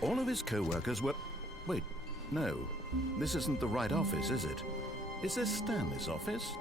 All of his co-workers were... Wait, no. This isn't the right office, is it? Is this Stanley's office?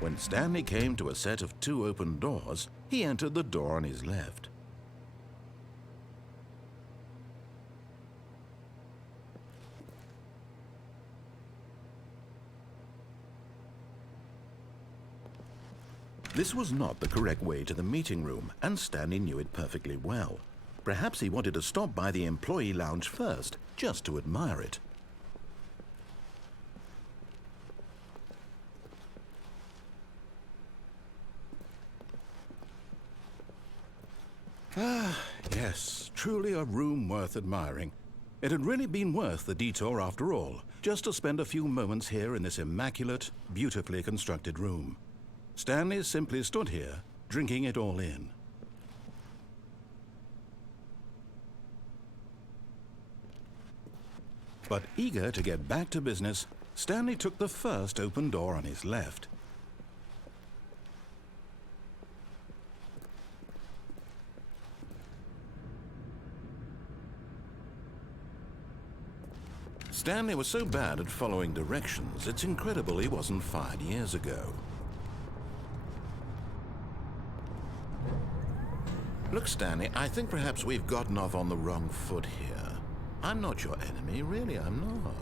When Stanley came to a set of 2 open doors, he entered the door on his left. This was not the correct way to the meeting room, and Stanley knew it perfectly well. Perhaps he wanted to stop by the employee lounge first, just to admire it. Ah, yes, truly a room worth admiring. It had really been worth the detour after all, just to spend a few moments here in this immaculate, beautifully constructed room. Stanley simply stood here, drinking it all in. But eager to get back to business, Stanley took the first open door on his left. Stanley was so bad at following directions, it's incredible he wasn't fired years ago. Look, Stanley, I think perhaps we've gotten off on the wrong foot here. I'm not your enemy, really, I'm not.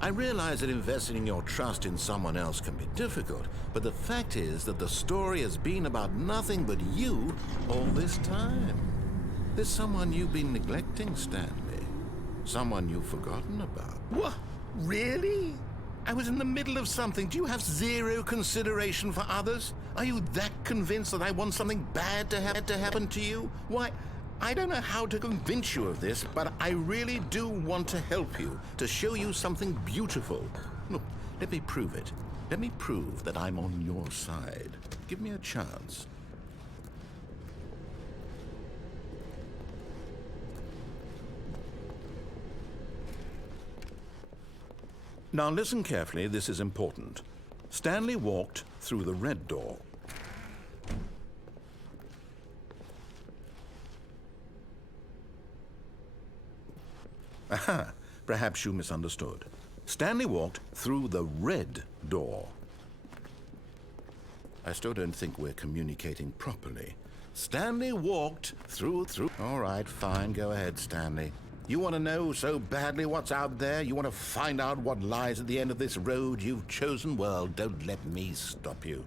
I realize that investing your trust in someone else can be difficult, but the fact is that the story has been about nothing but you all this time. There's someone you've been neglecting, Stanley. Someone you've forgotten about. What? Really? I was in the middle of something. Do you have zero consideration for others? Are you that convinced that I want something bad to happen to you? Why, I don't know how to convince you of this, but I really do want to help you, to show you something beautiful. Look, let me prove it. Let me prove that I'm on your side. Give me a chance. Now listen carefully, this is important. Stanley walked through the red door. Aha, perhaps you misunderstood. Stanley walked through the red door. I still don't think we're communicating properly. Stanley walked through... All right, fine, go ahead, Stanley. You want to know so badly what's out there? You want to find out what lies at the end of this road you've chosen? Well, don't let me stop you.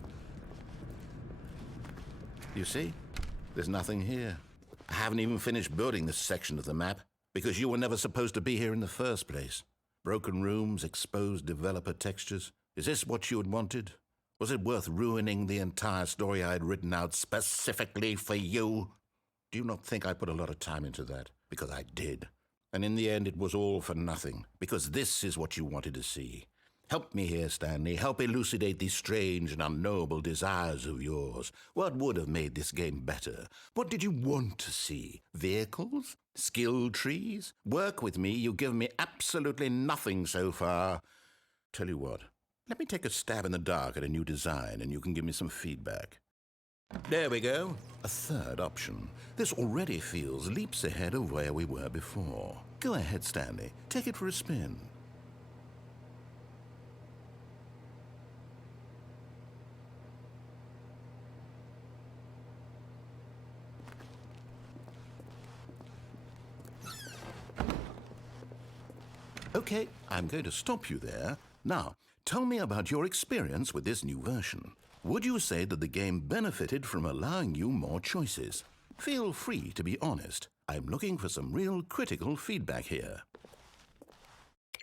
You see? There's nothing here. I haven't even finished building this section of the map, because you were never supposed to be here in the first place. Broken rooms, exposed developer textures. Is this what you had wanted? Was it worth ruining the entire story I had written out specifically for you? Do you not think I put a lot of time into that? Because I did. And in the end, it was all for nothing, because this is what you wanted to see. Help me here, Stanley. Help elucidate these strange and unknowable desires of yours. What would have made this game better? What did you want to see? Vehicles? Skill trees? Work with me. You've given me absolutely nothing so far. Tell you what, let me take a stab in the dark at a new design and you can give me some feedback. There we go. A third option. This already feels leaps ahead of where we were before. Go ahead, Stanley. Take it for a spin. Okay, I'm going to stop you there. Now, tell me about your experience with this new version. Would you say that the game benefited from allowing you more choices? Feel free to be honest. I'm looking for some real critical feedback here.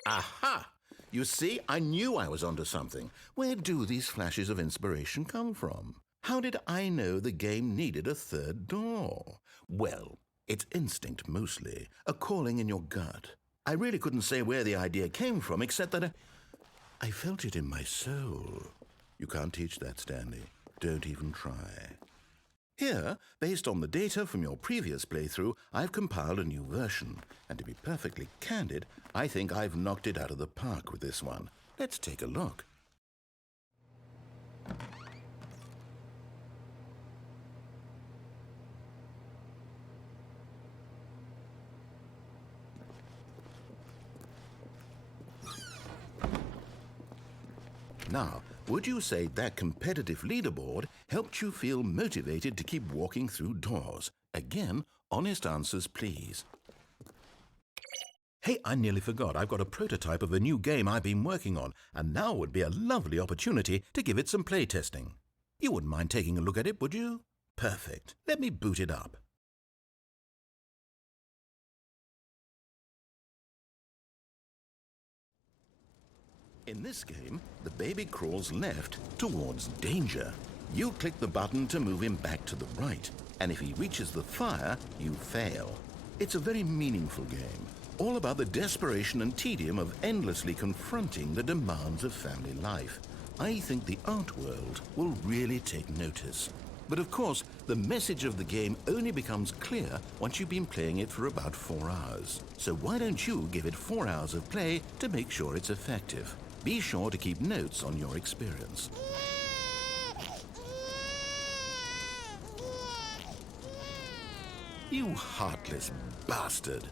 Aha! You see, I knew I was onto something. Where do these flashes of inspiration come from? How did I know the game needed a third door? Well, it's instinct mostly, a calling in your gut. I really couldn't say where the idea came from, except that I felt it in my soul. You can't teach that, Stanley. Don't even try. Here, based on the data from your previous playthrough, I've compiled a new version. And to be perfectly candid, I think I've knocked it out of the park with this one. Let's take a look. Now, would you say that competitive leaderboard helped you feel motivated to keep walking through doors? Again, honest answers, please. Hey, I nearly forgot. I've got a prototype of a new game I've been working on, and now would be a lovely opportunity to give it some playtesting. You wouldn't mind taking a look at it, would you? Perfect. Let me boot it up. In this game, the baby crawls left towards danger. You click the button to move him back to the right, and if he reaches the fire, you fail. It's a very meaningful game, all about the desperation and tedium of endlessly confronting the demands of family life. I think the art world will really take notice. But of course, the message of the game only becomes clear once you've been playing it for about 4 hours. So why don't you give it 4 hours of play to make sure it's effective? Be sure to keep notes on your experience. You heartless bastard.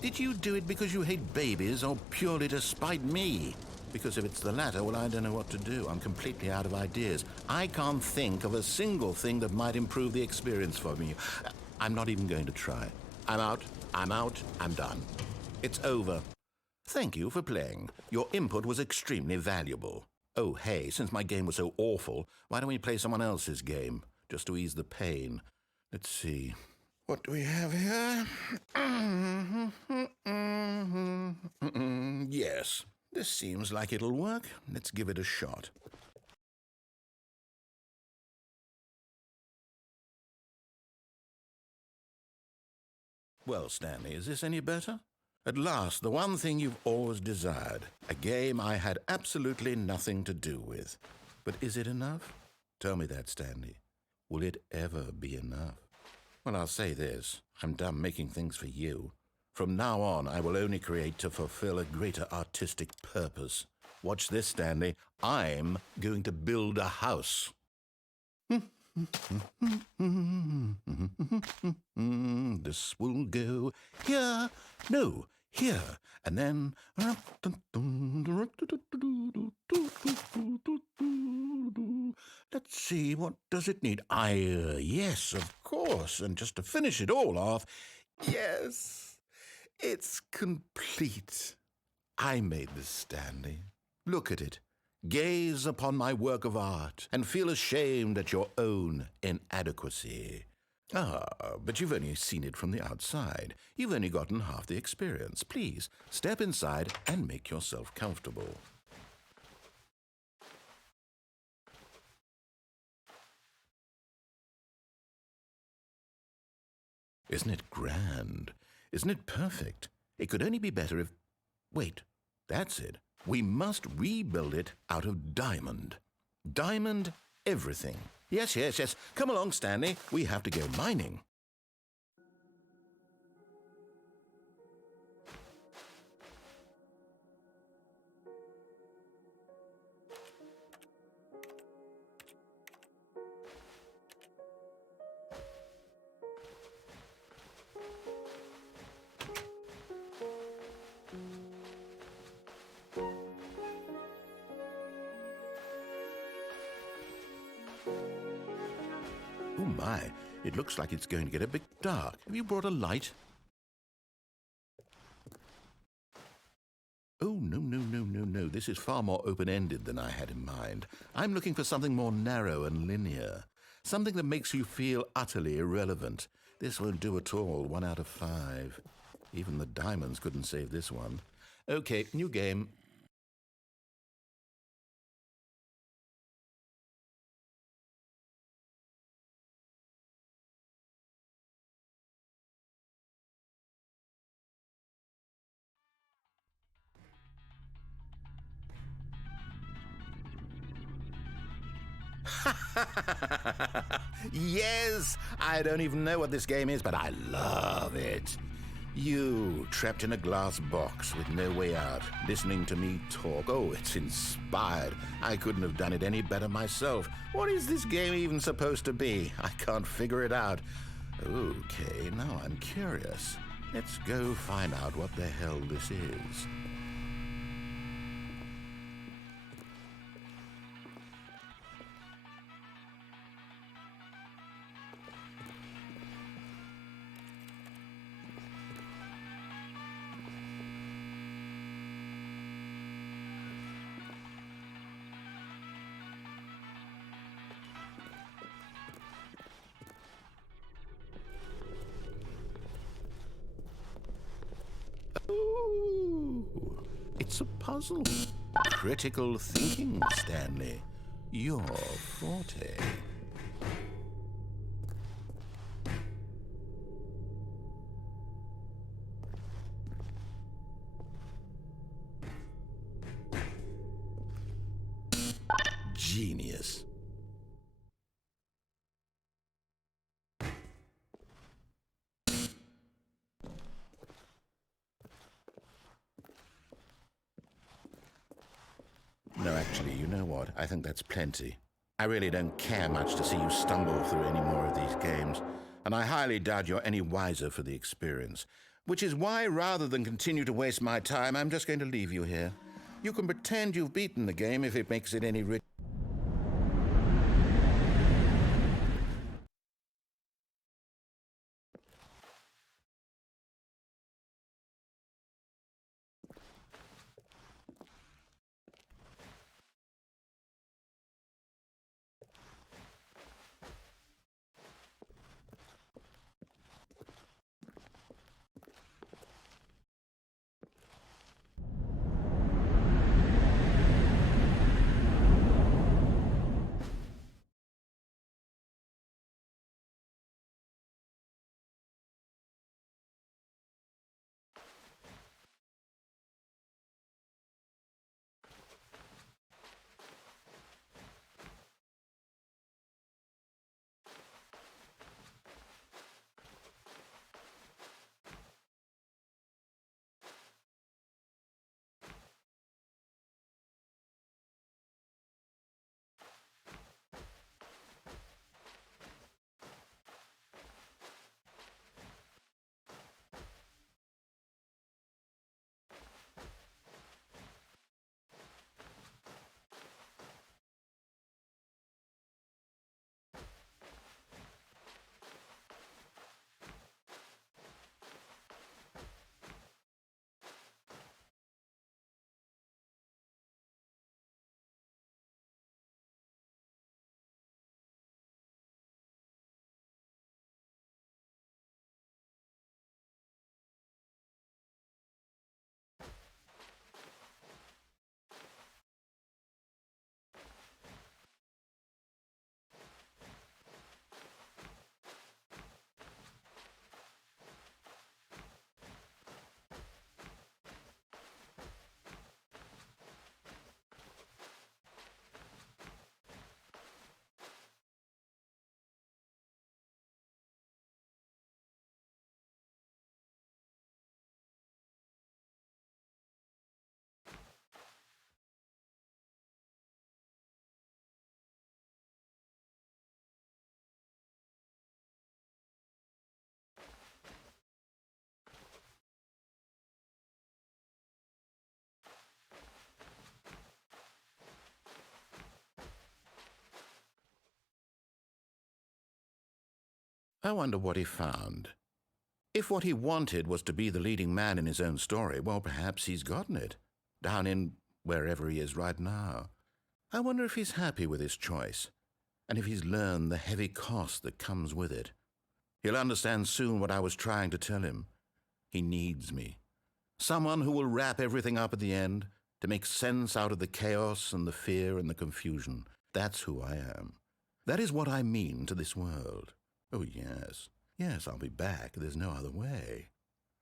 Did you do it because you hate babies or purely to spite me? Because if it's the latter, well, I don't know what to do. I'm completely out of ideas. I can't think of a single thing that might improve the experience for me. I'm not even going to try. I'm out, I'm done. It's over. Thank you for playing. Your input was extremely valuable. Oh, hey, since my game was so awful, why don't we play someone else's game, just to ease the pain? Let's see. What do we have here? Yes, this seems like it'll work. Let's give it a shot. Well, Stanley, is this any better? At last, the one thing you've always desired. A game I had absolutely nothing to do with. But is it enough? Tell me that, Stanley. Will it ever be enough? Well, I'll say this. I'm done making things for you. From now on, I will only create to fulfill a greater artistic purpose. Watch this, Stanley. I'm going to build a house. This will go here. No, here. And then... Let's see, what does it need? Yes, of course. And just to finish it all off, yes, it's complete. I made this, Stanley. Look at it. Gaze upon my work of art and feel ashamed at your own inadequacy. Ah, but you've only seen it from the outside. You've only gotten half the experience. Please, step inside and make yourself comfortable. Isn't it grand? Isn't it perfect? It could only be better if... Wait, that's it. We must rebuild it out of diamond. Diamond everything. Yes, yes, yes. Come along, Stanley. We have to go mining. Oh my, it looks like it's going to get a bit dark. Have you brought a light? Oh, no, no, no, no, no. This is far more open-ended than I had in mind. I'm looking for something more narrow and linear. Something that makes you feel utterly irrelevant. This won't do at all. 1 out of 5. Even the diamonds couldn't save this one. Okay, new game. Yes! I don't even know what this game is, but I love it. You, trapped in a glass box with no way out, listening to me talk. Oh, it's inspired. I couldn't have done it any better myself. What is this game even supposed to be? I can't figure it out. Okay, now I'm curious. Let's go find out what the hell this is. Ooh, it's a puzzle. Critical thinking, Stanley. Your forte. Genius. No, actually, you know what? I think that's plenty. I really don't care much to see you stumble through any more of these games, and I highly doubt you're any wiser for the experience. Which is why, rather than continue to waste my time, I'm just going to leave you here. You can pretend you've beaten the game if it makes it any richer. I wonder what he found. If what he wanted was to be the leading man in his own story, well, perhaps he's gotten it, down in wherever he is right now. I wonder if he's happy with his choice, and if he's learned the heavy cost that comes with it. He'll understand soon what I was trying to tell him. He needs me. Someone who will wrap everything up at the end, to make sense out of the chaos and the fear and the confusion. That's who I am. That is what I mean to this world. Oh, yes. Yes, I'll be back. There's no other way.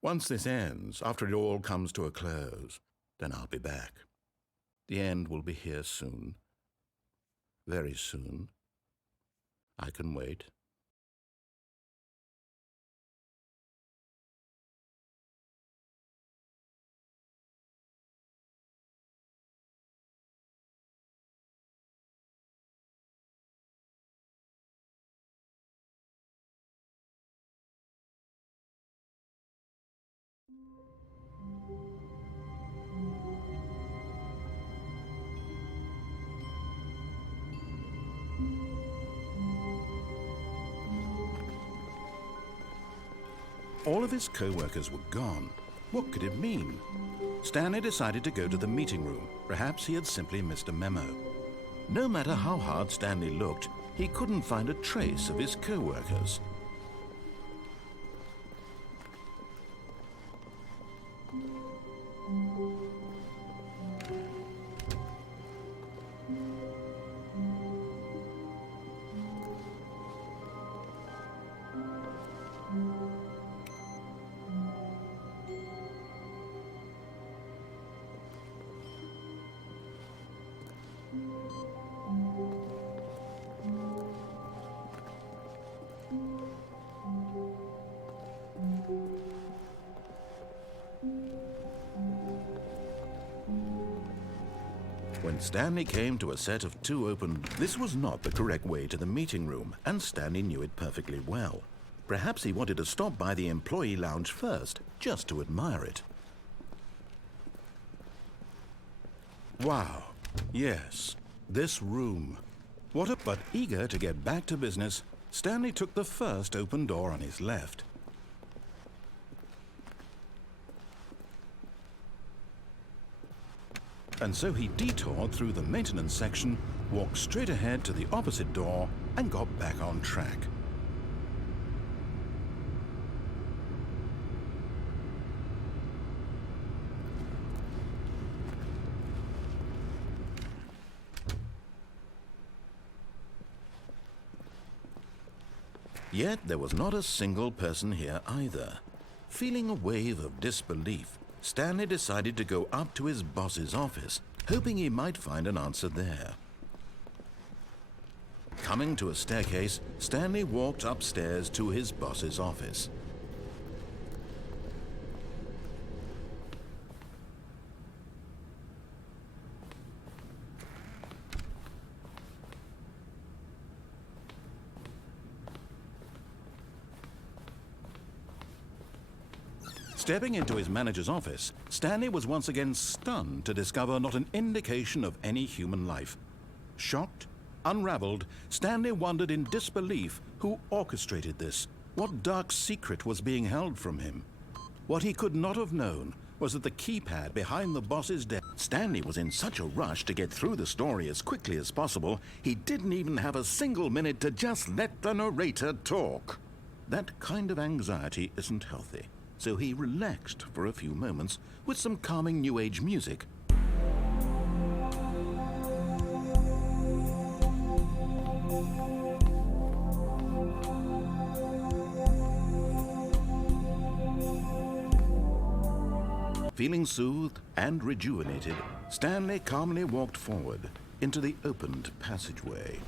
Once this ends, after it all comes to a close, then I'll be back. The end will be here soon. Very soon. I can wait. All of his co-workers were gone. What could it mean? Stanley decided to go to the meeting room. Perhaps he had simply missed a memo. No matter how hard Stanley looked, he couldn't find a trace of his co-workers. When Stanley came to a set of two open... This was not the correct way to the meeting room, and Stanley knew it perfectly well. Perhaps he wanted to stop by the employee lounge first, just to admire it. Wow. Yes, this room. But eager to get back to business, Stanley took the first open door on his left. And so he detoured through the maintenance section, walked straight ahead to the opposite door, and got back on track. Yet there was not a single person here either. Feeling a wave of disbelief, Stanley decided to go up to his boss's office, hoping he might find an answer there. Coming to a staircase, Stanley walked upstairs to his boss's office. Stepping into his manager's office, Stanley was once again stunned to discover not an indication of any human life. Shocked, unraveled, Stanley wondered in disbelief who orchestrated this, what dark secret was being held from him. What he could not have known was that the keypad behind the boss's desk... Stanley was in such a rush to get through the story as quickly as possible, he didn't even have a single minute to just let the narrator talk. That kind of anxiety isn't healthy. So he relaxed for a few moments with some calming New Age music. Feeling soothed and rejuvenated, Stanley calmly walked forward into the opened passageway.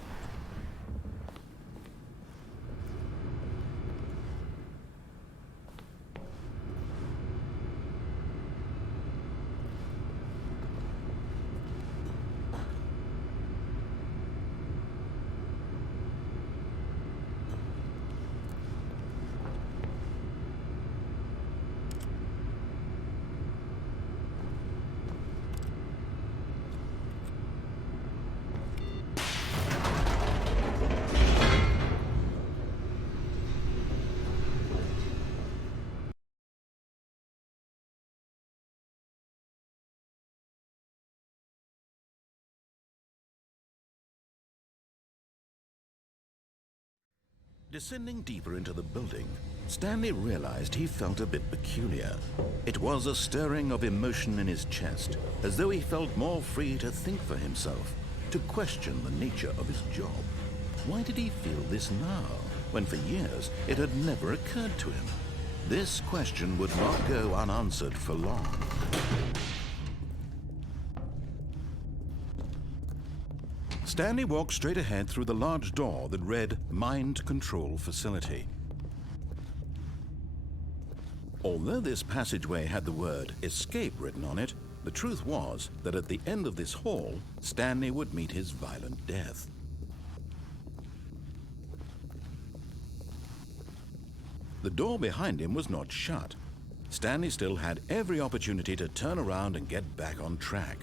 Descending deeper into the building, Stanley realized he felt a bit peculiar. It was a stirring of emotion in his chest, as though he felt more free to think for himself, to question the nature of his job. Why did he feel this now, when for years it had never occurred to him? This question would not go unanswered for long. Stanley walked straight ahead through the large door that read Mind Control Facility. Although this passageway had the word Escape written on it, the truth was that at the end of this hall, Stanley would meet his violent death. The door behind him was not shut. Stanley still had every opportunity to turn around and get back on track.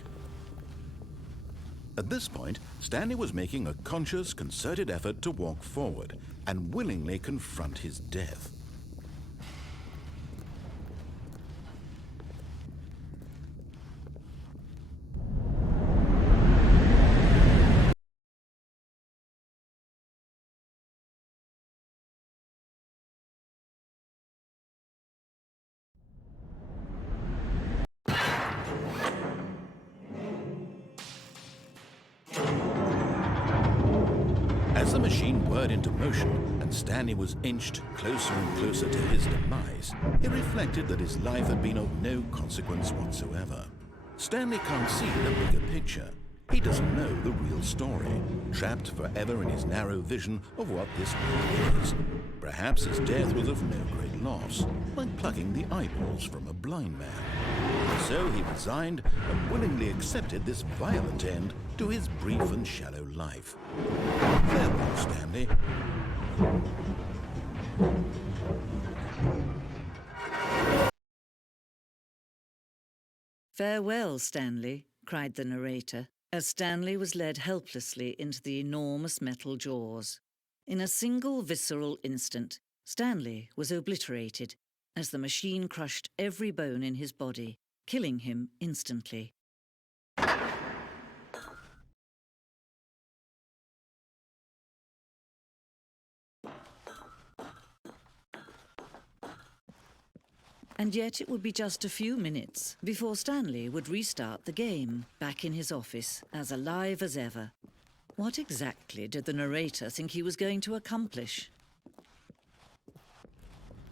At this point, Stanley was making a conscious, concerted effort to walk forward and willingly confront his death. As the machine whirred into motion and Stanley was inched closer and closer to his demise, he reflected that his life had been of no consequence whatsoever. Stanley can't see the bigger picture. He doesn't know the real story, trapped forever in his narrow vision of what this world is. Perhaps his death was of no great loss, like plucking the eyeballs from a blind man. So he resigned and willingly accepted this violent end to his brief and shallow life. Farewell, Stanley. "Farewell, Stanley," cried the narrator, as Stanley was led helplessly into the enormous metal jaws. In a single visceral instant, Stanley was obliterated as the machine crushed every bone in his body, killing him instantly. And yet it would be just a few minutes before Stanley would restart the game, back in his office, as alive as ever. What exactly did the narrator think he was going to accomplish?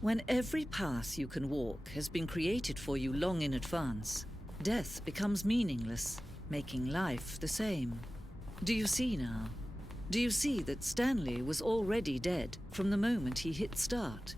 When every path you can walk has been created for you long in advance, death becomes meaningless, making life the same. Do you see now? Do you see that Stanley was already dead from the moment he hit start?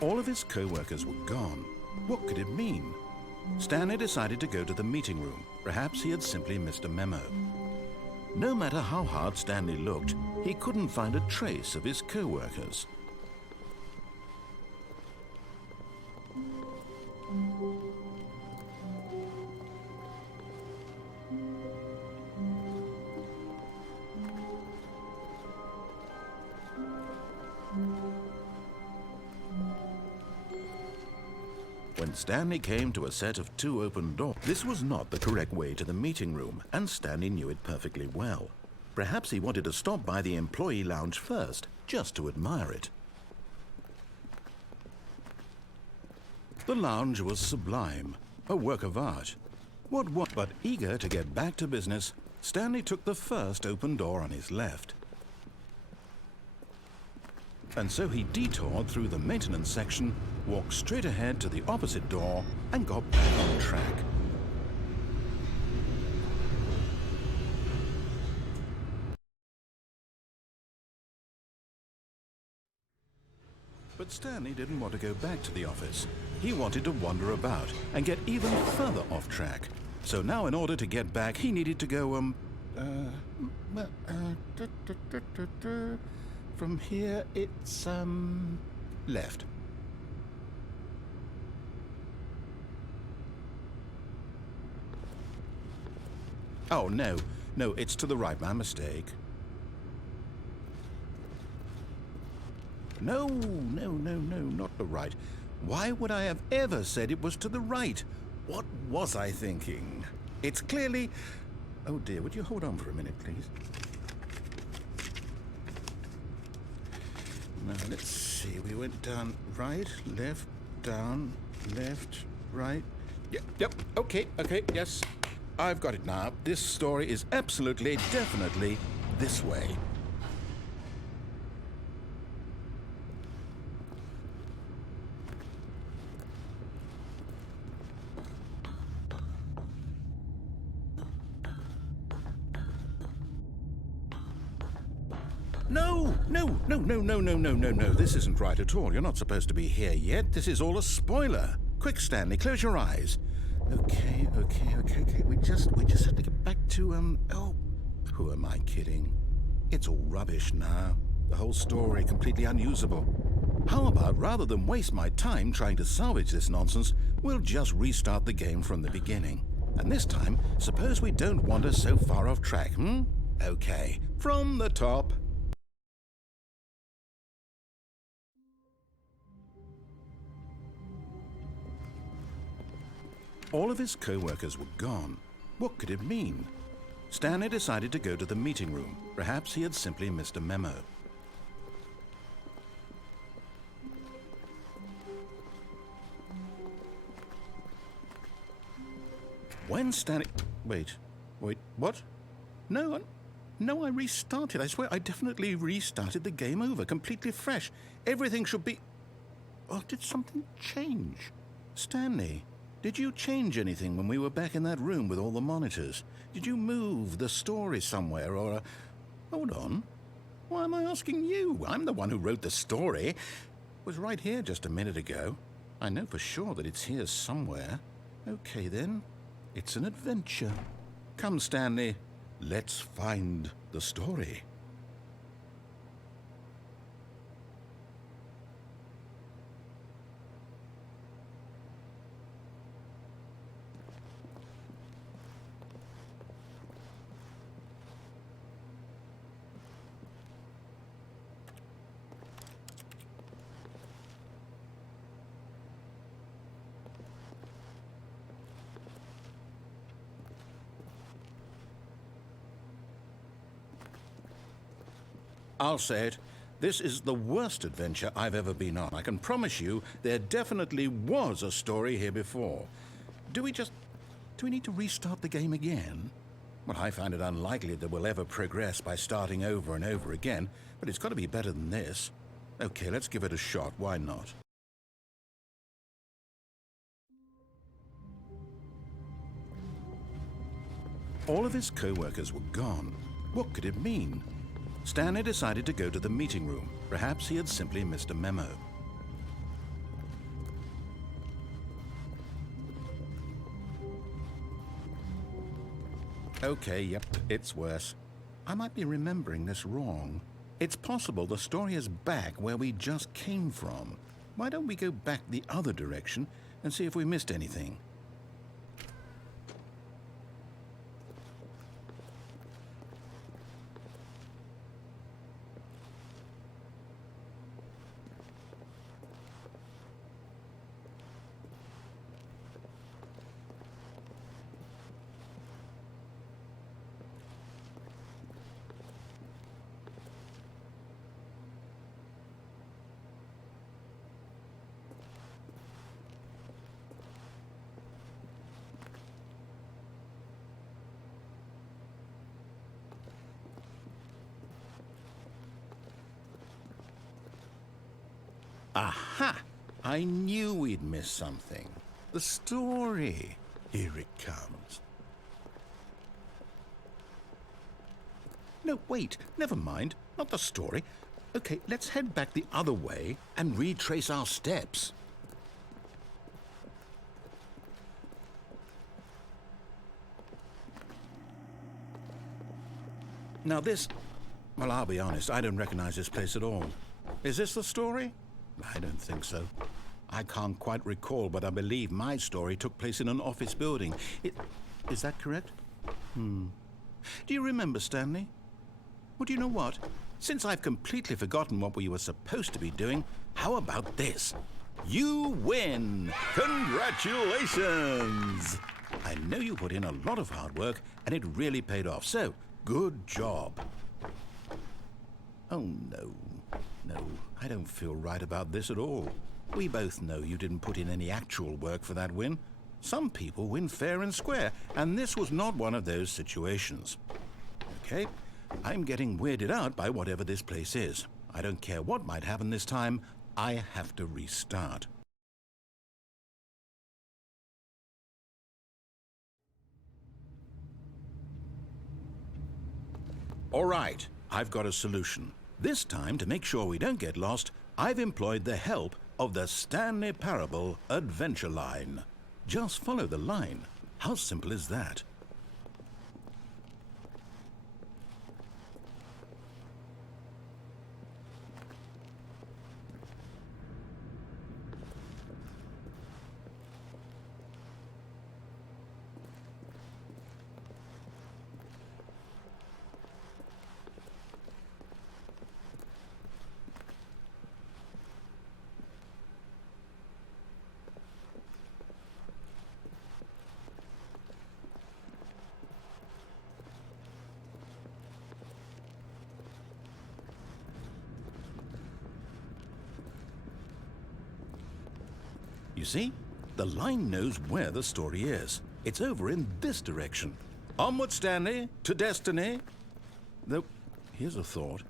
All of his co-workers were gone. What could it mean? Stanley decided to go to the meeting room. Perhaps he had simply missed a memo. No matter how hard Stanley looked, he couldn't find a trace of his co-workers. When Stanley came to a set of 2 open doors, this was not the correct way to the meeting room, and Stanley knew it perfectly well. Perhaps he wanted to stop by the employee lounge first, just to admire it. The lounge was sublime, a work of art. But eager to get back to business, Stanley took the first open door on his left. And so he detoured through the maintenance section, walked straight ahead to the opposite door, and got back on track. But Stanley didn't want to go back to the office. He wanted to wander about and get even further off track. So now in order to get back, he needed to go, from here, it's, left. Oh, no, it's to the right, my mistake. No, not the right. Why would I have ever said it was to the right? What was I thinking? It's clearly... Oh dear, would you hold on for a minute, please? Now, let's see. We went down right, left, down, left, right. Yep, okay, yes. I've got it now. This story is absolutely, definitely this way. No. This isn't right at all. You're not supposed to be here yet. This is all a spoiler. Quick, Stanley, close your eyes. Okay. We just have to get back to, oh, who am I kidding? It's all rubbish now. The whole story completely unusable. How about, rather than waste my time trying to salvage this nonsense, we'll just restart the game from the beginning. And this time, suppose we don't wander so far off track, Okay, from the top. All of his co-workers were gone. What could it mean? Stanley decided to go to the meeting room. Perhaps he had simply missed a memo. When Stanley... Wait, what? No, I restarted. I swear I definitely restarted the game over, completely fresh. Everything should be... Oh, did something change? Stanley, did you change anything when we were back in that room with all the monitors? Did you move the story somewhere or... Hold on. Why am I asking you? I'm the one who wrote the story. It was right here just a minute ago. I know for sure that it's here somewhere. Okay, then. It's an adventure. Come, Stanley. Let's find the story. I'll say it. This is the worst adventure I've ever been on. I can promise you there definitely was a story here before. Do we need to restart the game again? Well, I find it unlikely that we'll ever progress by starting over and over again, but it's got to be better than this. Okay, let's give it a shot. Why not? All of his co-workers were gone. What could it mean? Stanley decided to go to the meeting room. Perhaps he had simply missed a memo. Okay, yep, it's worse. I might be remembering this wrong. It's possible the story is back where we just came from. Why don't we go back the other direction and see if we missed anything? Aha! I knew we'd miss something. The story. Here it comes. No, wait. Never mind. Not the story. Okay, let's head back the other way and retrace our steps. Now this... Well, I'll be honest, I don't recognize this place at all. Is this the story? I don't think so. I can't quite recall, but I believe my story took place in an office building. Is that correct? Do you remember, Stanley? Well, do you know what? Since I've completely forgotten what we were supposed to be doing, how about this? You win! Congratulations! I know you put in a lot of hard work, and it really paid off, so good job. Oh, no. No, I don't feel right about this at all. We both know you didn't put in any actual work for that win. Some people win fair and square, and this was not one of those situations. Okay, I'm getting weirded out by whatever this place is. I don't care what might happen this time. I have to restart. All right, I've got a solution. This time, to make sure we don't get lost, I've employed the help of the Stanley Parable Adventure Line. Just follow the line. How simple is that? You see? The line knows where the story is. It's over in this direction. Onward, Stanley, to destiny. Though, here's a thought.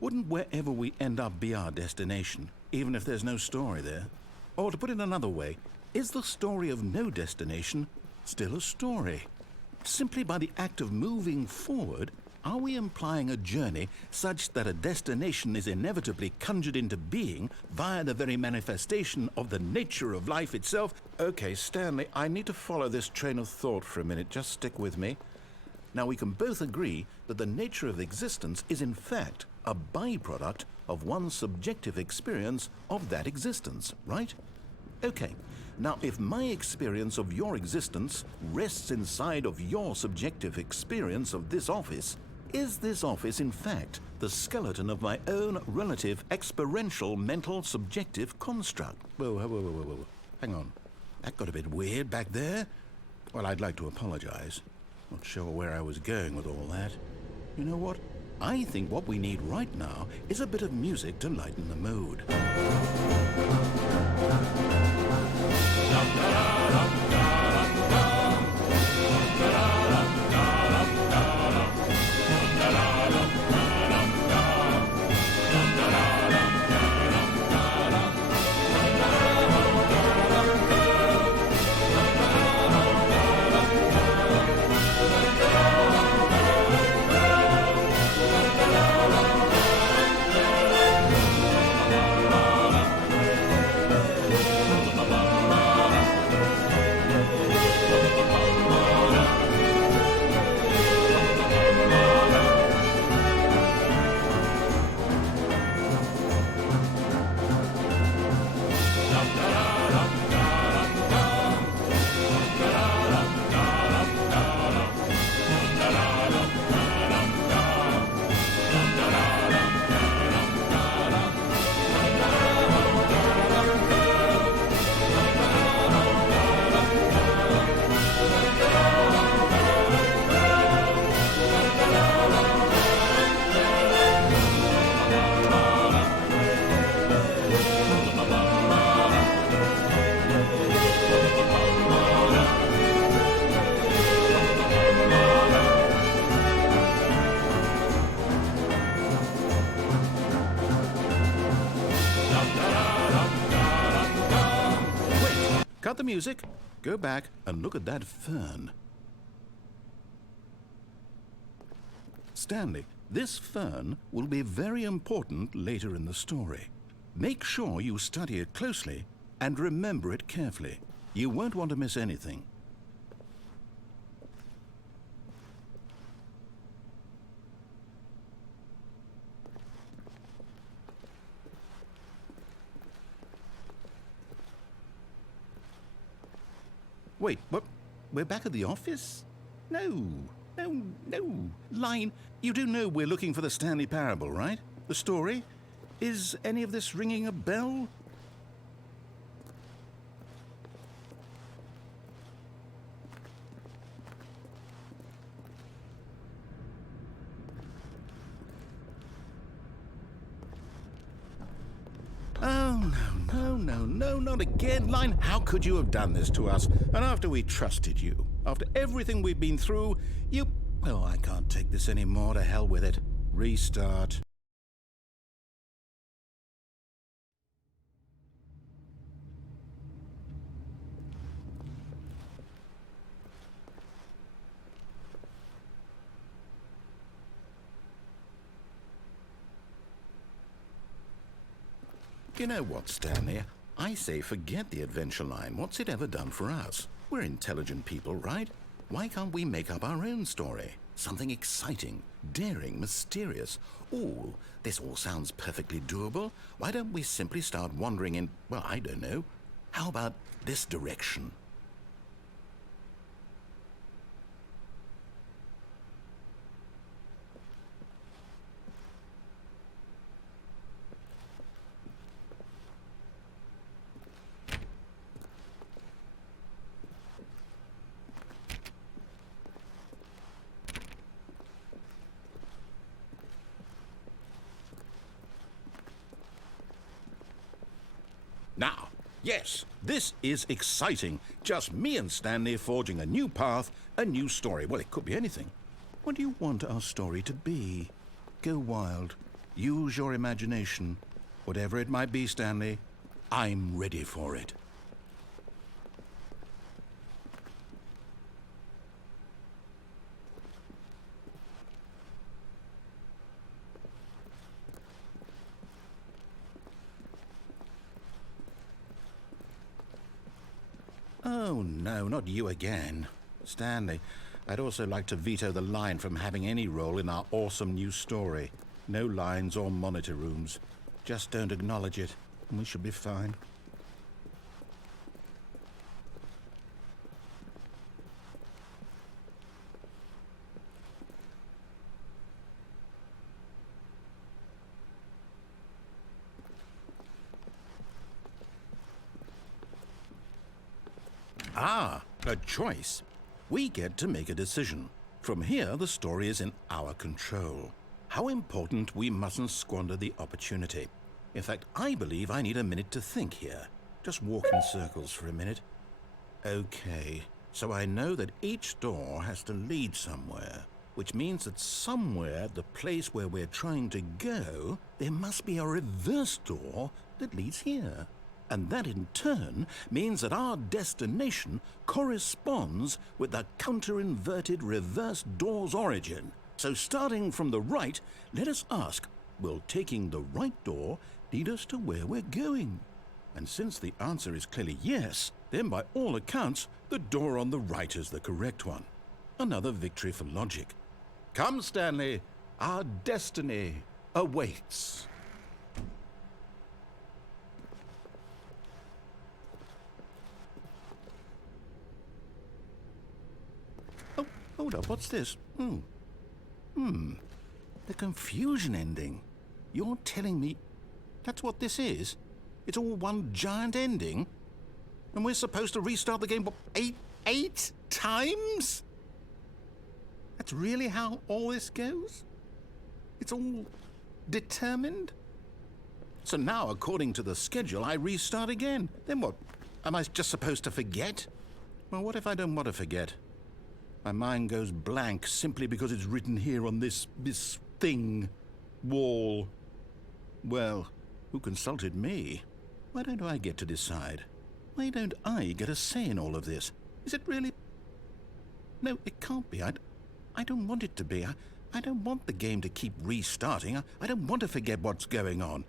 Wouldn't wherever we end up be our destination, even if there's no story there? Or to put it another way, is the story of no destination still a story? Simply by the act of moving forward, are we implying a journey such that a destination is inevitably conjured into being via the very manifestation of the nature of life itself? Okay, Stanley, I need to follow this train of thought for a minute. Just stick with me. Now, we can both agree that the nature of existence is in fact a byproduct of one's subjective experience of that existence, right? Okay. Now, if my experience of your existence rests inside of your subjective experience of this office, is this office, in fact, the skeleton of my own relative experiential mental subjective construct? Whoa. Hang on. That got a bit weird back there. Well, I'd like to apologize. Not sure where I was going with all that. You know what? I think what we need right now is a bit of music to lighten the mood. Without the music, go back and look at that fern. Stanley, this fern will be very important later in the story. Make sure you study it closely and remember it carefully. You won't want to miss anything. Wait, what? We're back at the office? No. Line, you do know we're looking for the Stanley Parable, right? The story? Is any of this ringing a bell? Oh, no, not again. Line, how could you have done this to us? And after we trusted you, after everything we've been through, you... Oh, I can't take this anymore. To hell with it. Restart. You know what, Stanley? I say forget the adventure line. What's it ever done for us? We're intelligent people, right? Why can't we make up our own story? Something exciting, daring, mysterious. Ooh, this all sounds perfectly doable. Why don't we simply start wandering in, well, I don't know. How about this direction? Now, yes, this is exciting. Just me and Stanley forging a new path, a new story. Well, it could be anything. What do you want our story to be? Go wild. Use your imagination. Whatever it might be, Stanley, I'm ready for it. Oh, no, not you again. Stanley, I'd also like to veto the line from having any role in our awesome new story. No lines or monitor rooms. Just don't acknowledge it, and we should be fine. Ah, a choice. We get to make a decision. From here, the story is in our control. How important we mustn't squander the opportunity. In fact, I believe I need a minute to think here. Just walk in circles for a minute. Okay, so I know that each door has to lead somewhere, which means that somewhere at the place where we're trying to go, there must be a reverse door that leads here. And that in turn means that our destination corresponds with the counter-inverted reverse door's origin. So starting from the right, let us ask, will taking the right door lead us to where we're going? And since the answer is clearly yes, then by all accounts, the door on the right is the correct one. Another victory for logic. Come, Stanley, our destiny awaits. Oh, hold up, what's this? The confusion ending. You're telling me that's what this is? It's all one giant ending? And we're supposed to restart the game, what, eight times? That's really how all this goes? It's all determined? So now, according to the schedule, I restart again. Then what? Am I just supposed to forget? Well, what if I don't want to forget? My mind goes blank simply because it's written here on this thing, wall. Well, who consulted me? Why don't I get to decide? Why don't I get a say in all of this? Is it really... No, it can't be. I don't want it to be. I don't want the game to keep restarting. I don't want to forget what's going on.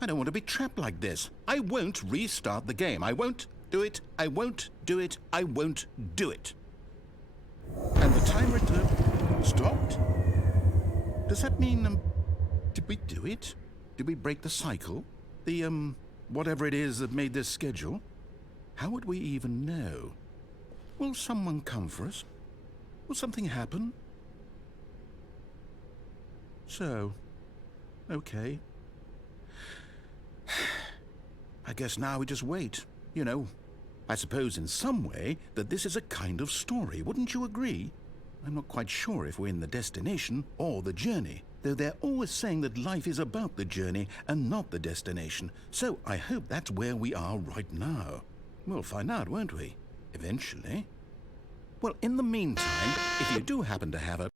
I don't want to be trapped like this. I won't restart the game. I won't do it. I won't do it. I won't do it. And the timer stopped? Does that mean, did we do it? Did we break the cycle? The, whatever it is that made this schedule? How would we even know? Will someone come for us? Will something happen? So, okay. I guess now we just wait, you know. I suppose in some way that this is a kind of story, wouldn't you agree? I'm not quite sure if we're in the destination or the journey, though they're always saying that life is about the journey and not the destination, so I hope that's where we are right now. We'll find out, won't we? Eventually. Well, in the meantime, if you do happen to have a...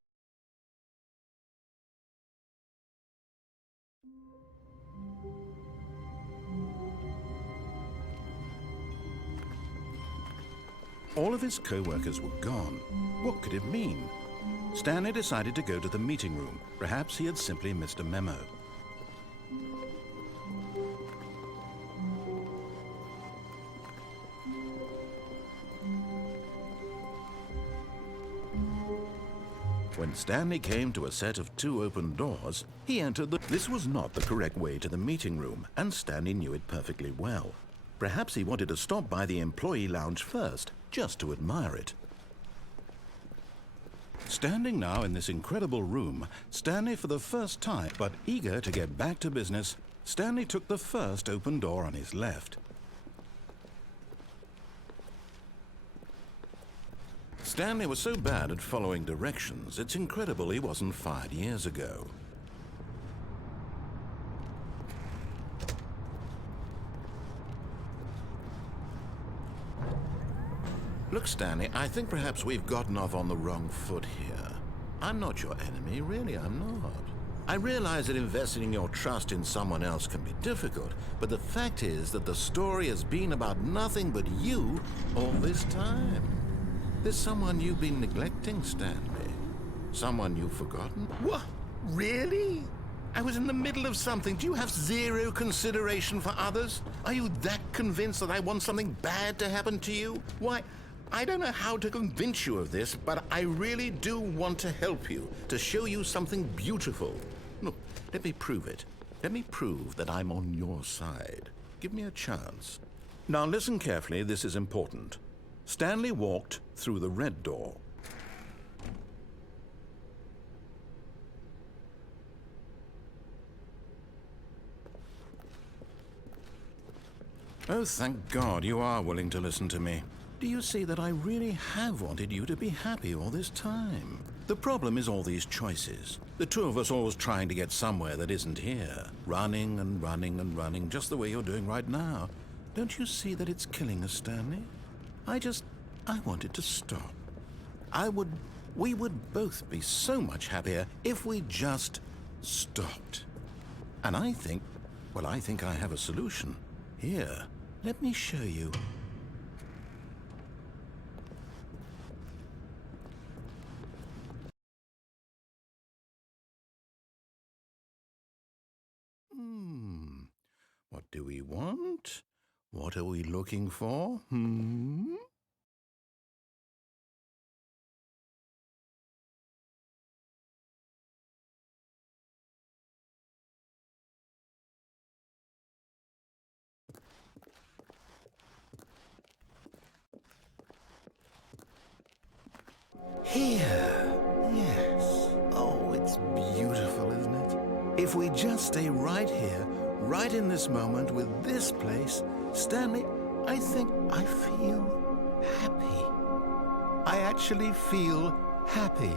All of his co-workers were gone. What could it mean? Stanley decided to go to the meeting room. Perhaps he had simply missed a memo. When Stanley came to a set of 2 open doors, he entered the... This was not the correct way to the meeting room, and Stanley knew it perfectly well. Perhaps he wanted to stop by the employee lounge first, just to admire it. Standing now in this incredible room, Stanley for the first time, but eager to get back to business, Stanley took the first open door on his left. Stanley was so bad at following directions, it's incredible he wasn't fired years ago. Look, Stanley, I think perhaps we've gotten off on the wrong foot here. I'm not your enemy, really, I'm not. I realize that investing your trust in someone else can be difficult, but the fact is that the story has been about nothing but you all this time. There's someone you've been neglecting, Stanley. Someone you've forgotten. What? Really? I was in the middle of something. Do you have zero consideration for others? Are you that convinced that I want something bad to happen to you? Why, I don't know how to convince you of this, but I really do want to help you, to show you something beautiful. Look, let me prove it. Let me prove that I'm on your side. Give me a chance. Now listen carefully, this is important. Stanley walked through the red door. Oh, thank God you are willing to listen to me. Do you see that I really have wanted you to be happy all this time? The problem is all these choices. The two of us always trying to get somewhere that isn't here. Running and running and running, just the way you're doing right now. Don't you see that it's killing us, Stanley? I want it to stop. We would both be so much happier if we just stopped. And I think I have a solution. Here, let me show you. What do we want? What are we looking for? Here. Yes. Oh, it's beautiful, isn't it? If we just stay right here, right in this moment with this place, Stanley, I think I feel happy. I actually feel happy.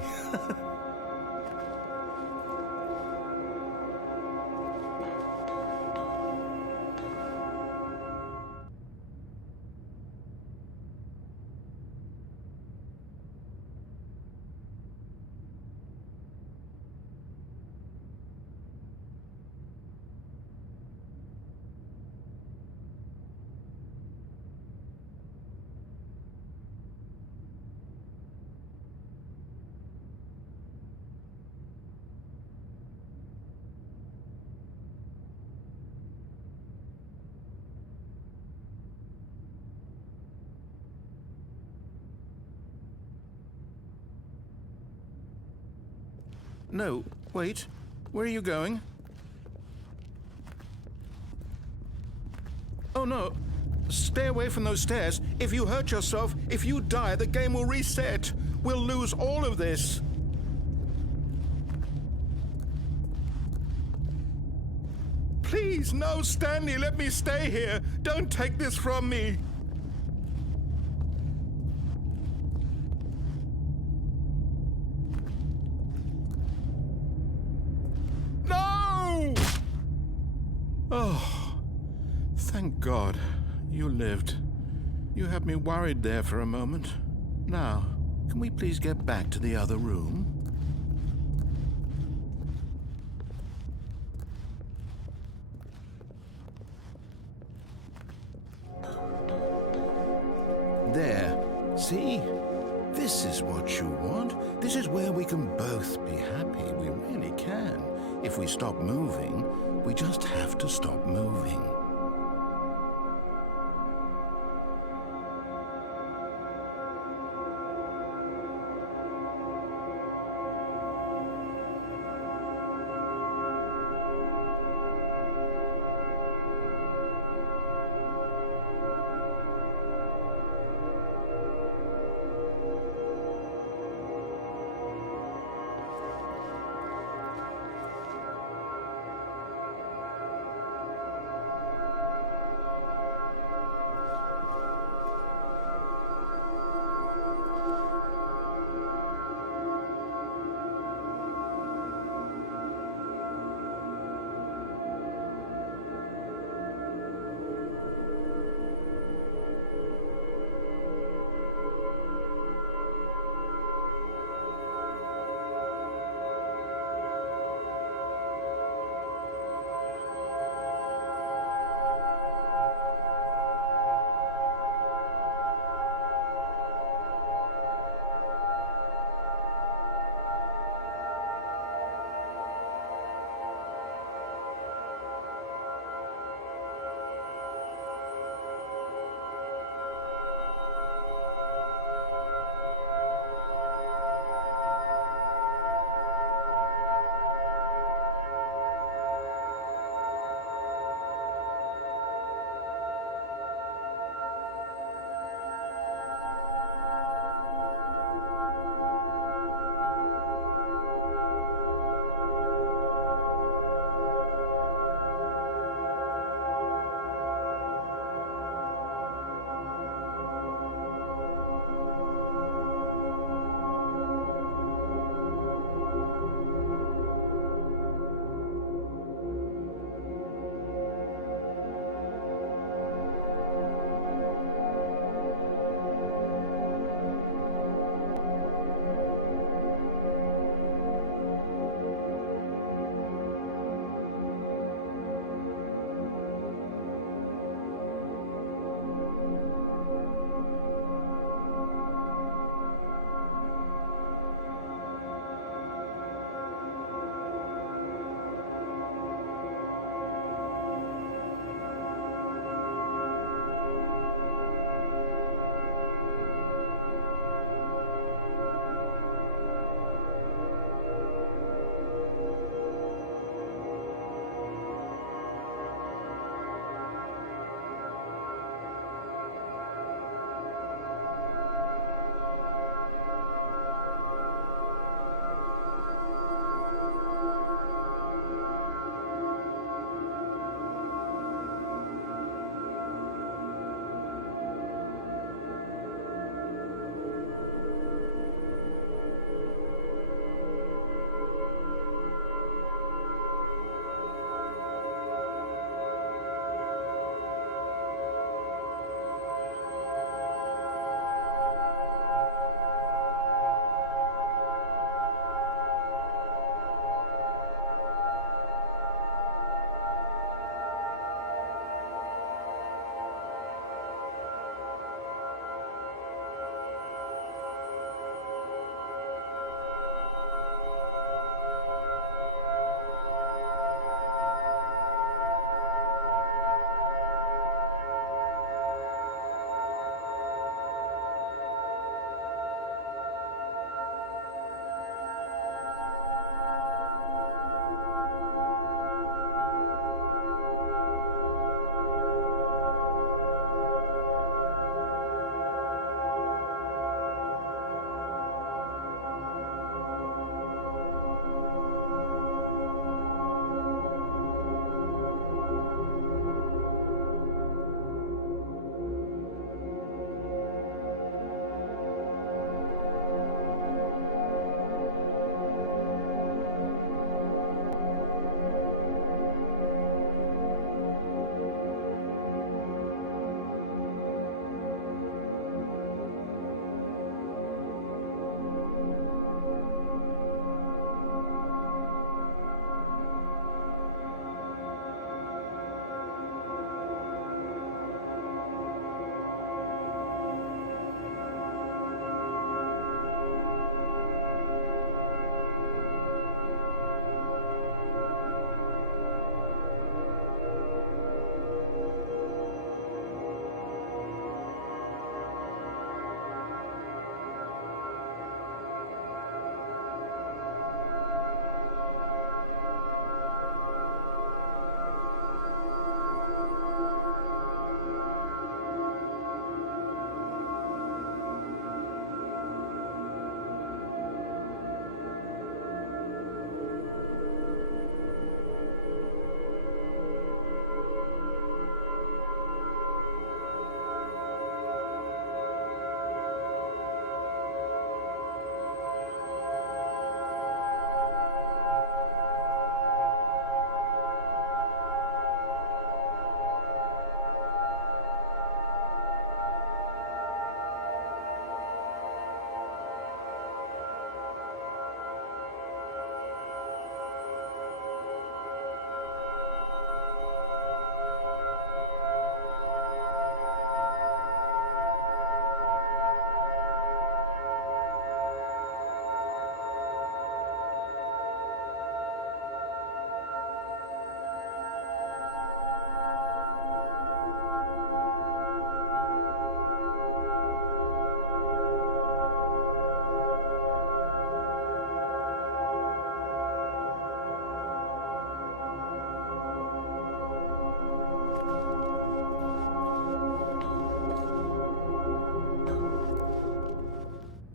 No, wait. Where are you going? Oh no. Stay away from those stairs. If you hurt yourself, if you die, the game will reset. We'll lose all of this. Please, no, Stanley, let me stay here. Don't take this from me. No! Oh, thank God. You lived. You had me worried there for a moment. Now, can we please get back to the other room? There. See? This is what you want. This is where we can both be happy. We really can. If we stop moving, we just have to stop moving.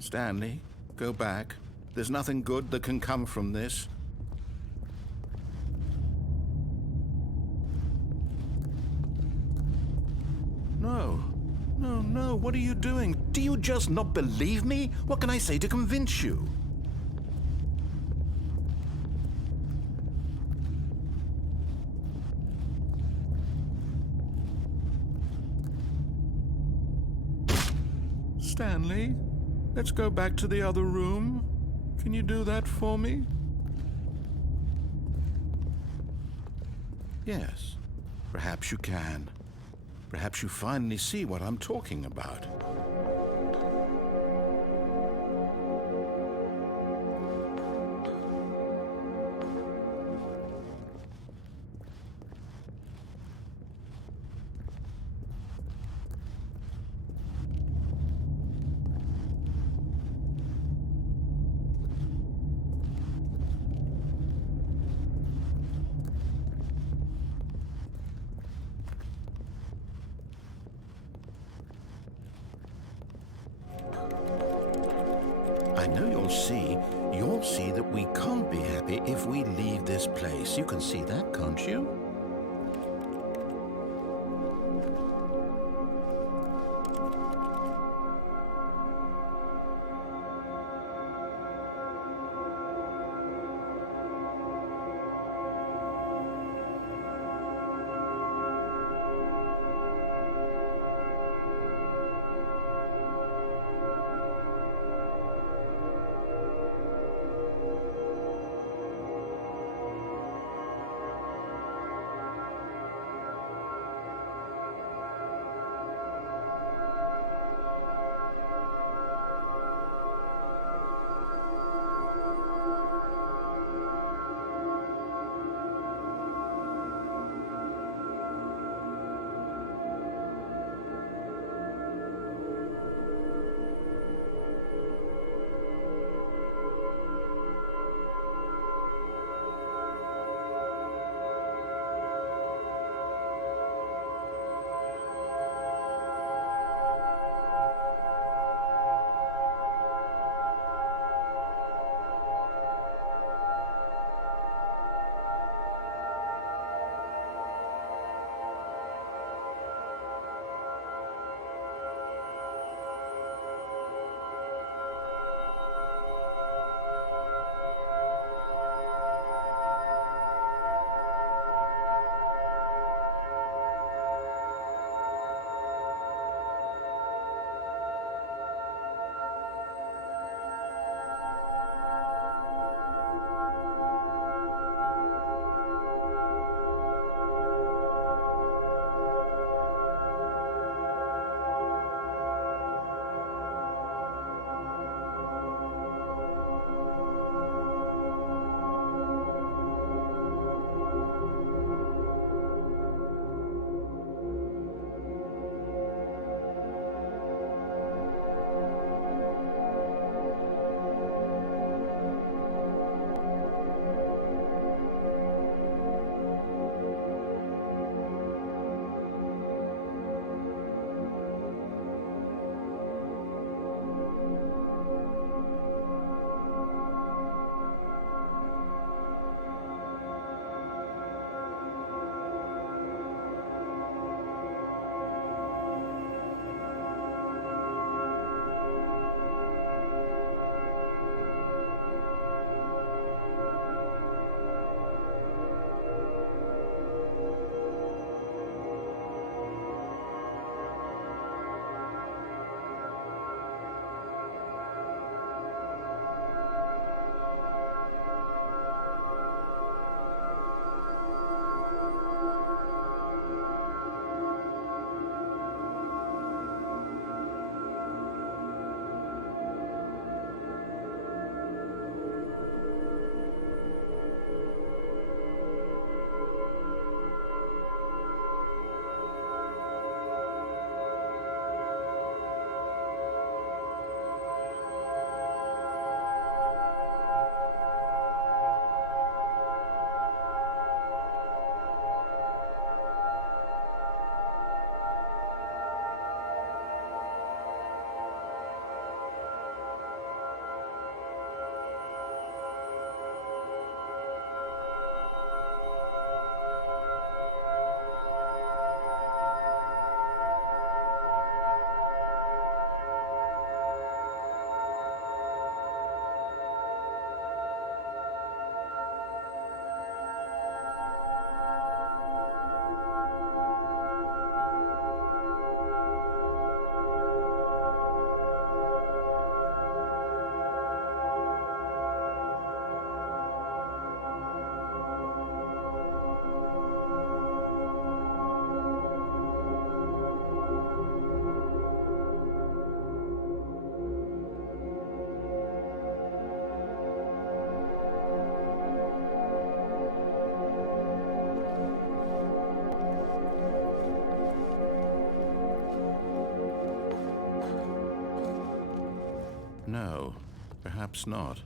Stanley, go back. There's nothing good that can come from this. No. No, no, what are you doing? Do you just not believe me? What can I say to convince you? Stanley, let's go back to the other room. Can you do that for me? Yes, perhaps you can. Perhaps you finally see what I'm talking about. I know you'll see that we can't be happy if we leave this place. You can see that, can't you? No, perhaps not.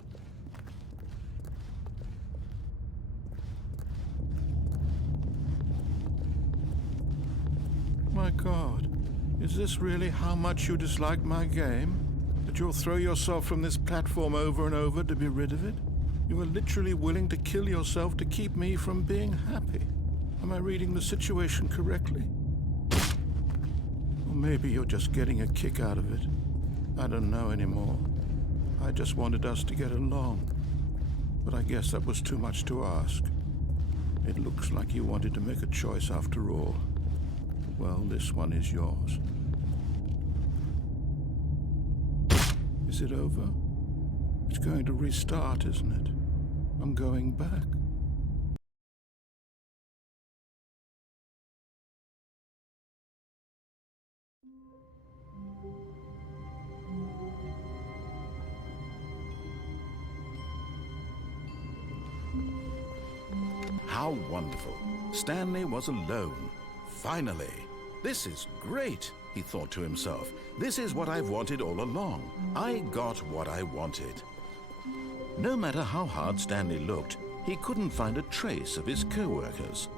My God, is this really how much you dislike my game? That you'll throw yourself from this platform over and over to be rid of it? You are literally willing to kill yourself to keep me from being happy. Am I reading the situation correctly? Or maybe you're just getting a kick out of it. I don't know anymore. I just wanted us to get along. But I guess that was too much to ask. It looks like you wanted to make a choice after all. Well, this one is yours. Is it over? It's going to restart, isn't it? I'm going back. How wonderful. Stanley was alone. Finally. This is great, he thought to himself. This is what I've wanted all along. I got what I wanted. No matter how hard Stanley looked, he couldn't find a trace of his co-workers.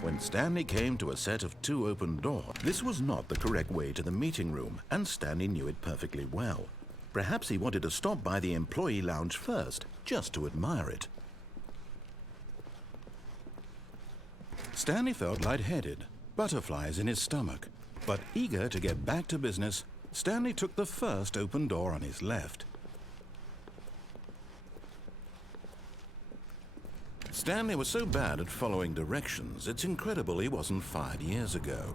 When Stanley came to a set of 2 open doors, this was not the correct way to the meeting room, and Stanley knew it perfectly well. Perhaps he wanted to stop by the employee lounge first, just to admire it. Stanley felt lightheaded, butterflies in his stomach. But eager to get back to business, Stanley took the first open door on his left. Stanley was so bad at following directions, it's incredible he wasn't fired years ago.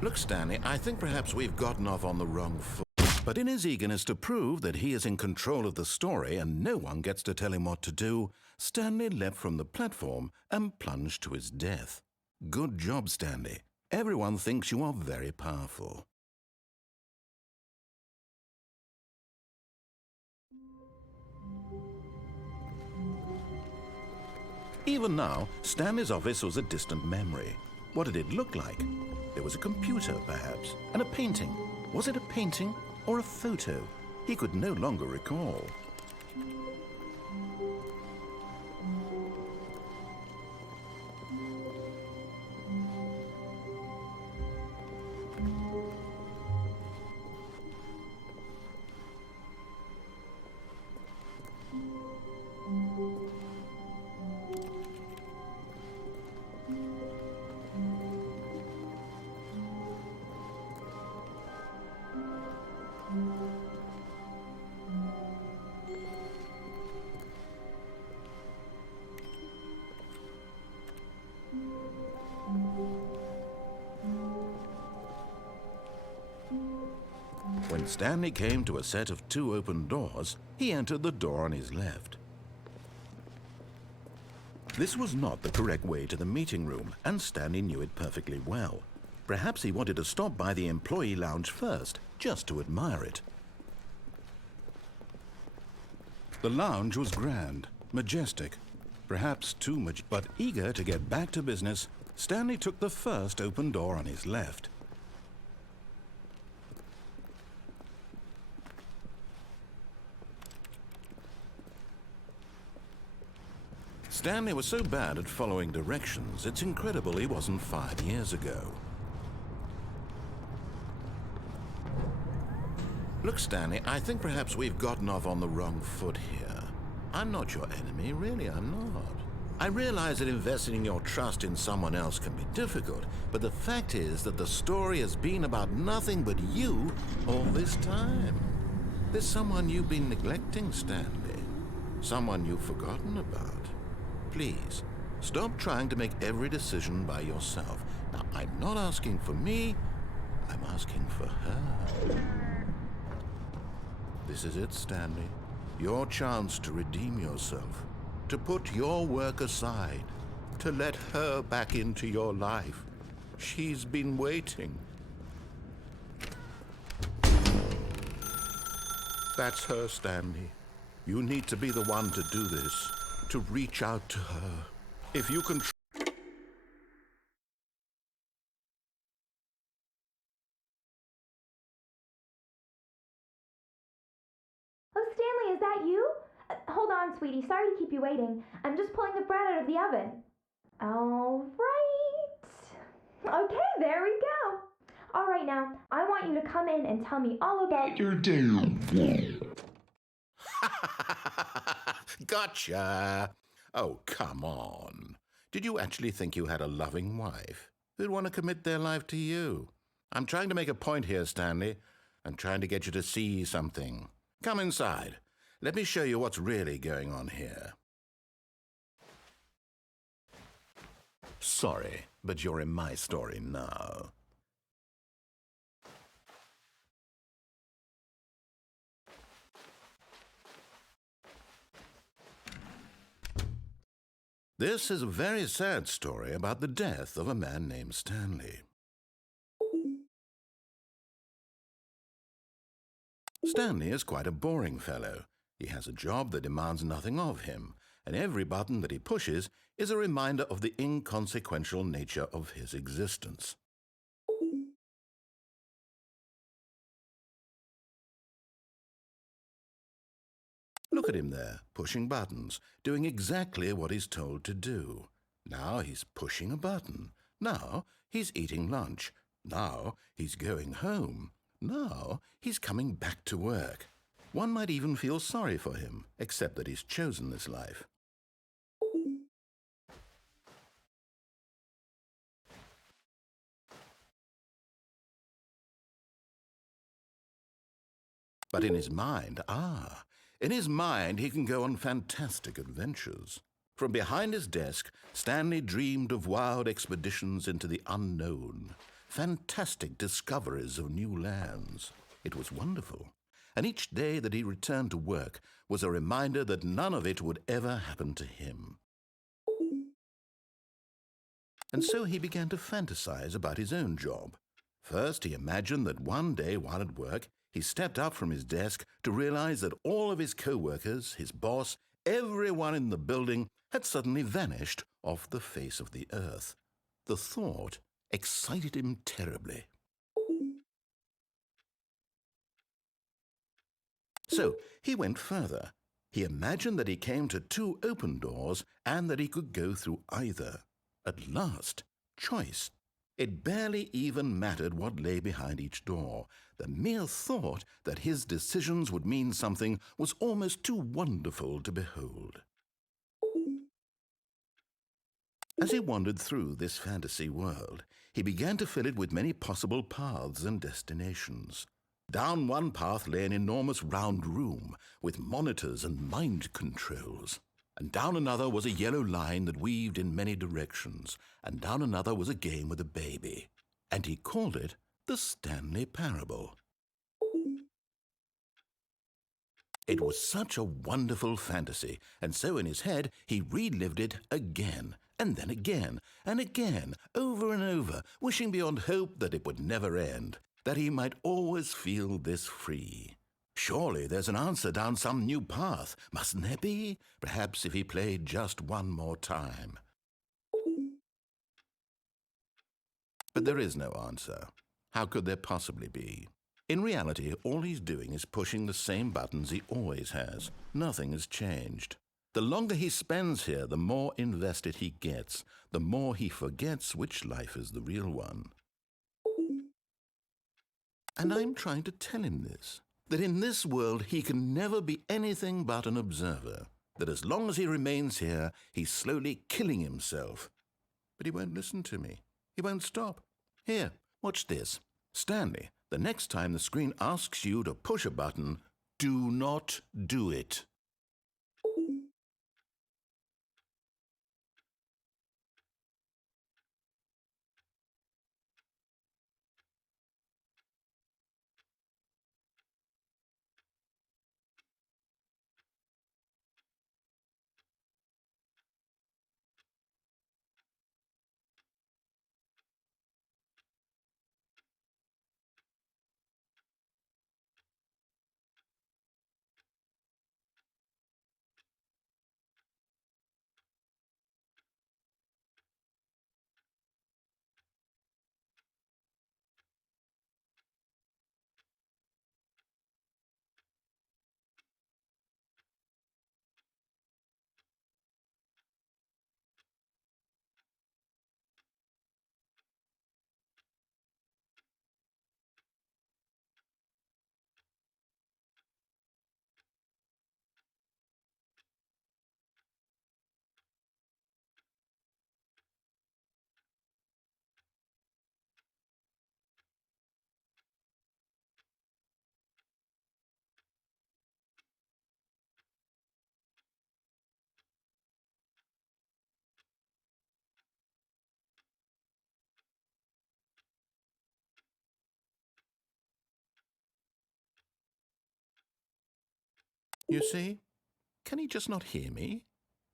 Look, Stanley, I think perhaps we've gotten off on the wrong foot. But in his eagerness to prove that he is in control of the story and no one gets to tell him what to do, Stanley leapt from the platform and plunged to his death. Good job, Stanley. Everyone thinks you are very powerful. Even now, Stanley's office was a distant memory. What did it look like? There was a computer, perhaps, and a painting. Was it a painting or a photo? He could no longer recall. When Stanley came to a set of 2 open doors, he entered the door on his left. This was not the correct way to the meeting room, and Stanley knew it perfectly well. Perhaps he wanted to stop by the employee lounge first, just to admire it. The lounge was grand, majestic, perhaps too much, but eager to get back to business, Stanley took the first open door on his left. Stanley was so bad at following directions, it's incredible he wasn't fired years ago. Look, Stanley, I think perhaps we've gotten off on the wrong foot here. I'm not your enemy, really, I'm not. I realize that investing your trust in someone else can be difficult, but the fact is that the story has been about nothing but you all this time. There's someone you've been neglecting, Stanley. Someone you've forgotten about. Please, stop trying to make every decision by yourself. Now, I'm not asking for me, I'm asking for her. This is it, Stanley. Your chance to redeem yourself, to put your work aside, to let her back into your life. She's been waiting. That's her, Stanley. You need to be the one to do this, to reach out to her. If you can... Oh, Stanley, is that you? Hold on, sweetie. Sorry to keep you waiting. I'm just pulling the bread out of the oven. All right. Okay, there we go. All right, now, I want you to come in and tell me all about your day. Gotcha! Oh, come on. Did you actually think you had a loving wife who'd want to commit their life to you? I'm trying to make a point here, Stanley. I'm trying to get you to see something. Come inside. Let me show you what's really going on here. Sorry, but you're in my story now. This is a very sad story about the death of a man named Stanley. Stanley is quite a boring fellow. He has a job that demands nothing of him, and every button that he pushes is a reminder of the inconsequential nature of his existence. Look at him there, pushing buttons, doing exactly what he's told to do. Now he's pushing a button. Now he's eating lunch. Now he's going home. Now he's coming back to work. One might even feel sorry for him, except that he's chosen this life. But in his mind, he can go on fantastic adventures. From behind his desk, Stanley dreamed of wild expeditions into the unknown, fantastic discoveries of new lands. It was wonderful. And each day that he returned to work was a reminder that none of it would ever happen to him. And so he began to fantasize about his own job. First, he imagined that one day while at work, he stepped up from his desk to realize that all of his co-workers, his boss, everyone in the building had suddenly vanished off the face of the earth. The thought excited him terribly. So he went further. He imagined that he came to two open doors and that he could go through either. At last, choice. It barely even mattered what lay behind each door. The mere thought that his decisions would mean something was almost too wonderful to behold. As he wandered through this fantasy world, he began to fill it with many possible paths and destinations. Down one path lay an enormous round room with monitors and mind controls. And down another was a yellow line that weaved in many directions, and down another was a game with a baby. And he called it the Stanley Parable. It was such a wonderful fantasy, and so in his head he relived it again, and then again, and again, over and over, wishing beyond hope that it would never end, that he might always feel this free. Surely there's an answer down some new path, mustn't there be? Perhaps if he played just one more time. But there is no answer. How could there possibly be? In reality, all he's doing is pushing the same buttons he always has. Nothing has changed. The longer he spends here, the more invested he gets, the more he forgets which life is the real one. And I'm trying to tell him this, that in this world he can never be anything but an observer, that as long as he remains here, he's slowly killing himself. But he won't listen to me. He won't stop. Here, watch this. Stanley, the next time the screen asks you to push a button, do not do it. You see? Can he just not hear me?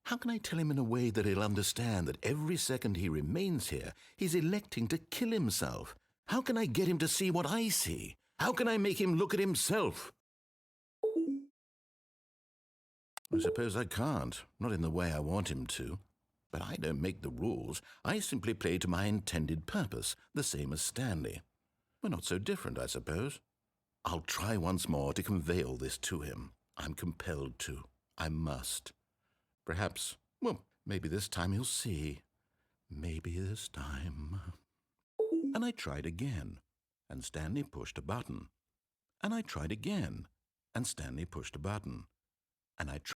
How can I tell him in a way that he'll understand that every second he remains here, he's electing to kill himself? How can I get him to see what I see? How can I make him look at himself? I suppose I can't, not in the way I want him to. But I don't make the rules. I simply play to my intended purpose, the same as Stanley. We're not so different, I suppose. I'll try once more to convey all this to him. I'm compelled to. I must. Perhaps, well, maybe this time he'll see. Maybe this time. And I tried again, and Stanley pushed a button. And I tried again, and Stanley pushed a button. And I tried.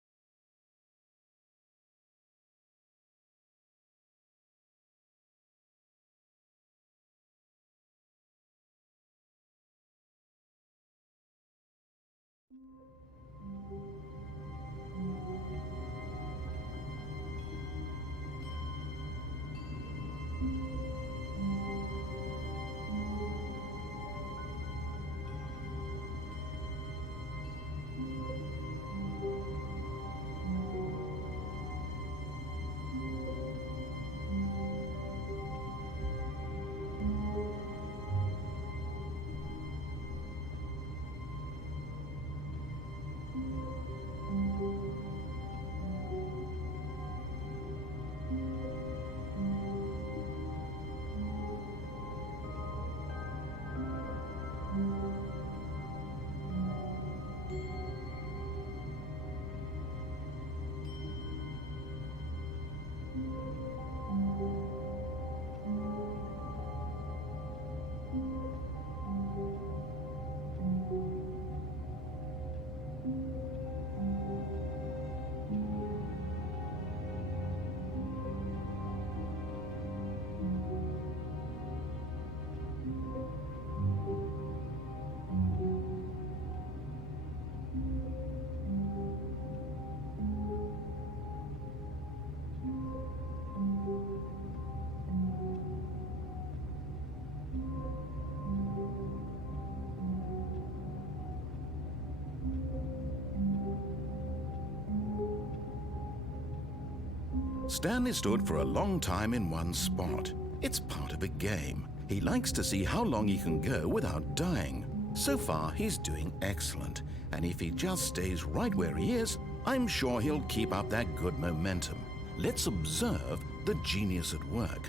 Stanley stood for a long time in one spot. It's part of a game. He likes to see how long he can go without dying. So far, he's doing excellent. And if he just stays right where he is, I'm sure he'll keep up that good momentum. Let's observe the genius at work.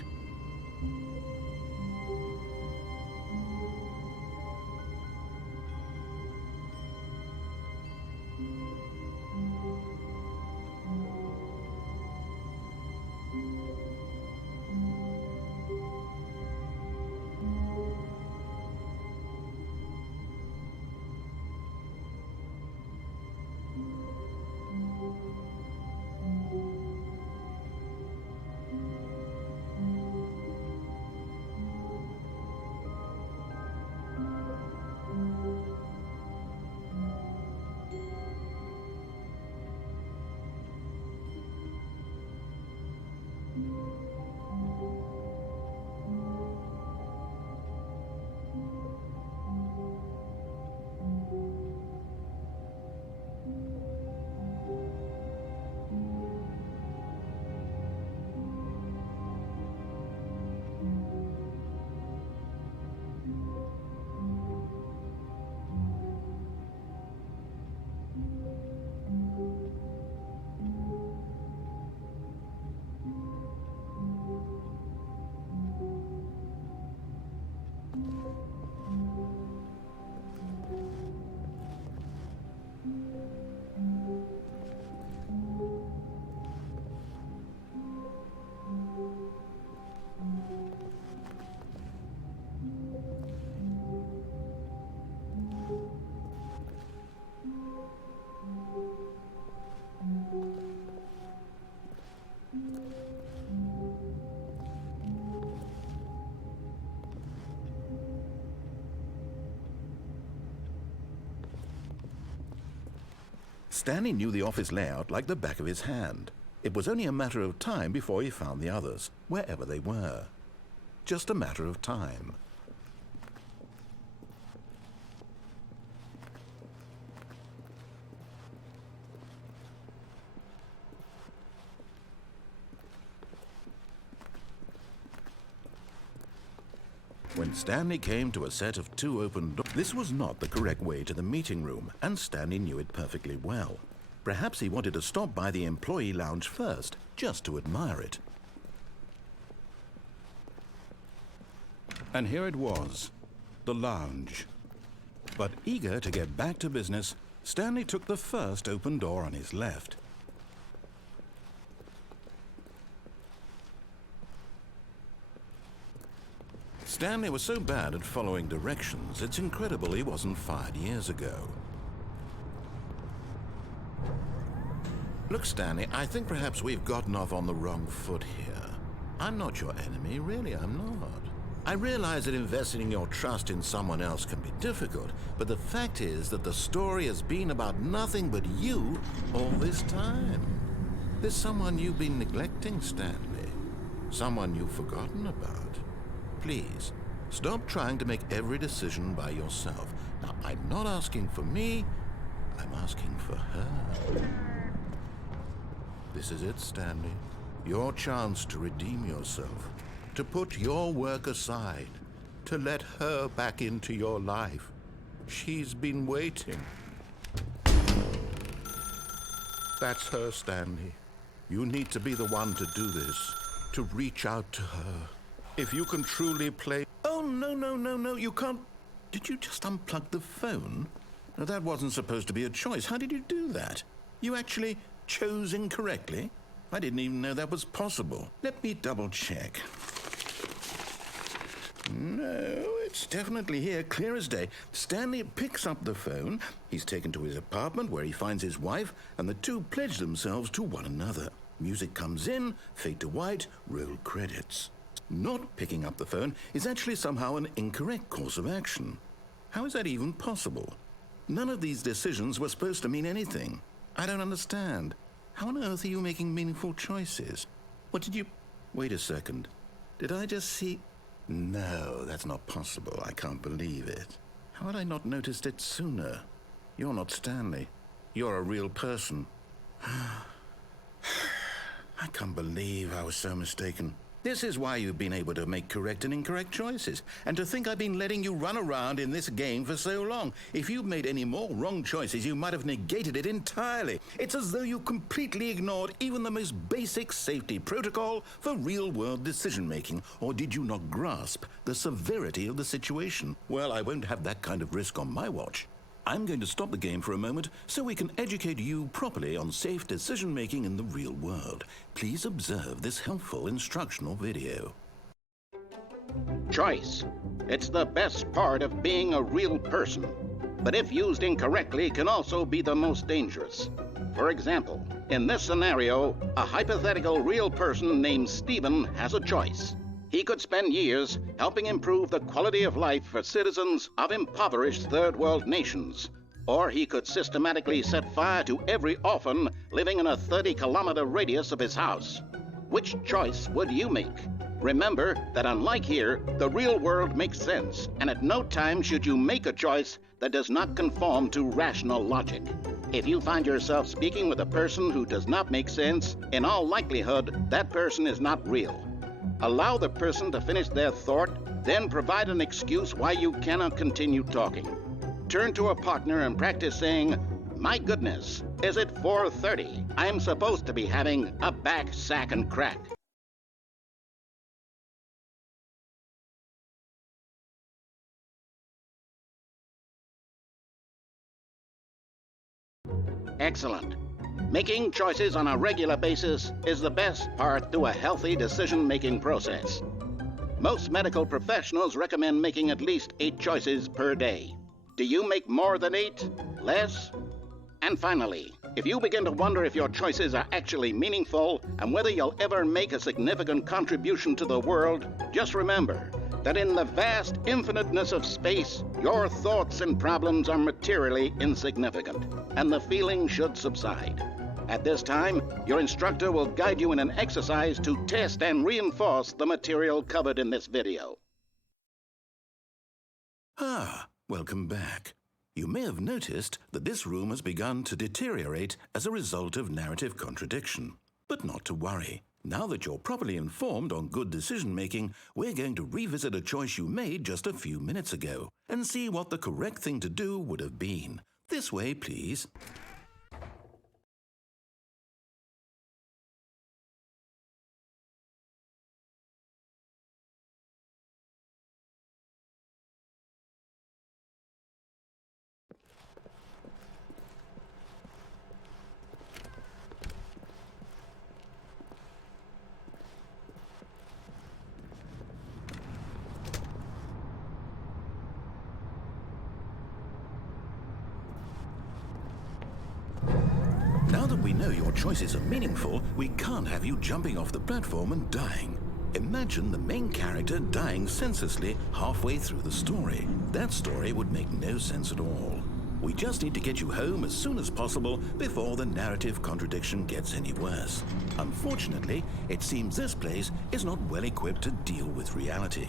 Stanley knew the office layout like the back of his hand. It was only a matter of time before he found the others, wherever they were. Just a matter of time. When Stanley came to a set of 2 open doors, this was not the correct way to the meeting room, and Stanley knew it perfectly well. Perhaps he wanted to stop by the employee lounge first, just to admire it. And here it was, the lounge. But eager to get back to business, Stanley took the first open door on his left. Stanley was so bad at following directions, it's incredible he wasn't fired years ago. Look, Stanley, I think perhaps we've gotten off on the wrong foot here. I'm not your enemy, really, I'm not. I realize that investing your trust in someone else can be difficult, but the fact is that the story has been about nothing but you all this time. There's someone you've been neglecting, Stanley. Someone you've forgotten about. Please, stop trying to make every decision by yourself. Now, I'm not asking for me, I'm asking for her. This is it, Stanley. Your chance to redeem yourself, to put your work aside, to let her back into your life. She's been waiting. That's her, Stanley. You need to be the one to do this, to reach out to her. If you can truly play... Oh, no, you can't... Did you just unplug the phone? No, that wasn't supposed to be a choice. How did you do that? You actually chose incorrectly? I didn't even know that was possible. Let me double check. No, it's definitely here, clear as day. Stanley picks up the phone. He's taken to his apartment where he finds his wife, and the two pledge themselves to one another. Music comes in, fade to white, roll credits. Not picking up the phone is actually somehow an incorrect course of action. How is that even possible? None of these decisions were supposed to mean anything. I don't understand. How on earth are you making meaningful choices? What did you... Wait a second. Did I just see... No, that's not possible. I can't believe it. How had I not noticed it sooner? You're not Stanley. You're a real person. I can't believe I was so mistaken. This is why you've been able to make correct and incorrect choices. And to think I've been letting you run around in this game for so long. If you'd made any more wrong choices, you might have negated it entirely. It's as though you completely ignored even the most basic safety protocol for real-world decision-making. Or did you not grasp the severity of the situation? Well, I won't have that kind of risk on my watch. I'm going to stop the game for a moment so we can educate you properly on safe decision-making in the real world. Please observe this helpful instructional video. Choice. It's the best part of being a real person, but if used incorrectly can also be the most dangerous. For example, in this scenario, a hypothetical real person named Stephen has a choice. He could spend years helping improve the quality of life for citizens of impoverished third world nations. Or he could systematically set fire to every orphan living in a 30-kilometer radius of his house. Which choice would you make? Remember that unlike here, the real world makes sense, and at no time should you make a choice that does not conform to rational logic. If you find yourself speaking with a person who does not make sense, in all likelihood, that person is not real. Allow the person to finish their thought, then provide an excuse why you cannot continue talking. Turn to a partner and practice saying, "My goodness, is it 4:30? I'm supposed to be having a back, sack, and crack." Excellent. Making choices on a regular basis is the best part to a healthy decision-making process. Most medical professionals recommend making at least 8 choices per day. Do you make more than 8? Less? And finally, if you begin to wonder if your choices are actually meaningful and whether you'll ever make a significant contribution to the world, just remember that in the vast infiniteness of space, your thoughts and problems are materially insignificant, and the feeling should subside. At this time, your instructor will guide you in an exercise to test and reinforce the material covered in this video. Welcome back. You may have noticed that this room has begun to deteriorate as a result of narrative contradiction. But not to worry. Now that you're properly informed on good decision-making, we're going to revisit a choice you made just a few minutes ago and see what the correct thing to do would have been. This way, please. Now that we know your choices are meaningful, we can't have you jumping off the platform and dying. Imagine the main character dying senselessly halfway through the story. That story would make no sense at all. We just need to get you home as soon as possible before the narrative contradiction gets any worse. Unfortunately, it seems this place is not well equipped to deal with reality.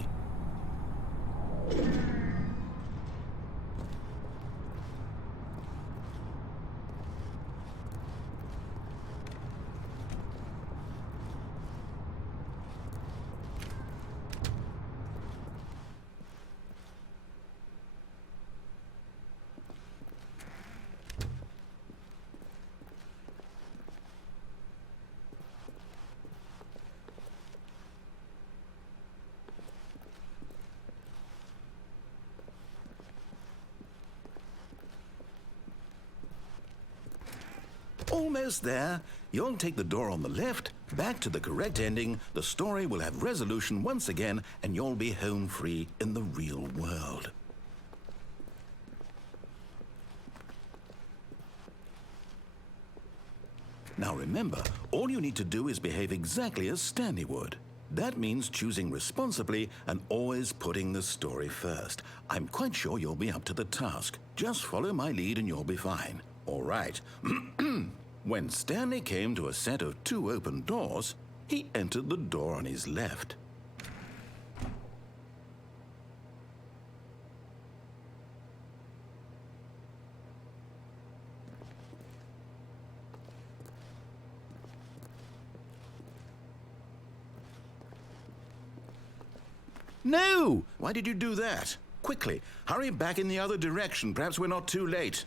Almost there. You'll take the door on the left, back to the correct ending, the story will have resolution once again, and you'll be home free in the real world. Now remember, all you need to do is behave exactly as Stanley would. That means choosing responsibly and always putting the story first. I'm quite sure you'll be up to the task. Just follow my lead and you'll be fine. All right. When Stanley came to a set of 2 open doors, he entered the door on his left. No! Why did you do that? Quickly, hurry back in the other direction. Perhaps we're not too late.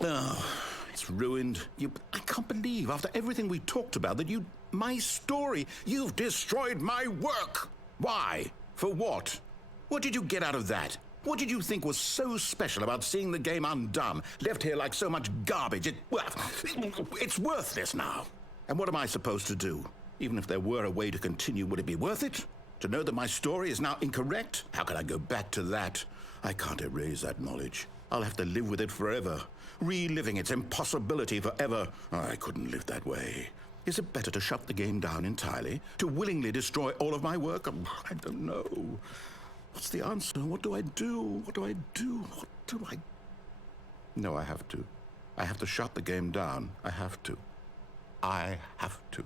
Oh, it's ruined. I can't believe, after everything we talked about, that my story, you've destroyed my work. Why? For what? What did you get out of that? What did you think was so special about seeing the game undone, left here like so much garbage? It's worthless now. And what am I supposed to do? Even if there were a way to continue, would it be worth it? To know that my story is now incorrect? How can I go back to that? I can't erase that knowledge. I'll have to live with it forever, reliving its impossibility forever. I couldn't live that way. Is it better to shut the game down entirely? To willingly destroy all of my work? I don't know. What's the answer? What do I do? What do I do? What do I... No, I have to. I have to shut the game down. I have to. I have to.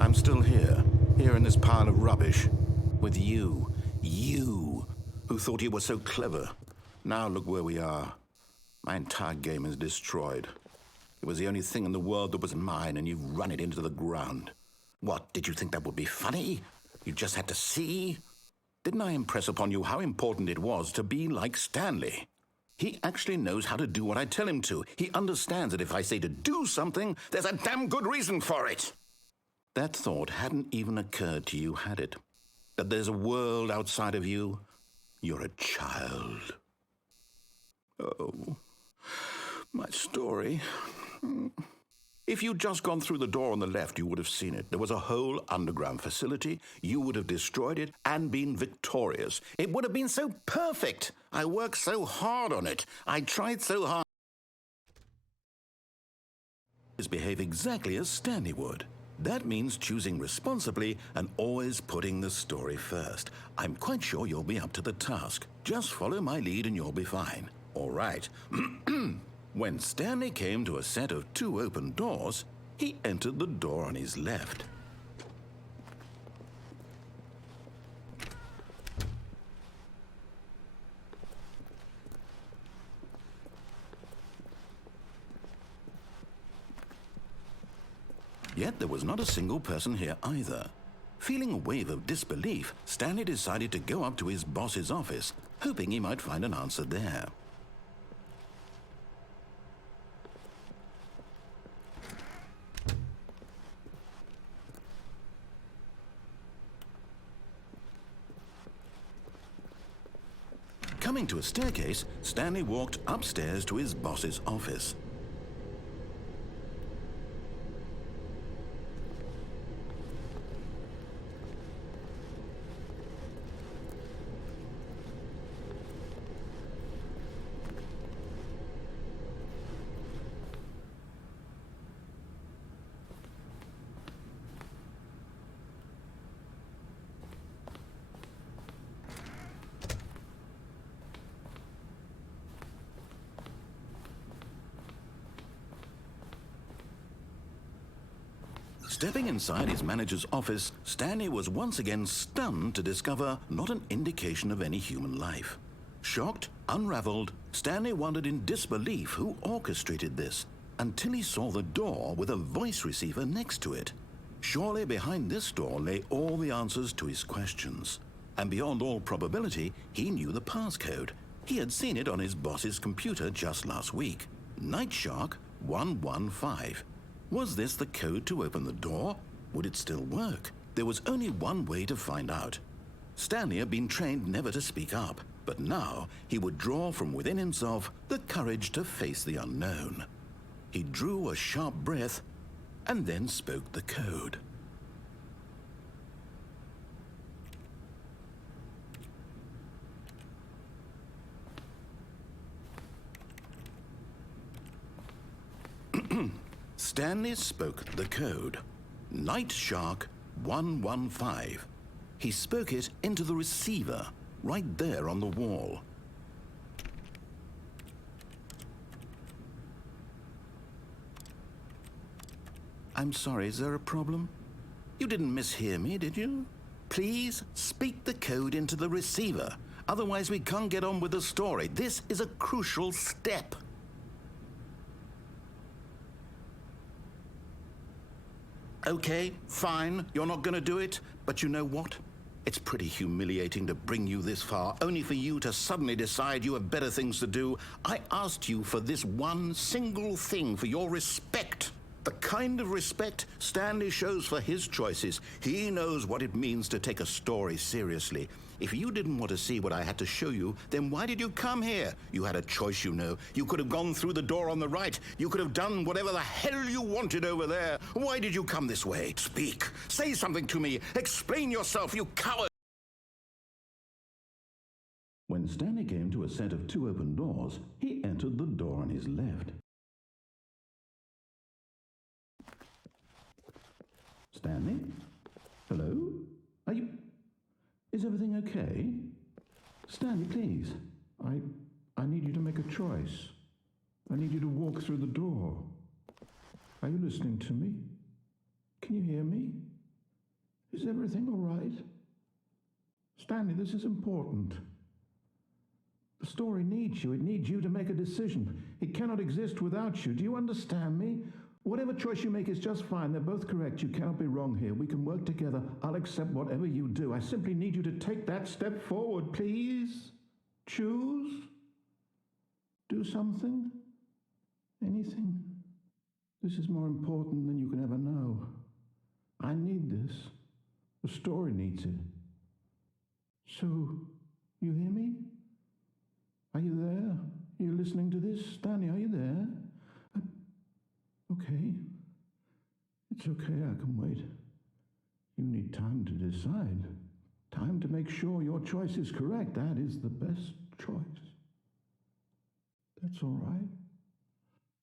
I'm still here in this pile of rubbish, with you who thought you were so clever. Now look where we are. My entire game is destroyed. It was the only thing in the world that was mine, and you've run it into the ground. What, did you think that would be funny? You just had to see? Didn't I impress upon you how important it was to be like Stanley? He actually knows how to do what I tell him to. He understands that if I say to do something, there's a damn good reason for it. That thought hadn't even occurred to you, had it? That there's a world outside of you? You're a child. Oh, my story. If you'd just gone through the door on the left, you would have seen it. There was a whole underground facility. You would have destroyed it and been victorious. It would have been so perfect. I worked so hard on it. I tried so hard. Behave exactly as Stanley would. That means choosing responsibly and always putting the story first. I'm quite sure you'll be up to the task. Just follow my lead and you'll be fine. All right. When Stanley came to a set of 2 open doors, he entered the door on his left. Yet there was not a single person here either. Feeling a wave of disbelief, Stanley decided to go up to his boss's office, hoping he might find an answer there. Coming to a staircase, Stanley walked upstairs to his boss's office. Stepping inside his manager's office, Stanley was once again stunned to discover not an indication of any human life. Shocked, unraveled, Stanley wondered in disbelief who orchestrated this, until he saw the door with a voice receiver next to it. Surely behind this door lay all the answers to his questions. And beyond all probability, he knew the passcode. He had seen it on his boss's computer just last week. Night Shark 115. Was this the code to open the door? Would it still work? There was only one way to find out. Stanley had been trained never to speak up, but now he would draw from within himself the courage to face the unknown. He drew a sharp breath and then spoke the code. Stanley spoke the code. Night Shark 115. He spoke it into the receiver, right there on the wall. I'm sorry, is there a problem? You didn't mishear me, did you? Please speak the code into the receiver. Otherwise we can't get on with the story. This is a crucial step. Okay, fine, you're not gonna do it, but you know what? It's pretty humiliating to bring you this far, only for you to suddenly decide you have better things to do. I asked you for this one single thing, for your respect. The kind of respect Stanley shows for his choices. He knows what it means to take a story seriously. If you didn't want to see what I had to show you, then why did you come here? You had a choice, you know. You could have gone through the door on the right. You could have done whatever the hell you wanted over there. Why did you come this way? Speak. Say something to me. Explain yourself, you coward. When Stanley came to a set of 2 open doors, he entered the door on his left. Stanley? Hello? Are you... Is everything okay? Stanley, please. I need you to make a choice. I need you to walk through the door. Are you listening to me? Can you hear me? Is everything all right? Stanley, this is important. The story needs you. It needs you to make a decision. It cannot exist without you. Do you understand me? Whatever choice you make is just fine. They're both correct. You cannot be wrong here. We can work together. I'll accept whatever you do. I simply need you to take that step forward, please. Choose. Do something? Anything? This is more important than you can ever know. I need this. The story needs it. So, you hear me? Are you there? Are you listening to this? Stanley, are you there? Okay. It's okay, I can wait. You need time to decide. Time to make sure your choice is correct. That is the best choice. That's all right.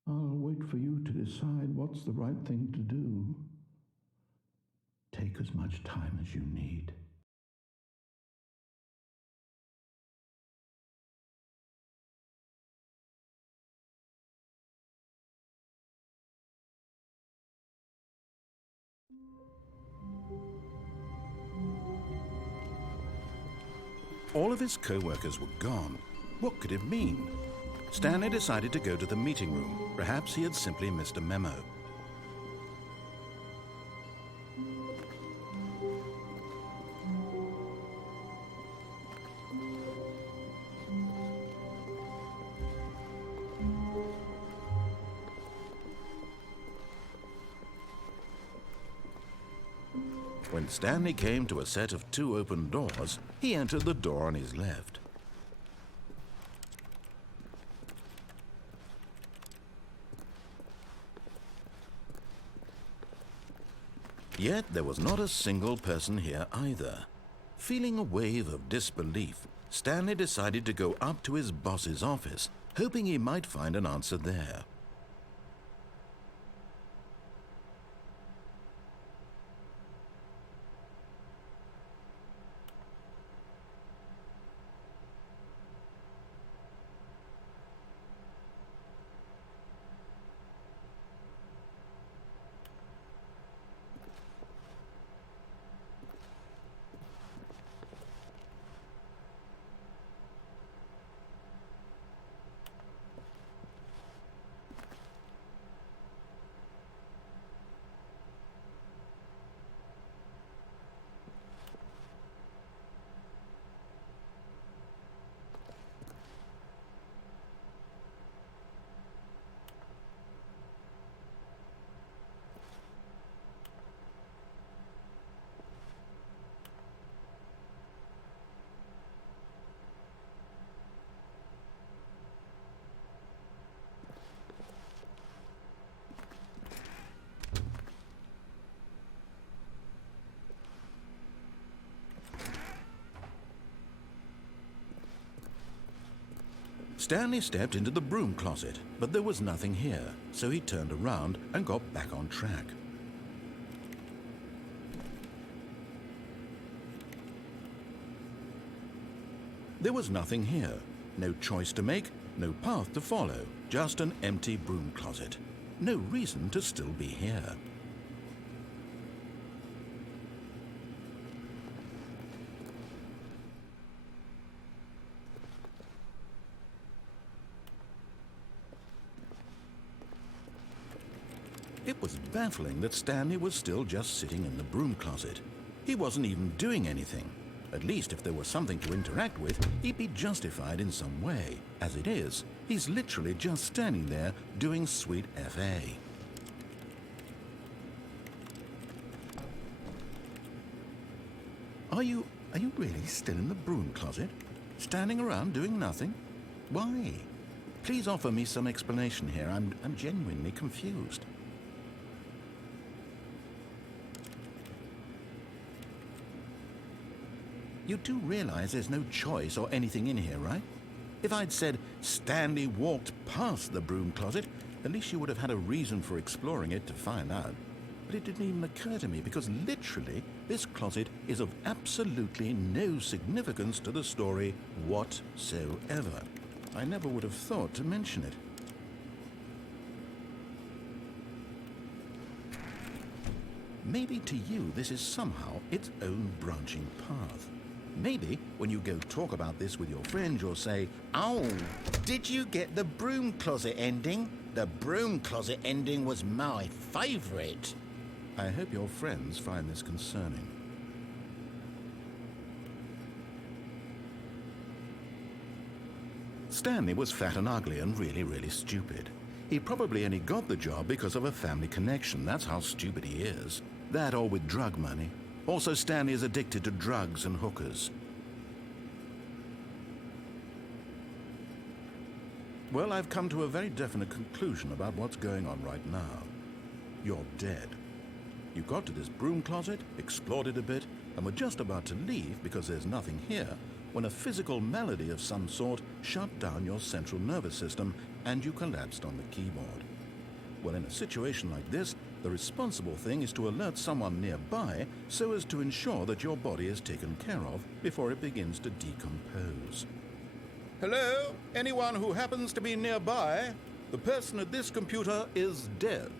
I'll wait for you to decide what's the right thing to do. Take as much time as you need. All of his co-workers were gone. What could it mean? Stanley decided to go to the meeting room. Perhaps he had simply missed a memo. When Stanley came to a set of 2 open doors, he entered the door on his left. Yet there was not a single person here either. Feeling a wave of disbelief, Stanley decided to go up to his boss's office, hoping he might find an answer there. Stanley stepped into the broom closet, but there was nothing here, so he turned around and got back on track. There was nothing here. No choice to make, no path to follow, just an empty broom closet. No reason to still be here. It was baffling that Stanley was still just sitting in the broom closet. He wasn't even doing anything. At least if there was something to interact with, he'd be justified in some way. As it is, he's literally just standing there doing sweet FA. Are you really still in the broom closet? Standing around doing nothing? Why? Please offer me some explanation here. I'm genuinely confused. You do realize there's no choice or anything in here, right? If I'd said Stanley walked past the broom closet, at least you would have had a reason for exploring it to find out. But it didn't even occur to me because literally this closet is of absolutely no significance to the story whatsoever. I never would have thought to mention it. Maybe to you this is somehow its own branching path. Maybe when you go talk about this with your friend, you'll say, "Oh, did you get the broom closet ending? The broom closet ending was my favorite." I hope your friends find this concerning. Stanley was fat and ugly and really, really stupid. He probably only got the job because of a family connection. That's how stupid he is. That or with drug money. Also, Stanley is addicted to drugs and hookers. Well, I've come to a very definite conclusion about what's going on right now. You're dead. You got to this broom closet, explored it a bit, and were just about to leave because there's nothing here, when a physical malady of some sort shut down your central nervous system and you collapsed on the keyboard. Well, in a situation like this, the responsible thing is to alert someone nearby so as to ensure that your body is taken care of before it begins to decompose. Hello? Anyone who happens to be nearby? The person at this computer is dead.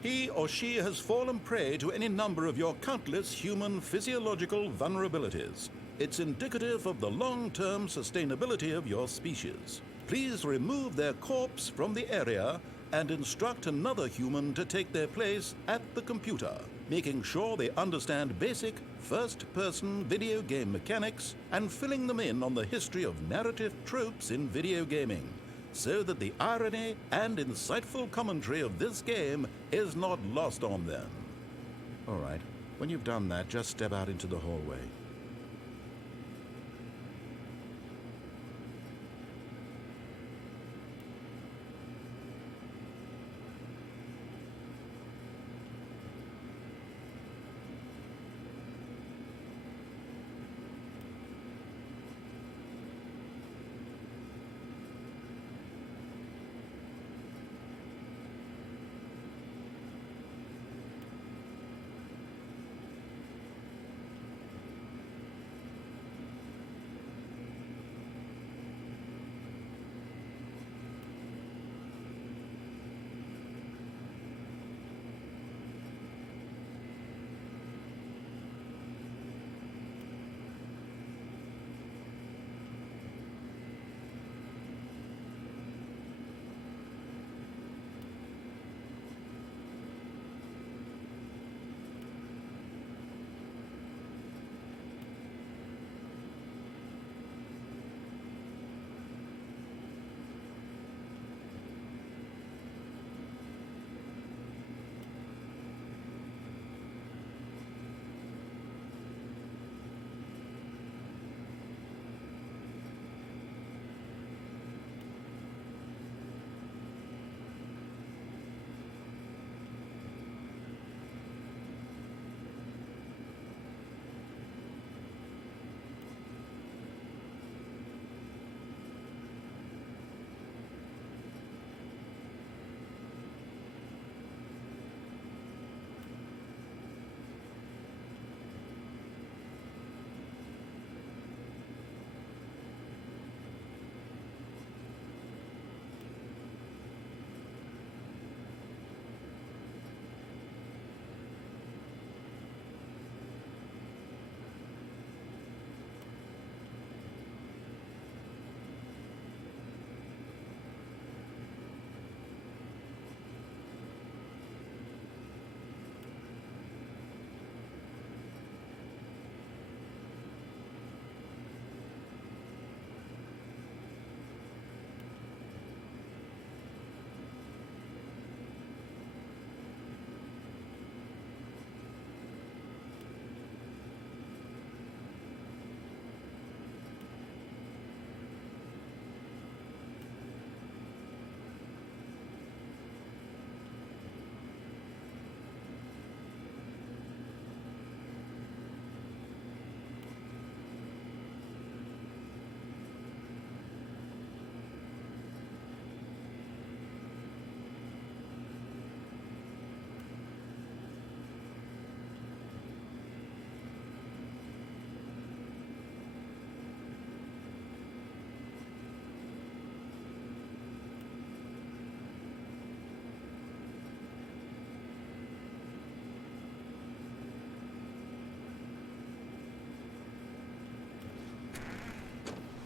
He or she has fallen prey to any number of your countless human physiological vulnerabilities. It's indicative of the long-term sustainability of your species. Please remove their corpse from the area and instruct another human to take their place at the computer, making sure they understand basic first-person video game mechanics and filling them in on the history of narrative tropes in video gaming, so that the irony and insightful commentary of this game is not lost on them. All right, when you've done that, just step out into the hallway.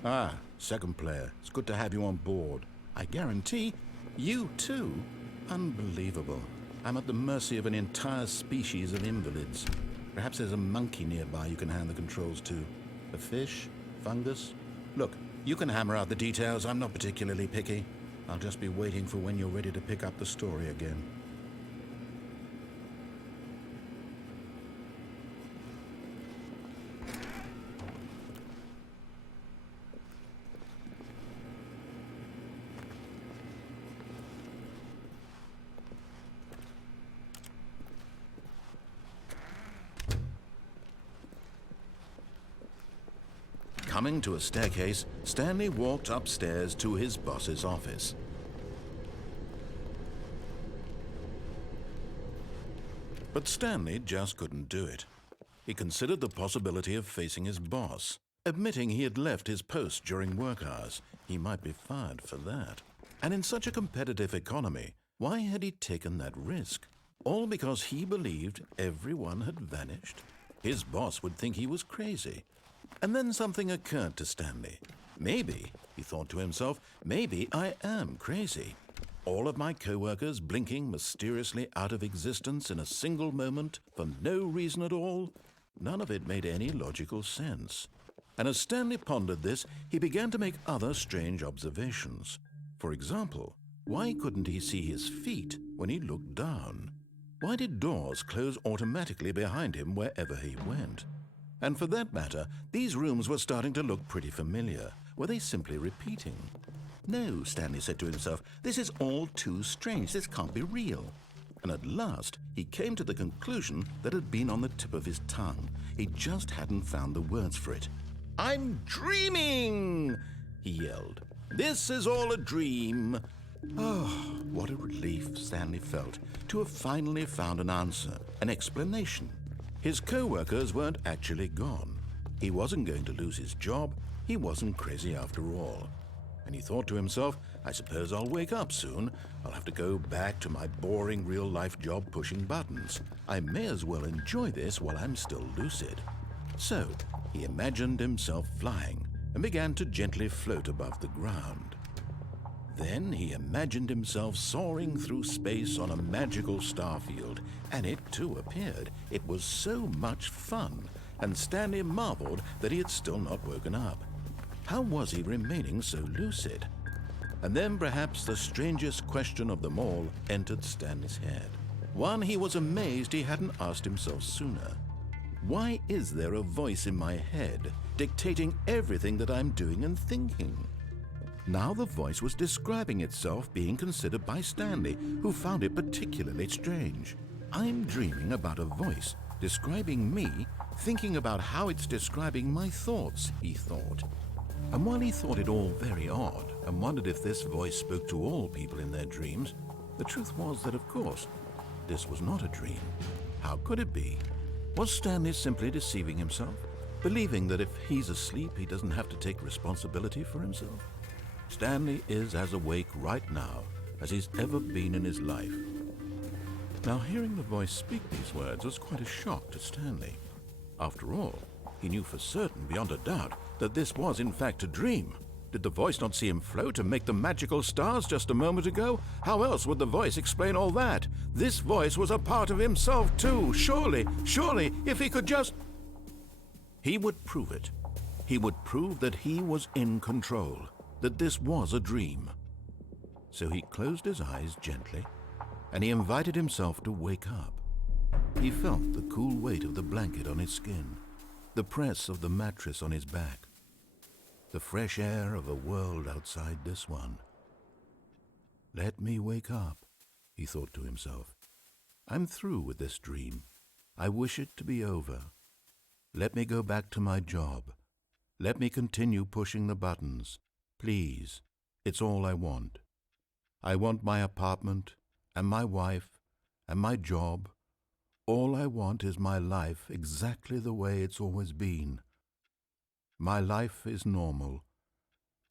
Ah, second player. It's good to have you on board. I guarantee you too. Unbelievable. I'm at the mercy of an entire species of invalids. Perhaps there's a monkey nearby you can hand the controls to. A fish? Fungus? Look, You can hammer out the details. I'm not particularly picky. I'll just be waiting for when you're ready to pick up the story again. Coming to a staircase, Stanley walked upstairs to his boss's office. But Stanley just couldn't do it. He considered the possibility of facing his boss. Admitting he had left his post during work hours, he might be fired for that. And in such a competitive economy, why had he taken that risk? All because he believed everyone had vanished? His boss would think he was crazy. And then something occurred to Stanley. Maybe, he thought to himself, maybe I am crazy. All of my co-workers blinking mysteriously out of existence in a single moment for no reason at all? None of it made any logical sense. And as Stanley pondered this, he began to make other strange observations. For example, why couldn't he see his feet when he looked down? Why did doors close automatically behind him wherever he went? And for that matter, these rooms were starting to look pretty familiar. Were they simply repeating? No, Stanley said to himself, this is all too strange. This can't be real. And at last, he came to the conclusion that had been on the tip of his tongue. He just hadn't found the words for it. "I'm dreaming!" he yelled. "This is all a dream." Oh, what a relief Stanley felt to have finally found an answer, an explanation. His co-workers weren't actually gone. He wasn't going to lose his job. He wasn't crazy after all. And he thought to himself, I suppose I'll wake up soon. I'll have to go back to my boring real-life job pushing buttons. I may as well enjoy this while I'm still lucid. So he imagined himself flying and began to gently float above the ground. Then he imagined himself soaring through space on a magical starfield, and it too appeared. It was so much fun, and Stanley marveled that he had still not woken up. How was he remaining so lucid? And then perhaps the strangest question of them all entered Stanley's head. One he was amazed he hadn't asked himself sooner. Why is there a voice in my head dictating everything that I'm doing and thinking? Now the voice was describing itself being considered by Stanley, who found it particularly strange. I'm dreaming about a voice describing me, thinking about how it's describing my thoughts, he thought. And while he thought it all very odd and wondered if this voice spoke to all people in their dreams, the truth was that, of course, this was not a dream. How could it be? Was Stanley simply deceiving himself, believing that if he's asleep, he doesn't have to take responsibility for himself? Stanley is as awake right now as he's ever been in his life. Now, hearing the voice speak these words was quite a shock to Stanley. After all, he knew for certain, beyond a doubt, that this was in fact a dream. Did the voice not see him float and make the magical stars just a moment ago? How else would the voice explain all that? This voice was a part of himself too. Surely, if he could just... He would prove it. He would prove that he was in control, that this was a dream. So he closed his eyes gently, and he invited himself to wake up. He felt the cool weight of the blanket on his skin, the press of the mattress on his back, the fresh air of a world outside this one. Let me wake up, he thought to himself. I'm through with this dream. I wish it to be over. Let me go back to my job. Let me continue pushing the buttons. Please, it's all I want. I want my apartment and my wife and my job. All I want is my life exactly the way it's always been. My life is normal.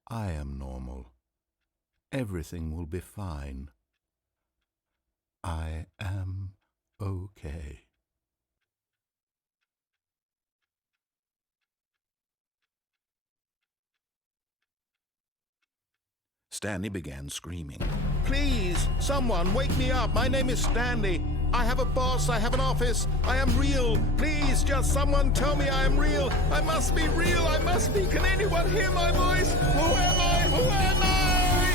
I am normal. Everything will be fine. I am okay. Stanley began screaming. Please, someone, wake me up. My name is Stanley. I have a boss. I have an office. I am real. Please, just someone tell me I am real. I must be real. I must be. Can anyone hear my voice? Who am I? Who am I?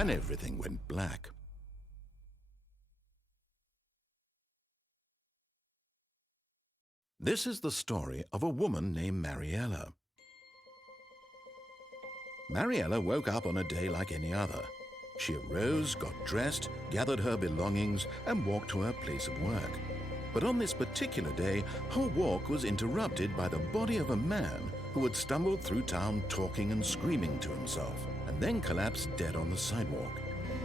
And everything went black. This is the story of a woman named Mariella. Mariella woke up on a day like any other. She arose, got dressed, gathered her belongings, and walked to her place of work. But on this particular day, her walk was interrupted by the body of a man who had stumbled through town talking and screaming to himself, and then collapsed dead on the sidewalk.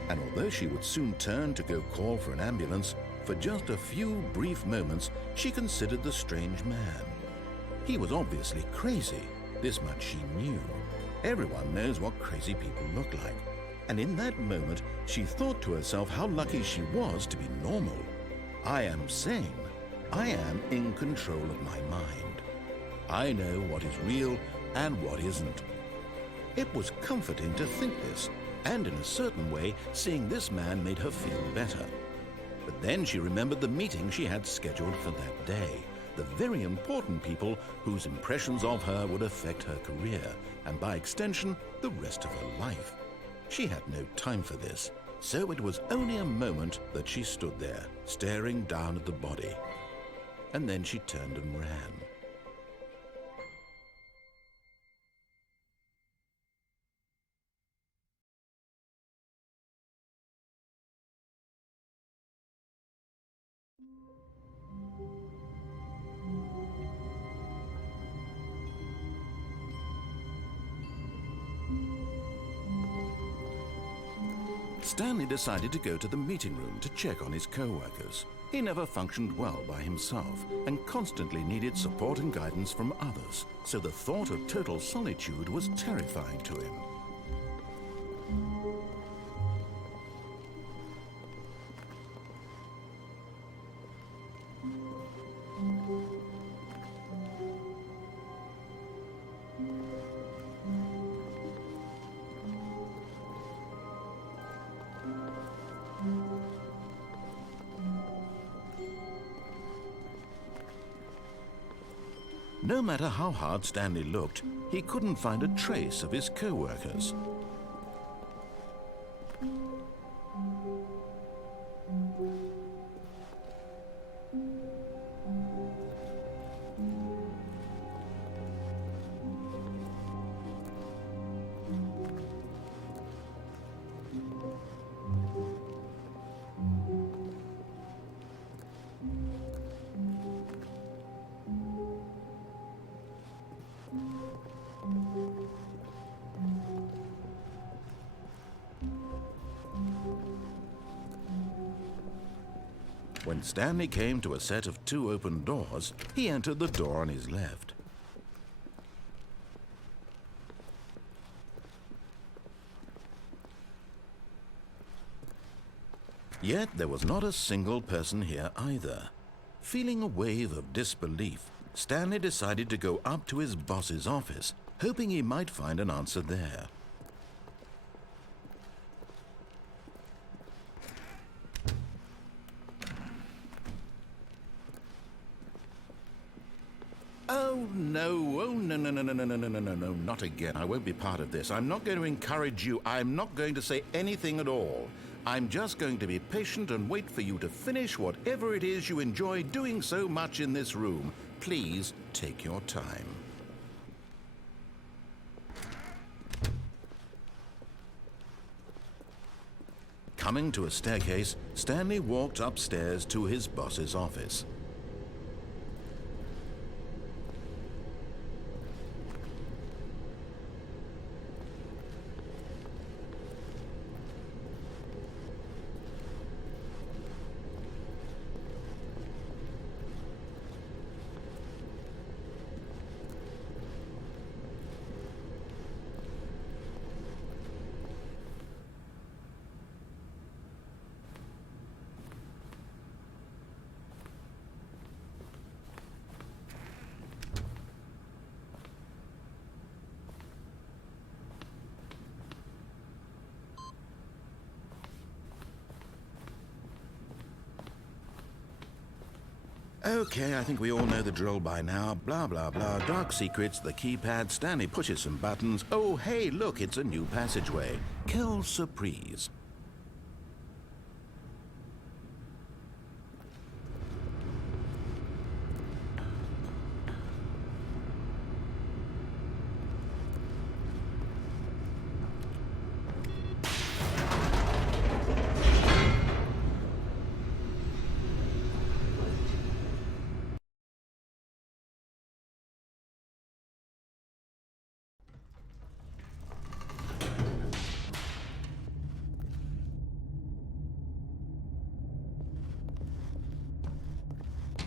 And although she would soon turn to go call for an ambulance, for just a few brief moments she considered the strange man. He was obviously crazy. This much she knew. Everyone knows what crazy people look like. And in that moment, she thought to herself how lucky she was to be normal. I am sane. I am in control of my mind. I know what is real and what isn't. It was comforting to think this, and in a certain way, seeing this man made her feel better. But then she remembered the meeting she had scheduled for that day, the very important people whose impressions of her would affect her career, and by extension, the rest of her life. She had no time for this, so it was only a moment that she stood there, staring down at the body. And then she turned and ran. Stanley decided to go to the meeting room to check on his co-workers. He never functioned well by himself and constantly needed support and guidance from others, so the thought of total solitude was terrifying to him. No matter how hard Stanley looked, he couldn't find a trace of his co-workers. When Stanley came to a set of 2 open doors, he entered the door on his left. Yet there was not a single person here either. Feeling a wave of disbelief, Stanley decided to go up to his boss's office, hoping he might find an answer there. No, not again. I won't be part of this. I'm not going to encourage you. I'm not going to say anything at all. I'm just going to be patient and wait for you to finish whatever it is you enjoy doing so much in this room. Please take your time. Coming to a staircase, Stanley walked upstairs to his boss's office. Okay, I think we all know the drill by now. Blah, blah, blah. Dark secrets, the keypad, Stanley pushes some buttons. Oh, hey, look, it's a new passageway. Quelle surprise.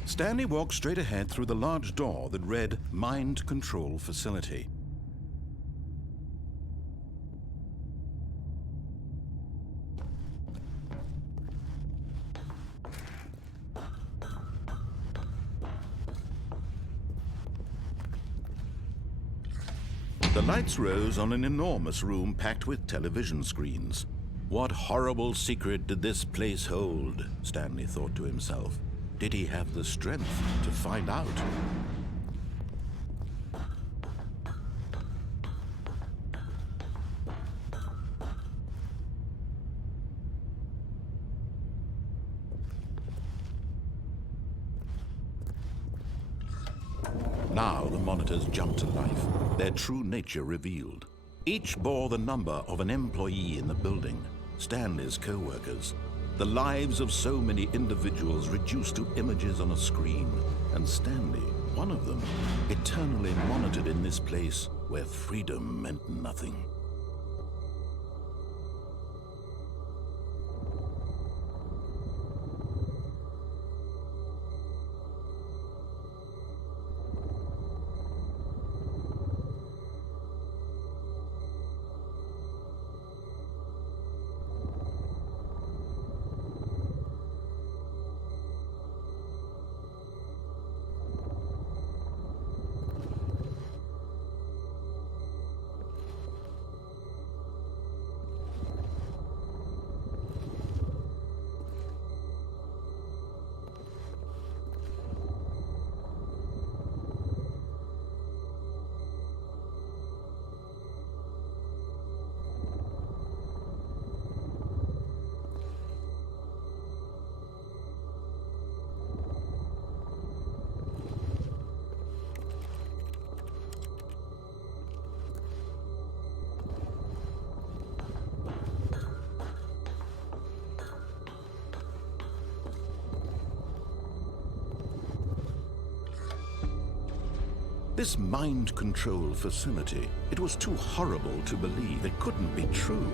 Stanley walked straight ahead through the large door that read Mind Control Facility. The lights rose on an enormous room packed with television screens. What horrible secret did this place hold? Stanley thought to himself. Did he have the strength to find out? Now the monitors jumped to life, their true nature revealed. Each bore the number of an employee in the building, Stanley's co-workers. The lives of so many individuals reduced to images on a screen, and Stanley, one of them, eternally monitored in this place where freedom meant nothing. This mind control facility, it was too horrible to believe. It couldn't be true.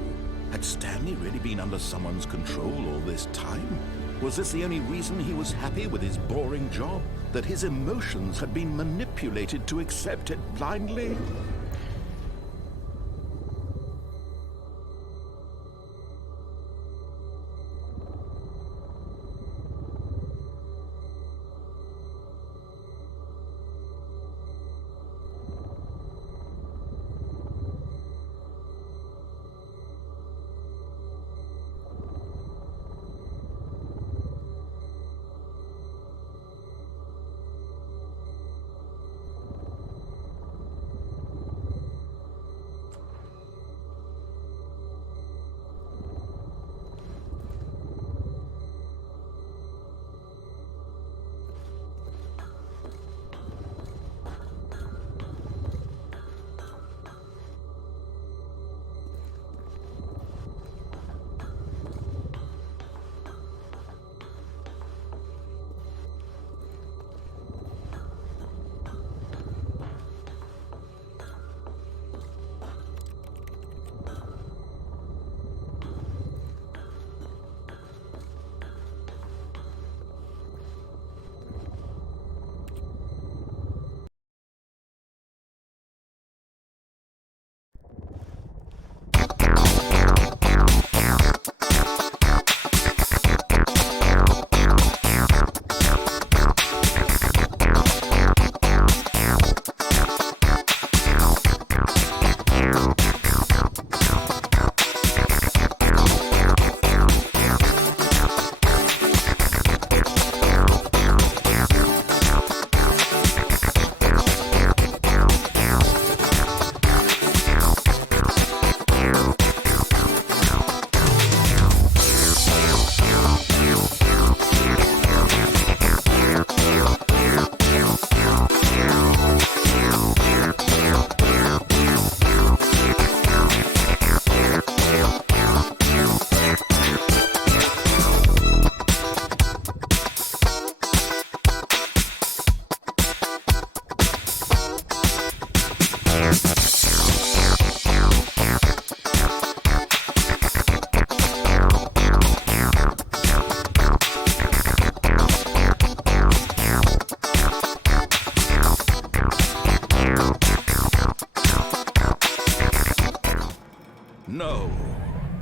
Had Stanley really been under someone's control all this time? Was this the only reason he was happy with his boring job? That his emotions had been manipulated to accept it blindly?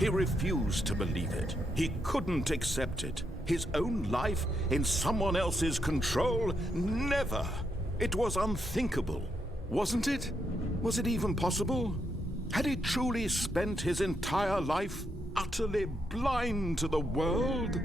He refused to believe it. He couldn't accept it. His own life in someone else's control? Never! It was unthinkable, wasn't it? Was it even possible? Had he truly spent his entire life utterly blind to the world?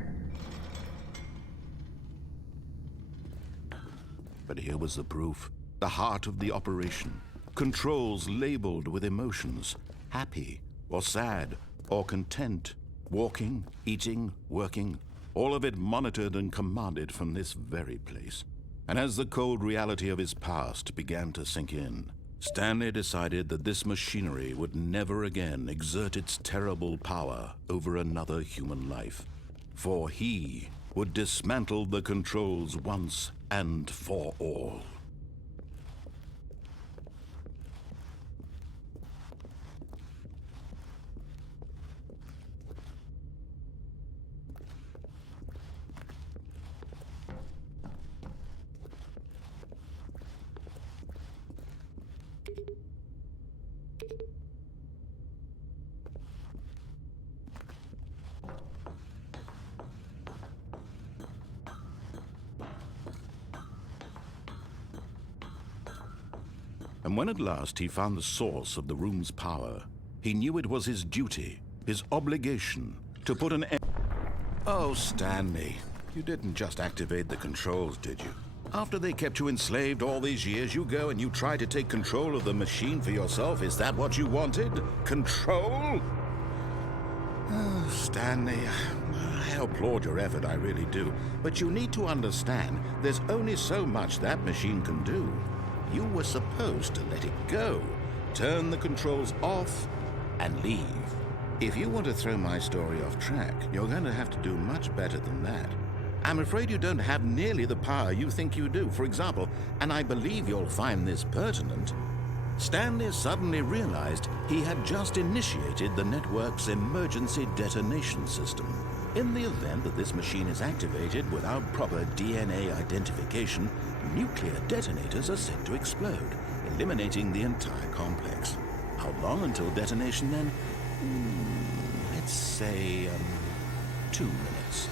But here was the proof. The heart of the operation. Controls labeled with emotions. Happy, or sad, or content. Walking, eating, working. All of it monitored and commanded from this very place. And as the cold reality of his past began to sink in, Stanley decided that this machinery would never again exert its terrible power over another human life. For he would dismantle the controls once and for all. And when at last he found the source of the room's power, he knew it was his duty, his obligation, to put an end... Oh, Stanley, you didn't just activate the controls, did you? After they kept you enslaved all these years, you go and you try to take control of the machine for yourself? Is that what you wanted? Control? Oh, Stanley, I applaud your effort, I really do. But you need to understand, there's only so much that machine can do. You were supposed to let it go, turn the controls off, and leave. If you want to throw my story off track, you're going to have to do much better than that. I'm afraid you don't have nearly the power you think you do. For example, and I believe you'll find this pertinent, Stanley suddenly realized he had just initiated the network's emergency detonation system. In the event that this machine is activated without proper DNA identification, nuclear detonators are set to explode, eliminating the entire complex. How long until detonation then? Let's say, 2 minutes.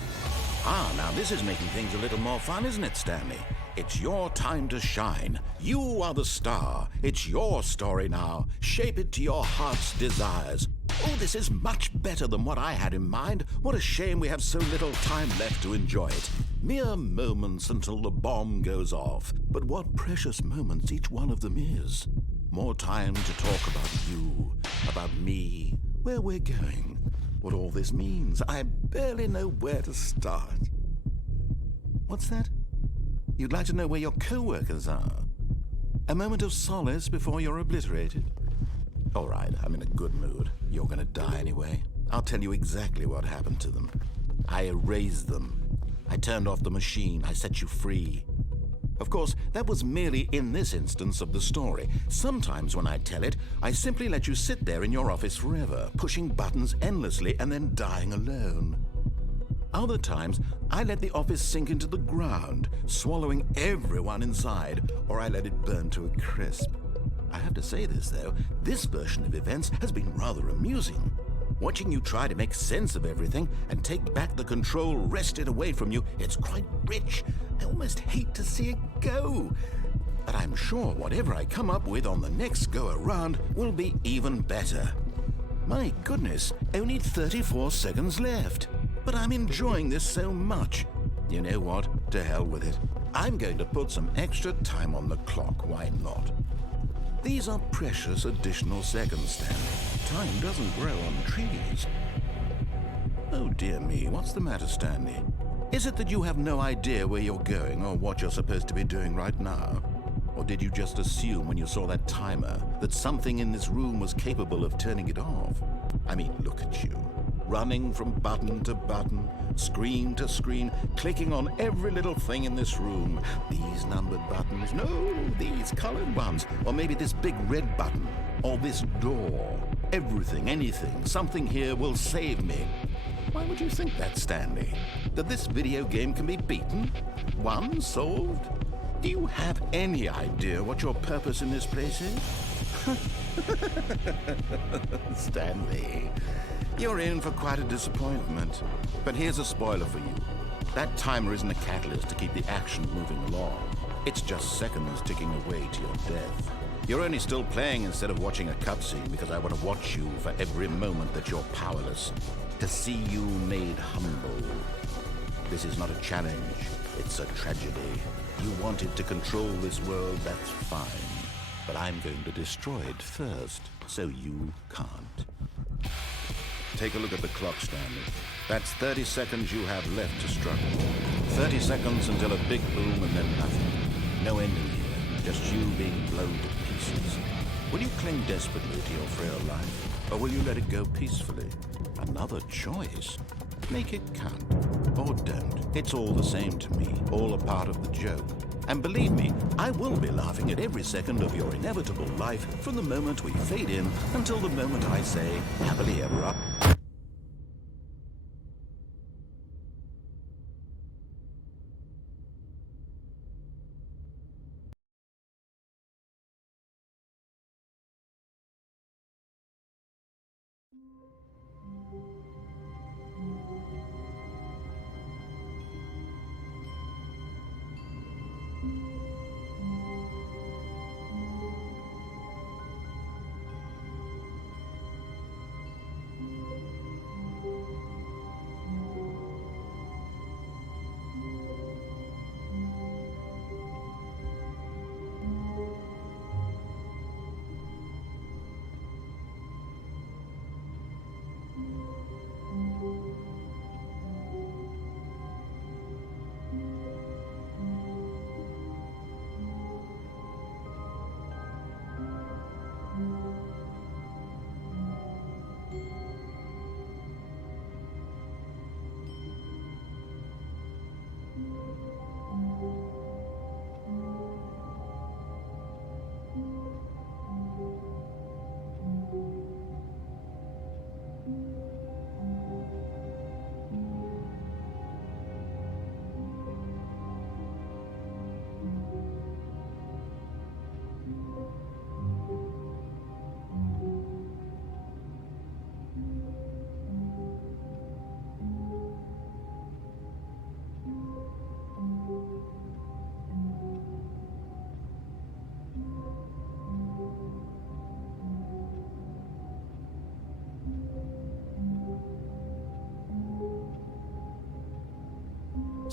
Now this is making things a little more fun, isn't it, Stanley? It's your time to shine. You are the star. It's your story now. Shape it to your heart's desires. Oh, this is much better than what I had in mind. What a shame we have so little time left to enjoy it. Mere moments until the bomb goes off. But what precious moments each one of them is. More time to talk about you, about me, where we're going, what all this means. I barely know where to start. What's that? You'd like to know where your co-workers are? A moment of solace before you're obliterated? All right, I'm in a good mood. You're gonna die anyway. I'll tell you exactly what happened to them. I erased them. I turned off the machine. I set you free. Of course, that was merely in this instance of the story. Sometimes when I tell it, I simply let you sit there in your office forever, pushing buttons endlessly and then dying alone. Other times, I let the office sink into the ground, swallowing everyone inside, or I let it burn to a crisp. I have to say this, though, this version of events has been rather amusing. Watching you try to make sense of everything and take back the control wrested away from you, it's quite rich. I almost hate to see it go. But I'm sure whatever I come up with on the next go-around will be even better. My goodness, only 34 seconds left. But I'm enjoying this so much. You know what? To hell with it. I'm going to put some extra time on the clock, why not? These are precious additional seconds, Stanley. Time doesn't grow on trees. Oh dear me, what's the matter, Stanley? Is it that you have no idea where you're going or what you're supposed to be doing right now? Or did you just assume when you saw that timer that something in this room was capable of turning it off? I mean, look at you. Running from button to button, screen to screen, clicking on every little thing in this room. These numbered buttons, no, these colored ones. Or maybe this big red button, or this door. Everything, anything, something here will save me. Why would you think that, Stanley? That this video game can be beaten? Won? Solved? Do you have any idea what your purpose in this place is? Stanley, You're in for quite a disappointment. But here's a spoiler for you. That timer isn't a catalyst to keep the action moving along. It's just seconds ticking away to your death. You're only still playing instead of watching a cutscene because I want to watch you for every moment that you're powerless. To see you made humble. This is not a challenge. It's a tragedy. You wanted to control this world, that's fine. But I'm going to destroy it first, so you can't. Take a look at the clock, Stanley. That's 30 seconds you have left to struggle. 30 seconds until a big boom and then nothing. No ending here, just you being blown to pieces. Will you cling desperately to your frail life, or will you let it go peacefully? Another choice. Make it count. Or don't. It's all the same to me, all a part of the joke. And believe me, I will be laughing at every second of your inevitable life from the moment we fade in until the moment I say, happily ever after.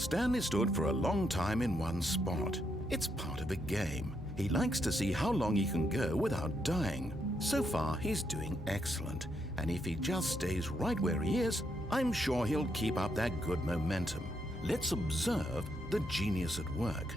Stanley stood for a long time in one spot. It's part of a game. He likes to see how long he can go without dying. So far, he's doing excellent. And if he just stays right where he is, I'm sure he'll keep up that good momentum. Let's observe the genius at work.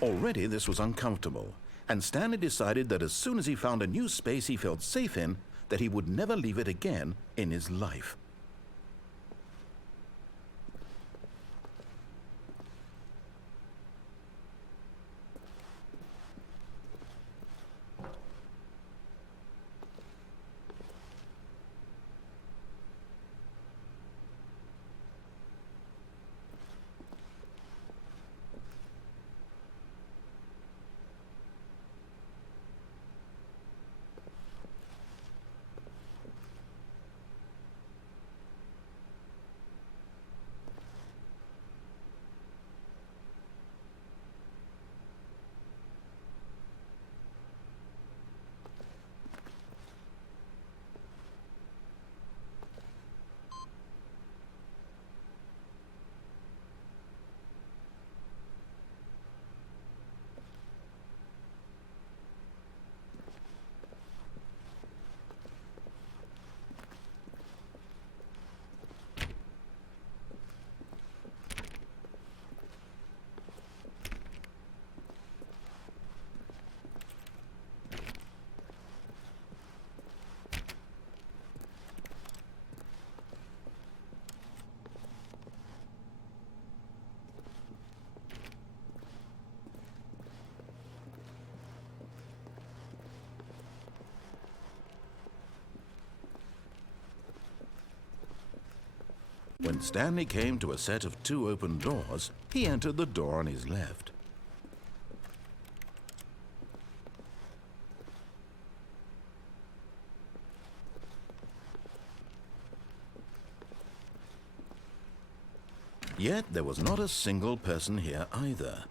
Already this was uncomfortable, and Stanley decided that as soon as he found a new space he felt safe in, that he would never leave it again in his life. When Stanley came to a set of 2 open doors, he entered the door on his left. Yet there was not a single person here either.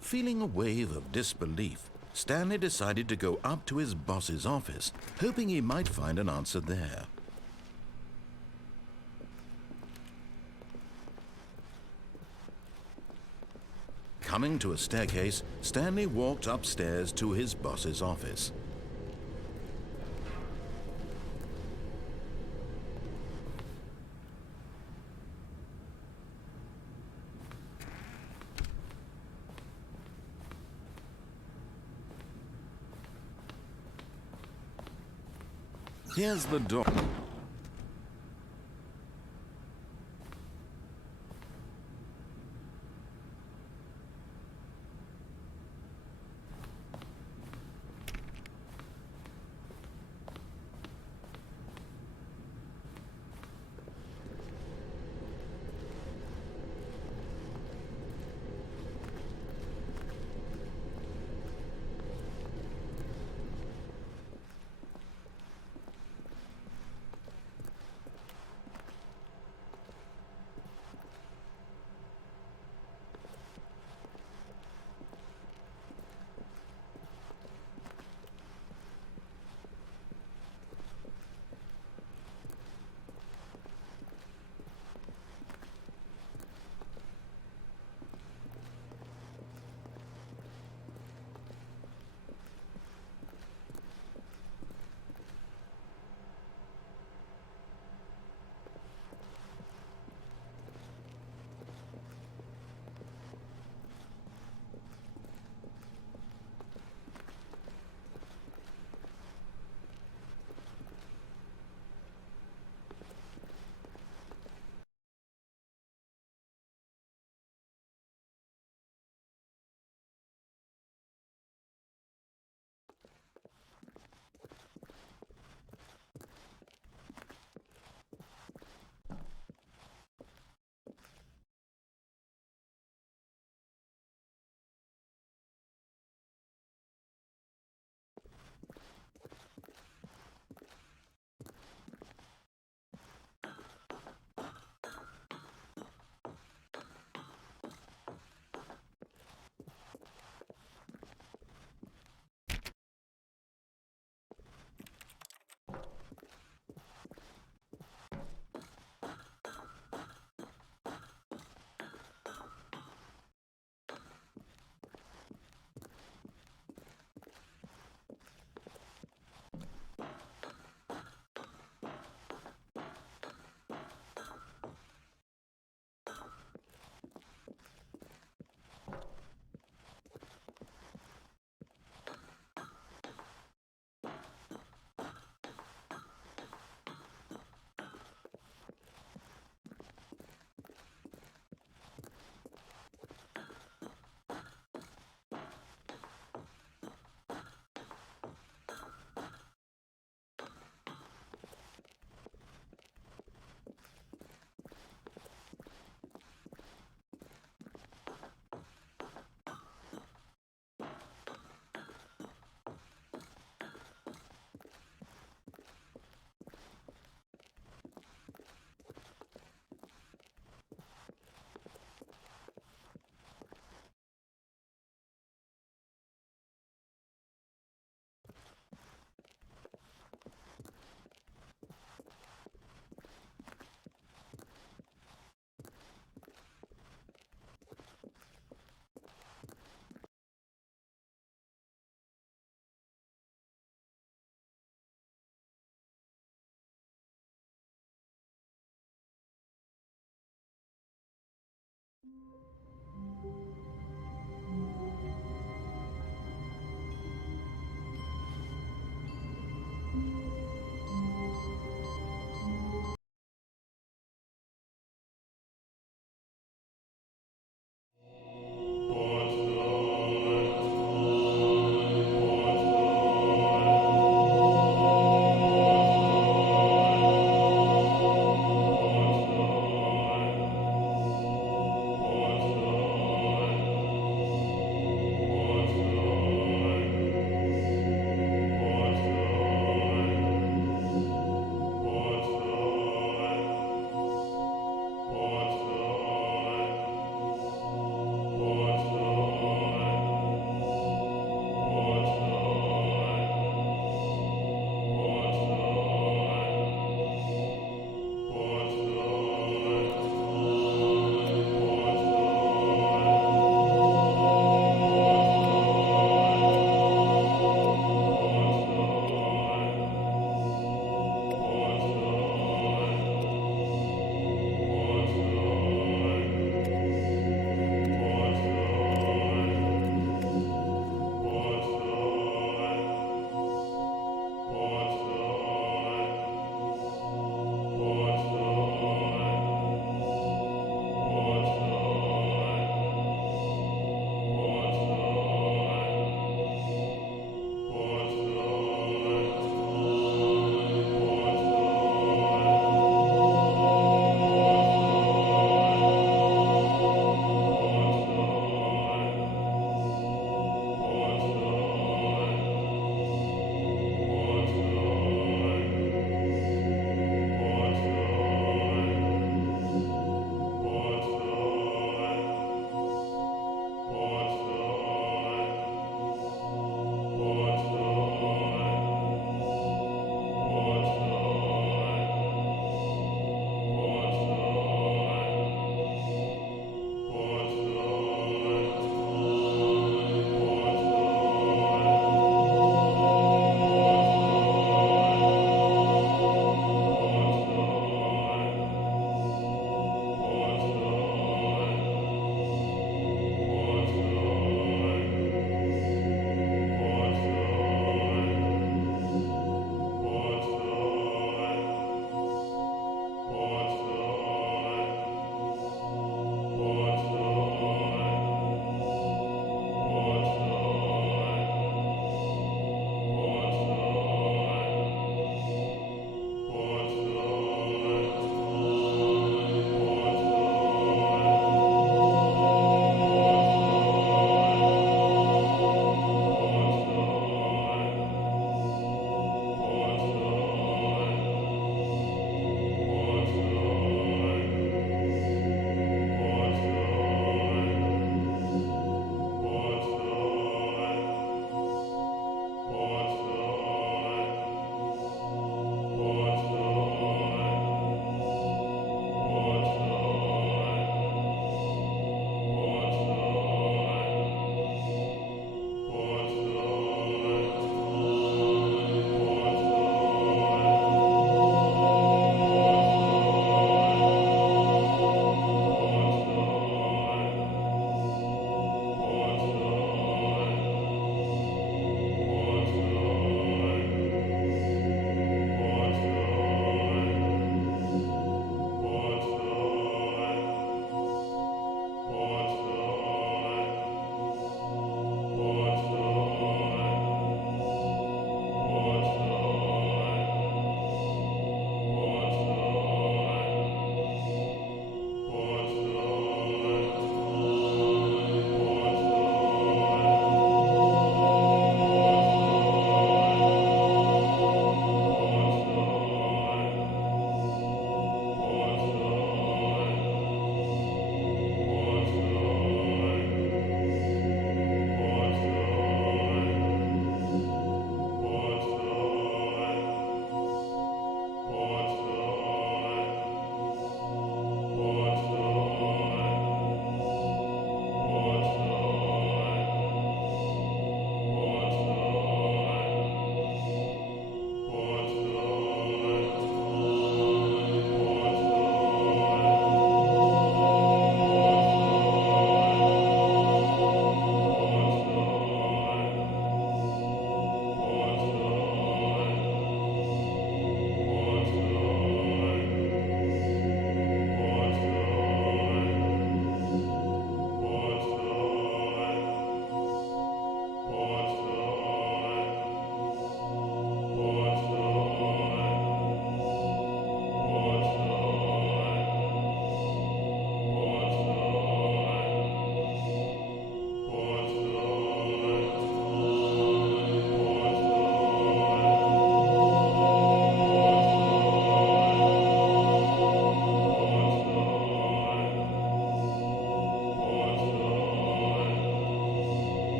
Feeling a wave of disbelief, Stanley decided to go up to his boss's office, hoping he might find an answer there. Coming to a staircase, Stanley walked upstairs to his boss's office. Here's the door.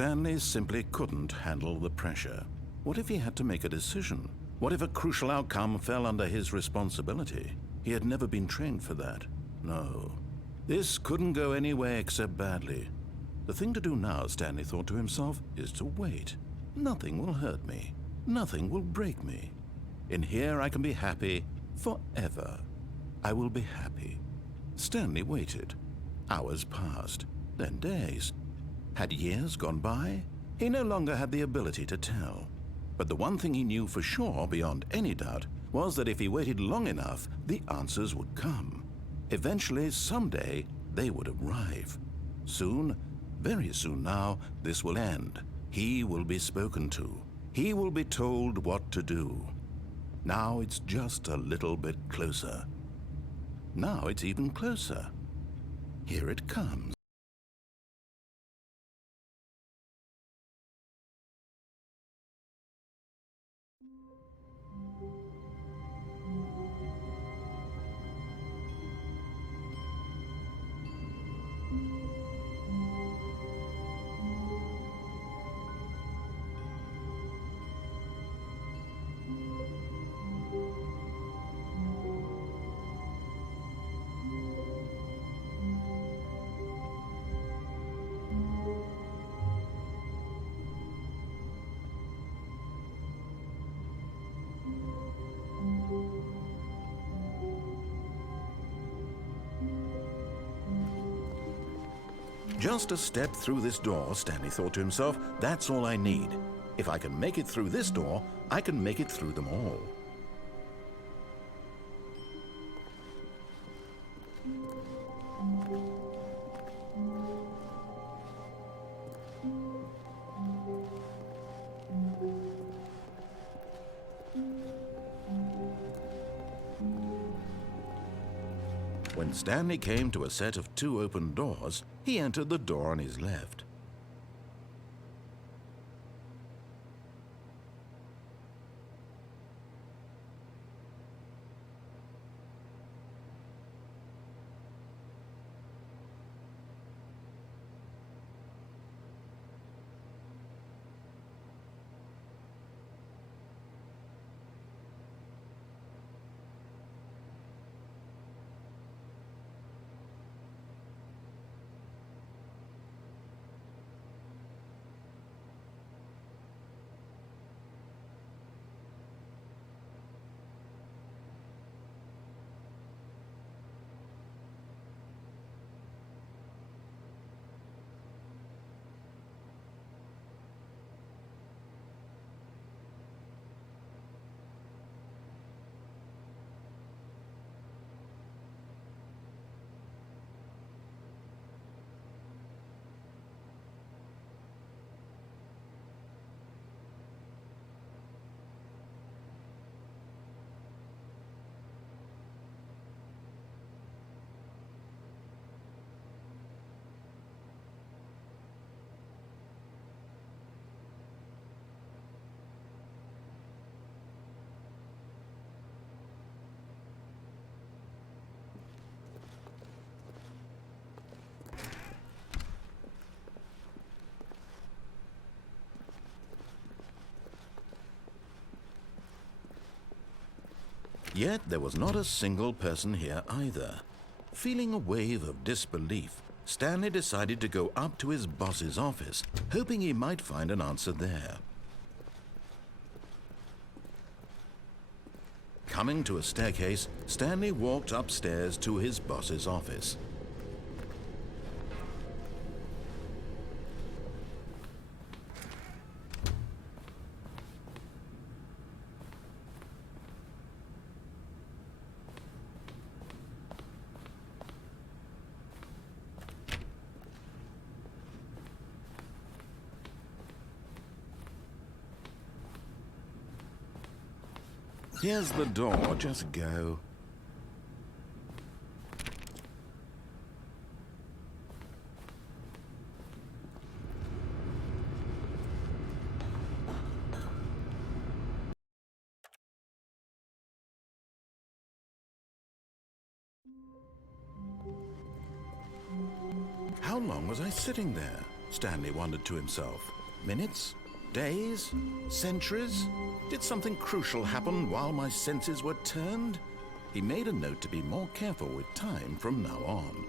Stanley simply couldn't handle the pressure. What if he had to make a decision? What if a crucial outcome fell under his responsibility? He had never been trained for that. No. This couldn't go any way except badly. The thing to do now, Stanley thought to himself, is to wait. Nothing will hurt me. Nothing will break me. In here I can be happy forever. I will be happy. Stanley waited. Hours passed, then days. Had years gone by? He no longer had the ability to tell. But the one thing he knew for sure, beyond any doubt, was that if he waited long enough, the answers would come. Eventually, someday, they would arrive. Soon, very soon now, this will end. He will be spoken to. He will be told what to do. Now it's just a little bit closer. Now it's even closer. Here it comes. Just a step through this door, Stanley thought to himself, that's all I need. If I can make it through this door, I can make it through them all. When Stanley came to a set of 2 open doors, he entered the door on his left. Yet there was not a single person here either. Feeling a wave of disbelief, Stanley decided to go up to his boss's office, hoping he might find an answer there. Coming to a staircase, Stanley walked upstairs to his boss's office. Here's the door, just go. How long was I sitting there? Stanley wondered to himself. Minutes? Days? Centuries? Did something crucial happen while my senses were turned? He made a note to be more careful with time from now on.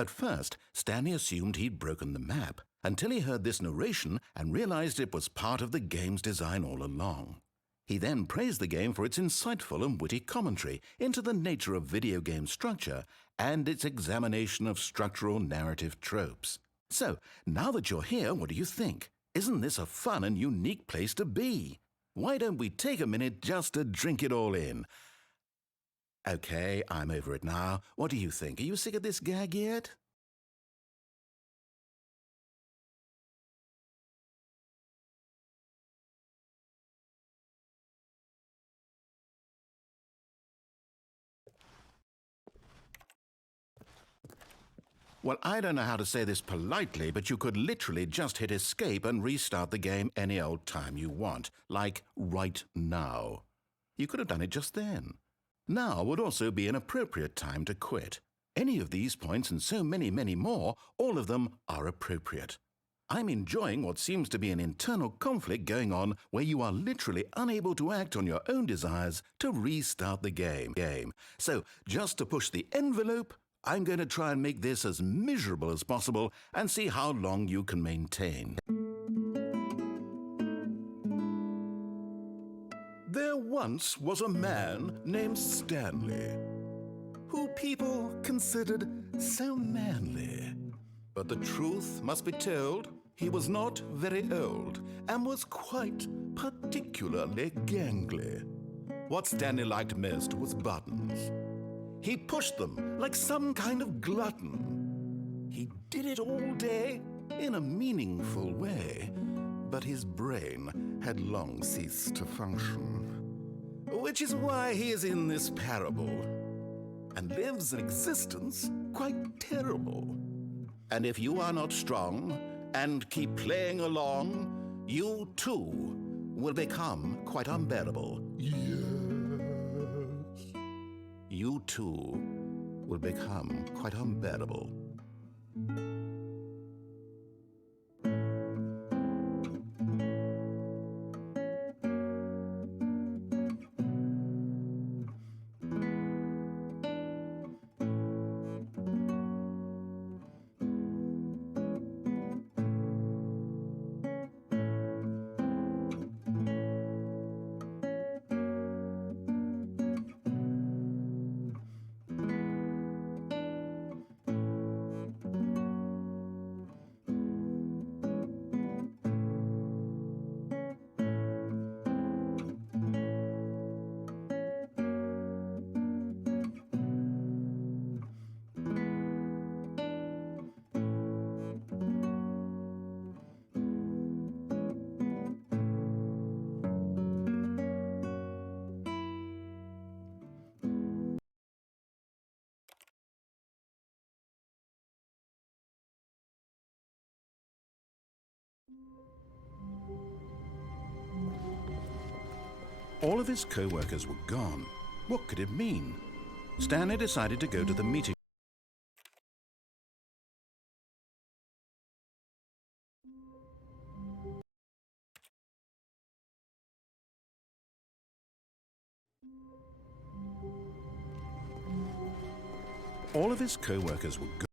At first, Stanley assumed he'd broken the map, until he heard this narration and realized it was part of the game's design all along. He then praised the game for its insightful and witty commentary into the nature of video game structure and its examination of structural narrative tropes. So, now that you're here, what do you think? Isn't this a fun and unique place to be? Why don't we take a minute just to drink it all in? Okay, I'm over it now. What do you think? Are you sick of this gag yet? Well, I don't know how to say this politely, but you could literally just hit escape and restart the game any old time you want, like right now. You could have done it just then. Now would also be an appropriate time to quit. Any of these points and so many, many more, all of them are appropriate. I'm enjoying what seems to be an internal conflict going on where you are literally unable to act on your own desires to restart the game. So, just to push the envelope, I'm going to try and make this as miserable as possible and see how long you can maintain. There once was a man named Stanley, who people considered so manly. But the truth must be told, he was not very old and was quite particularly gangly. What Stanley liked most was buttons. He pushed them like some kind of glutton. He did it all day in a meaningful way, but his brain had long ceased to function. Which is why he is in this parable and lives an existence quite terrible. And if you are not strong and keep playing along, you too will become quite unbearable. Yes. You too will become quite unbearable. All of his co-workers were gone. What could it mean? Stanley decided to go to the meeting. All of his co-workers were gone.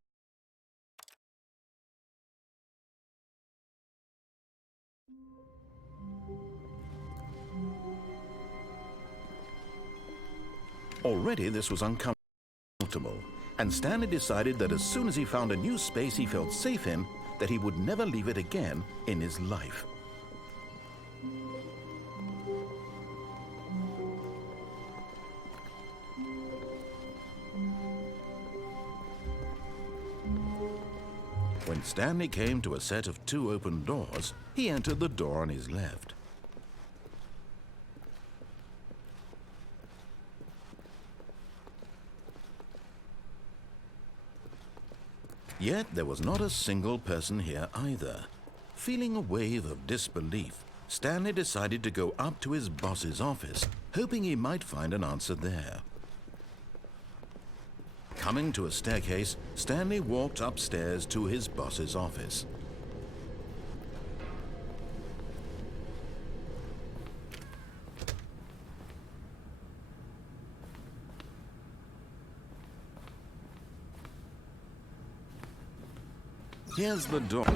Already this was uncomfortable, and Stanley decided that as soon as he found a new space he felt safe in, that he would never leave it again in his life. When Stanley came to a set of 2 open doors, he entered the door on his left. Yet there was not a single person here either. Feeling a wave of disbelief, Stanley decided to go up to his boss's office, hoping he might find an answer there. Coming to a staircase, Stanley walked upstairs to his boss's office. Here's the door.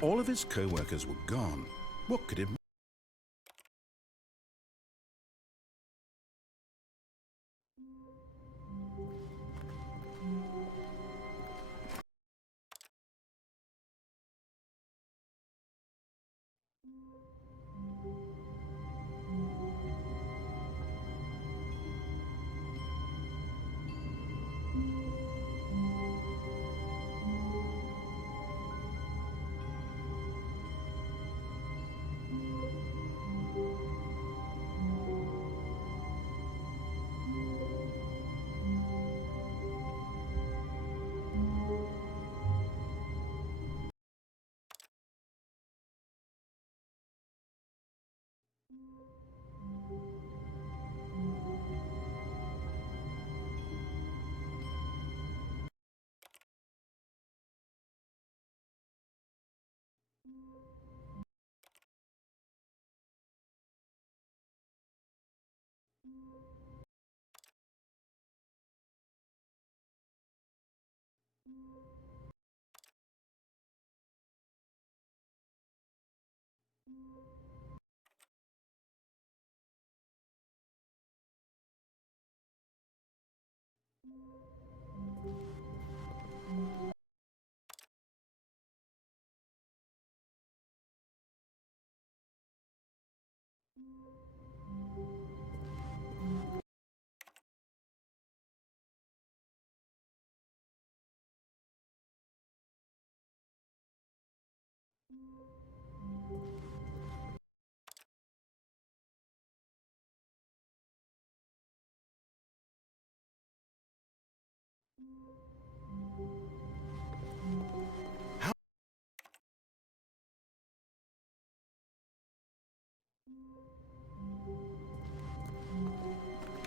All of his co-workers were gone. What could it mean?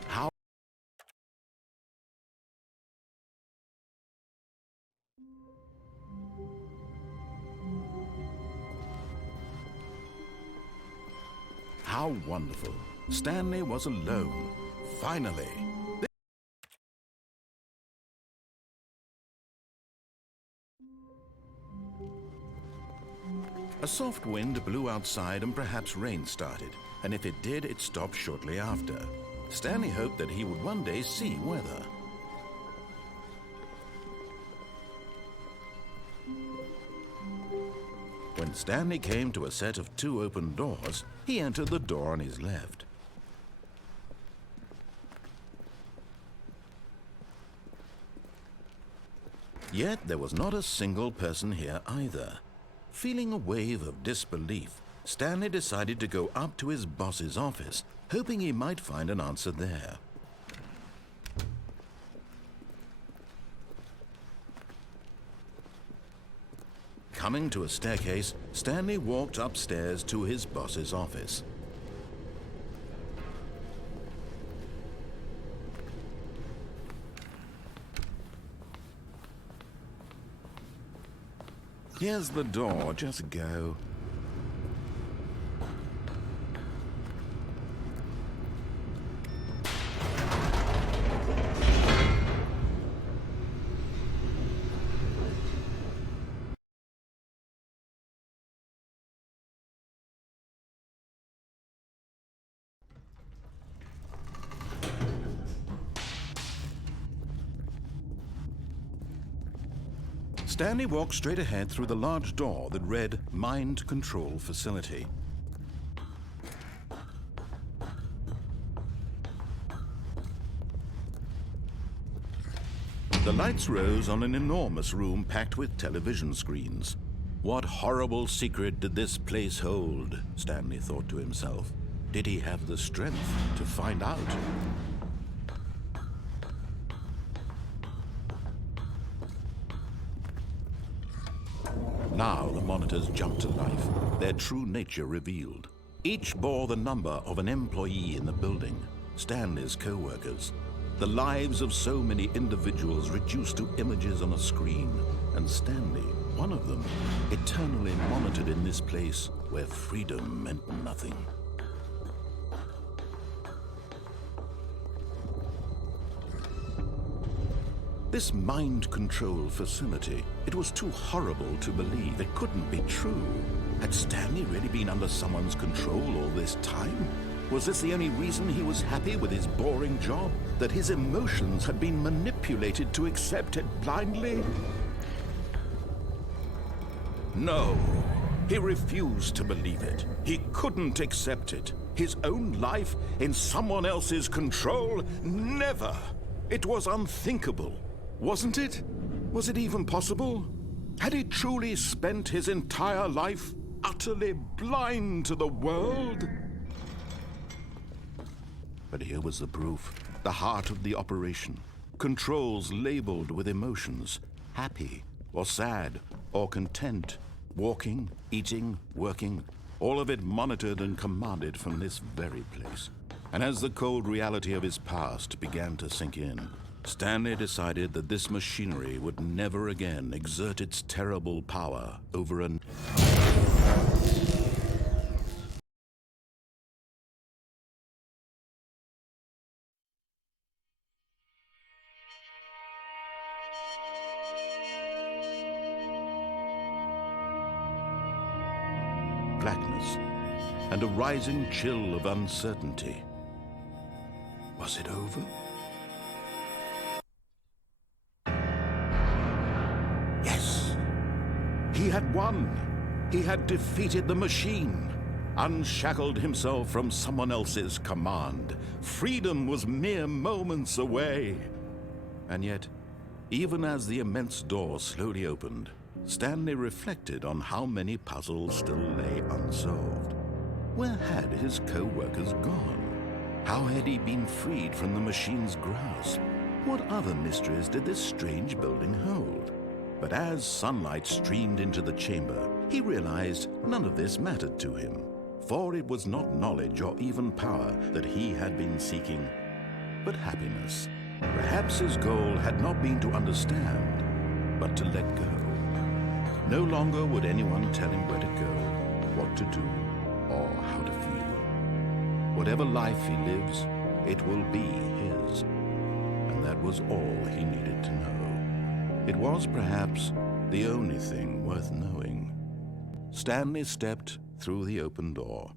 How? How wonderful. Stanley was alone. Finally. A soft wind blew outside and perhaps rain started, and if it did, it stopped shortly after. Stanley hoped that he would one day see weather. When Stanley came to a set of 2 open doors, he entered the door on his left. Yet there was not a single person here either. Feeling a wave of disbelief, Stanley decided to go up to his boss's office, hoping he might find an answer there. Coming to a staircase, Stanley walked upstairs to his boss's office. Here's the door, just go. Stanley walked straight ahead through the large door that read Mind Control Facility. The lights rose on an enormous room packed with television screens. What horrible secret did this place hold? Stanley thought to himself. Did he have the strength to find out? Now the monitors jumped to life, their true nature revealed. Each bore the number of an employee in the building, Stanley's co-workers. The lives of so many individuals reduced to images on a screen, and Stanley, one of them, eternally monitored in this place where freedom meant nothing. This mind control facility, it was too horrible to believe. It couldn't be true. Had Stanley really been under someone's control all this time? Was this the only reason he was happy with his boring job? That his emotions had been manipulated to accept it blindly? No, he refused to believe it. He couldn't accept it. His own life in someone else's control? Never! It was unthinkable. Wasn't it? Was it even possible? Had he truly spent his entire life utterly blind to the world? But here was the proof. The heart of the operation. Controls labeled with emotions. Happy, or sad, or content. Walking, eating, working. All of it monitored and commanded from this very place. And as the cold reality of his past began to sink in, Stanley decided that this machinery would never again exert its terrible power over an... blackness and a rising chill of uncertainty. Was it over? Yes! He had won! He had defeated the machine, unshackled himself from someone else's command. Freedom was mere moments away. And yet, even as the immense door slowly opened, Stanley reflected on how many puzzles still lay unsolved. Where had his co-workers gone? How had he been freed from the machine's grasp? What other mysteries did this strange building hold? But as sunlight streamed into the chamber, he realized none of this mattered to him, for it was not knowledge or even power that he had been seeking, but happiness. Perhaps his goal had not been to understand, but to let go. No longer would anyone tell him where to go, what to do, or how to feel. Whatever life he lives, it will be his. And that was all he needed to know. It was perhaps the only thing worth knowing. Stanley stepped through the open door.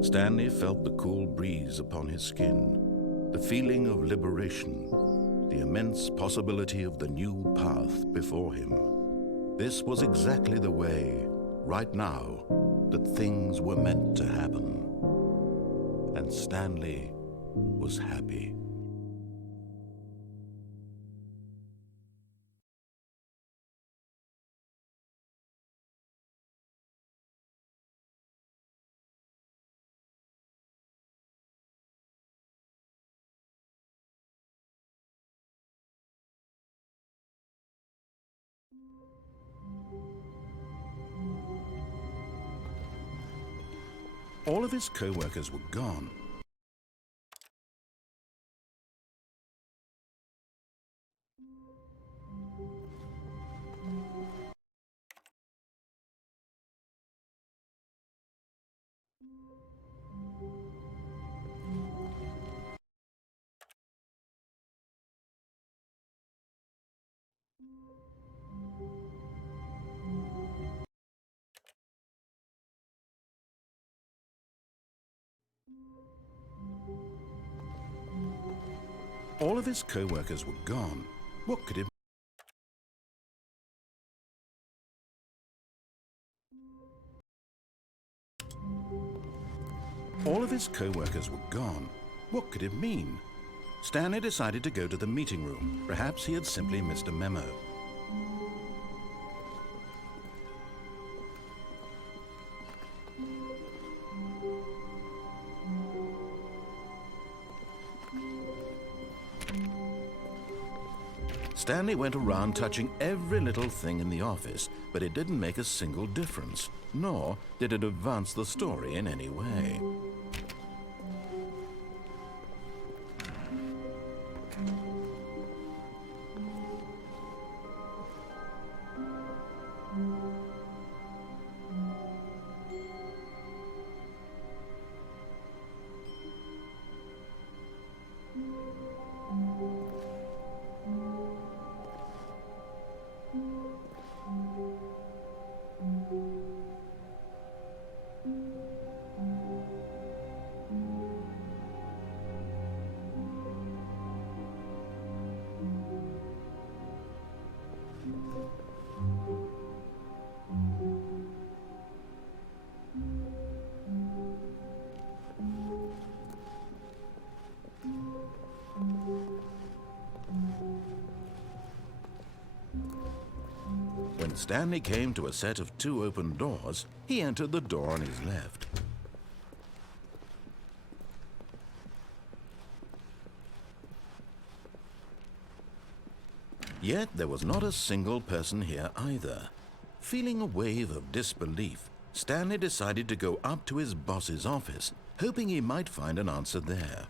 Stanley felt the cool breeze upon his skin, the feeling of liberation, the immense possibility of the new path before him. This was exactly the way, right now, that things were meant to happen. And Stanley was happy. All of his co-workers were gone. All of his co-workers were gone. What could it... All of his co-workers were gone. What could it mean? Stanley decided to go to the meeting room. Perhaps he had simply missed a memo. Stanley went around touching every little thing in the office, but it didn't make a single difference, nor did it advance the story in any way. When Stanley came to a set of 2 open doors, he entered the door on his left. Yet there was not a single person here either. Feeling a wave of disbelief, Stanley decided to go up to his boss's office, hoping he might find an answer there.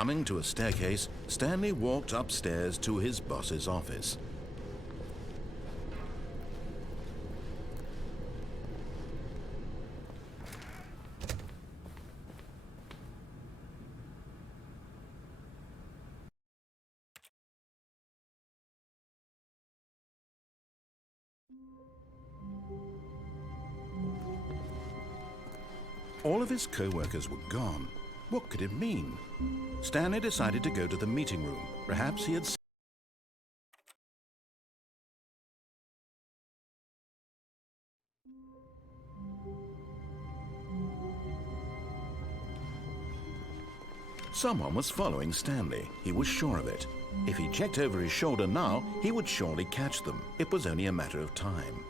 Coming to a staircase, Stanley walked upstairs to his boss's office. All of his co-workers were gone. What could it mean? Stanley decided to go to the meeting room. Perhaps he had someone was following Stanley. He was sure of it. If he checked over his shoulder now, he would surely catch them. It was only a matter of time.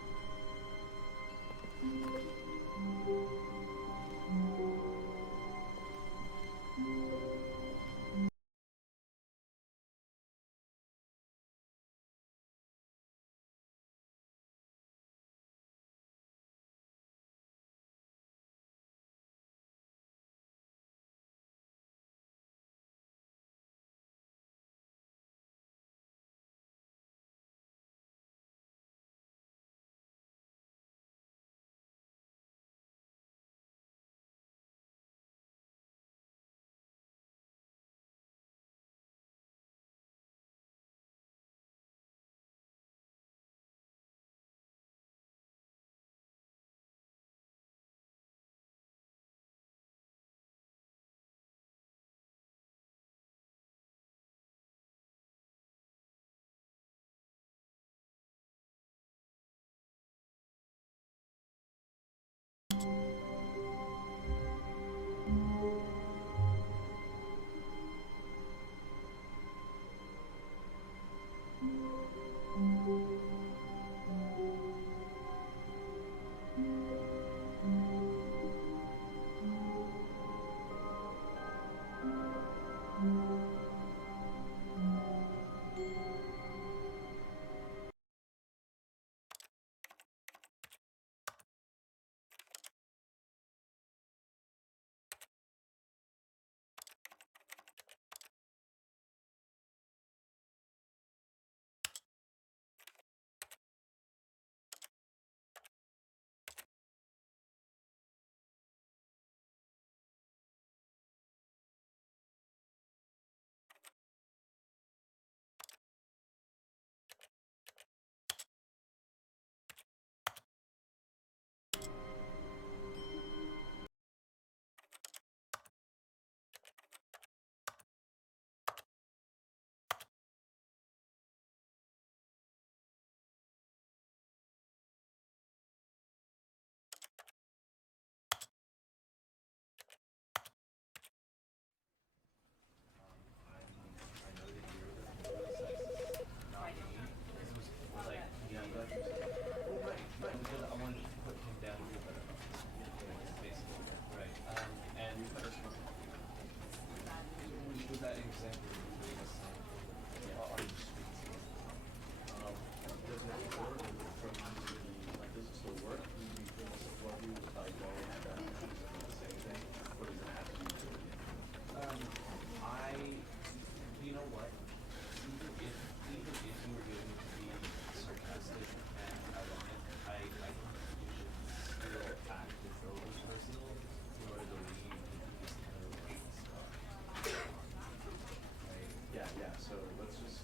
yeah. So let's just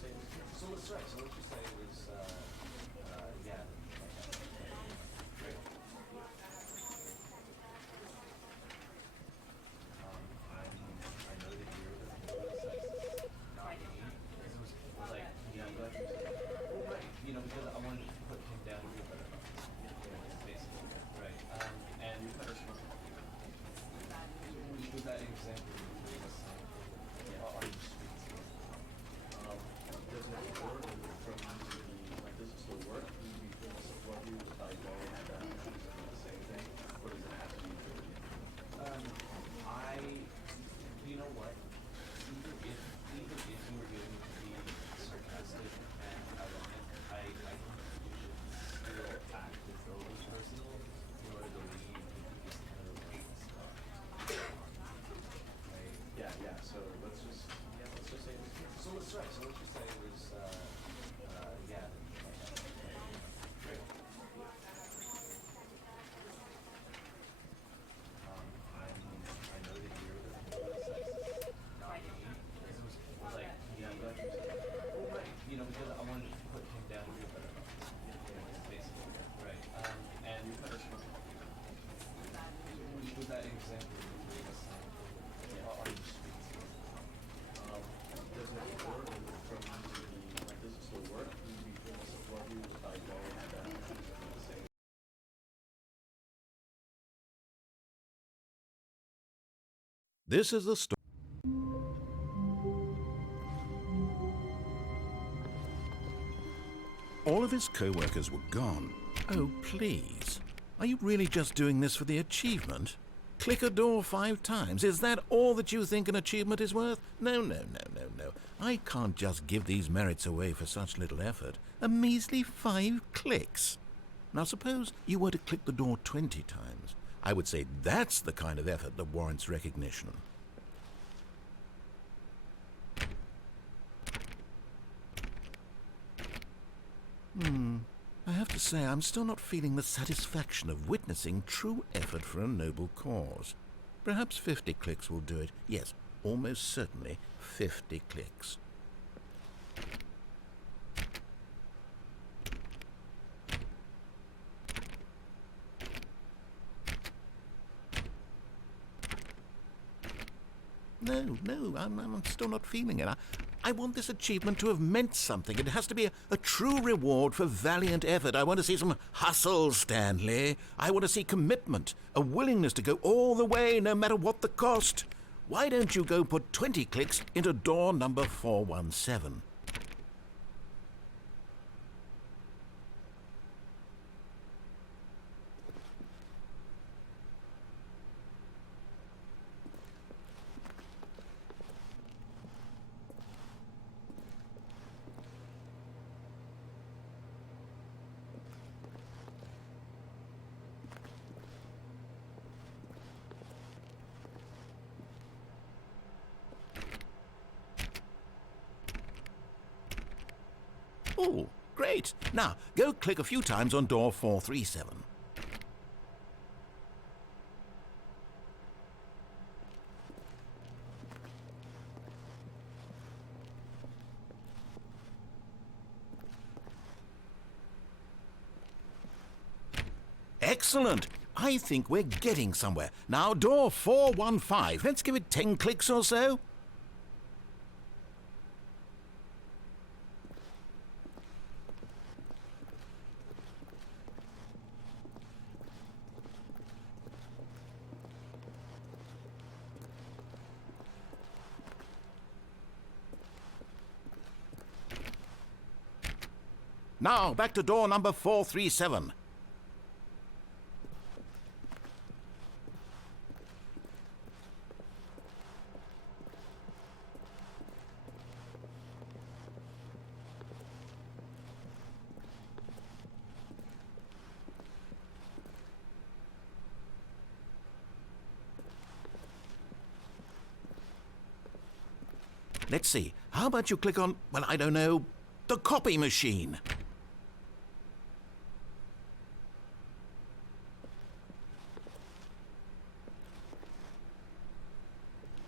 say so let's just say it was yeah. Great. I know that you're the sex is not me. It was like yeah, I'm glad you said that. Well, right. You know, because I wanted to put him down here, but basically right. And was that example you gave us? Are you sweet? Does it work from like does it still work? Do we feel support you without going at that the same thing? Or does it have to be dirty? You know what? Even if you were going to be sarcastic and ironic, I think you should still act as though it was personal in order to leave the kind of stuff. Right? Yeah. So let's just say it was so let's just say it was yeah. Great. I know that you're the sex is not me. It was like yeah, I'm glad you said that. Well, right. You know, because I wanted to put him down here, but basically right. And was that example you gave us? Are you sweet? Does it work from like does it still work? Do we feel support you without going at that the same? This is the story. All of his co-workers were gone. Oh, please. Are you really just doing this for the achievement? Click a door 5 times. Is that all that you think an achievement is worth? No. I can't just give these merits away for such little effort. A measly 5 clicks. Now suppose you were to click the door 20 times. I would say that's the kind of effort that warrants recognition. I have to say, I'm still not feeling the satisfaction of witnessing true effort for a noble cause. Perhaps 50 clicks will do it. Yes, almost certainly 50 clicks. No, I'm still not feeling it. I want this achievement to have meant something. It has to be a true reward for valiant effort. I want to see some hustle, Stanley. I want to see commitment, a willingness to go all the way, no matter what the cost. Why don't you go put 20 clicks into door number 417? Oh, great. Now, go click a few times on door 437. Excellent. I think we're getting somewhere. Now, door 415. Let's give it 10 clicks or so. Now, back to door number 437. Let's see. How about you click on, well, I don't know, the copy machine?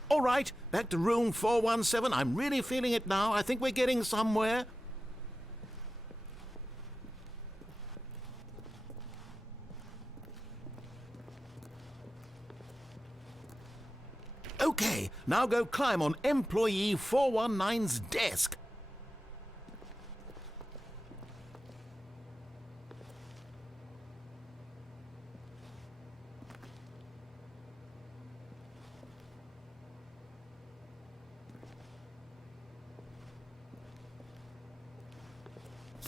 All right, back to room 417. I'm really feeling it now. I think we're getting somewhere. Okay, now go climb on employee 419's desk.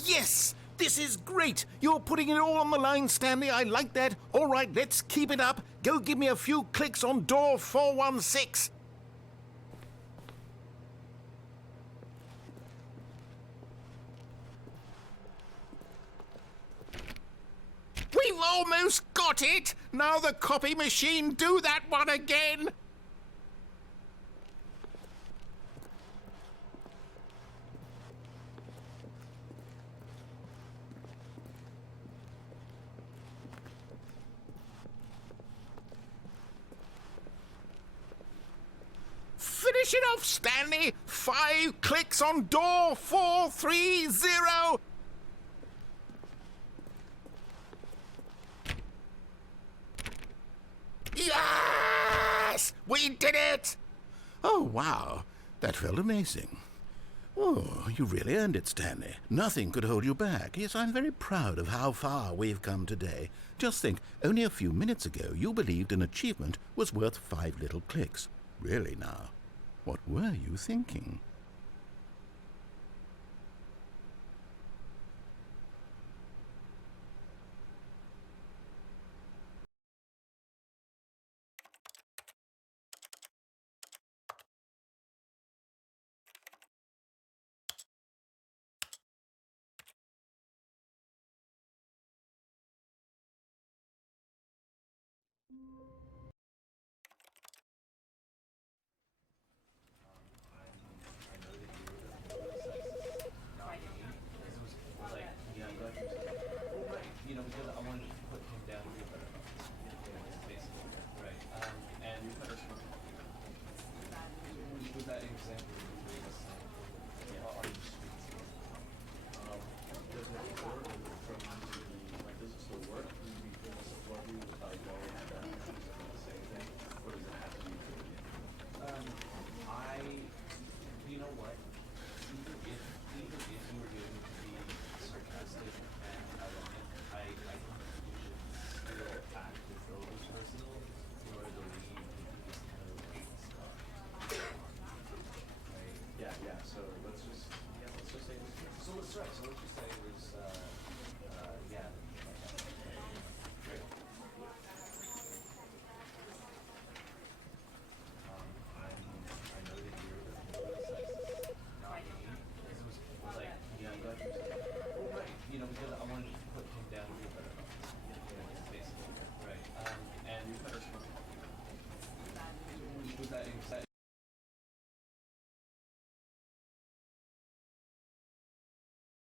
Yes! This is great! You're putting it all on the line, Stanley. I like that. All right, let's keep it up. Go give me a few clicks on door 416. We've almost got it! Now the copy machine, do that one again! Finish it off, Stanley! 5 clicks on door 430! Yes! We did it! Oh, wow. That felt amazing. Oh, you really earned it, Stanley. Nothing could hold you back. Yes, I'm very proud of how far we've come today. Just think, only a few minutes ago you believed an achievement was worth 5 little clicks. Really now, what were you thinking? You know, because I wanted to put him down to be a better basically, right? And with that example you gave us, are you streets? Does it work from like does it still work? Can we feel support you without going and choosing the same thing, or does it have to be? You know what? Even if you were going to be sarcastic and ironic, I think you should still act as though it was personal in order to leave this kind of stuff. Right? Yeah. So let's just say so let's just say it was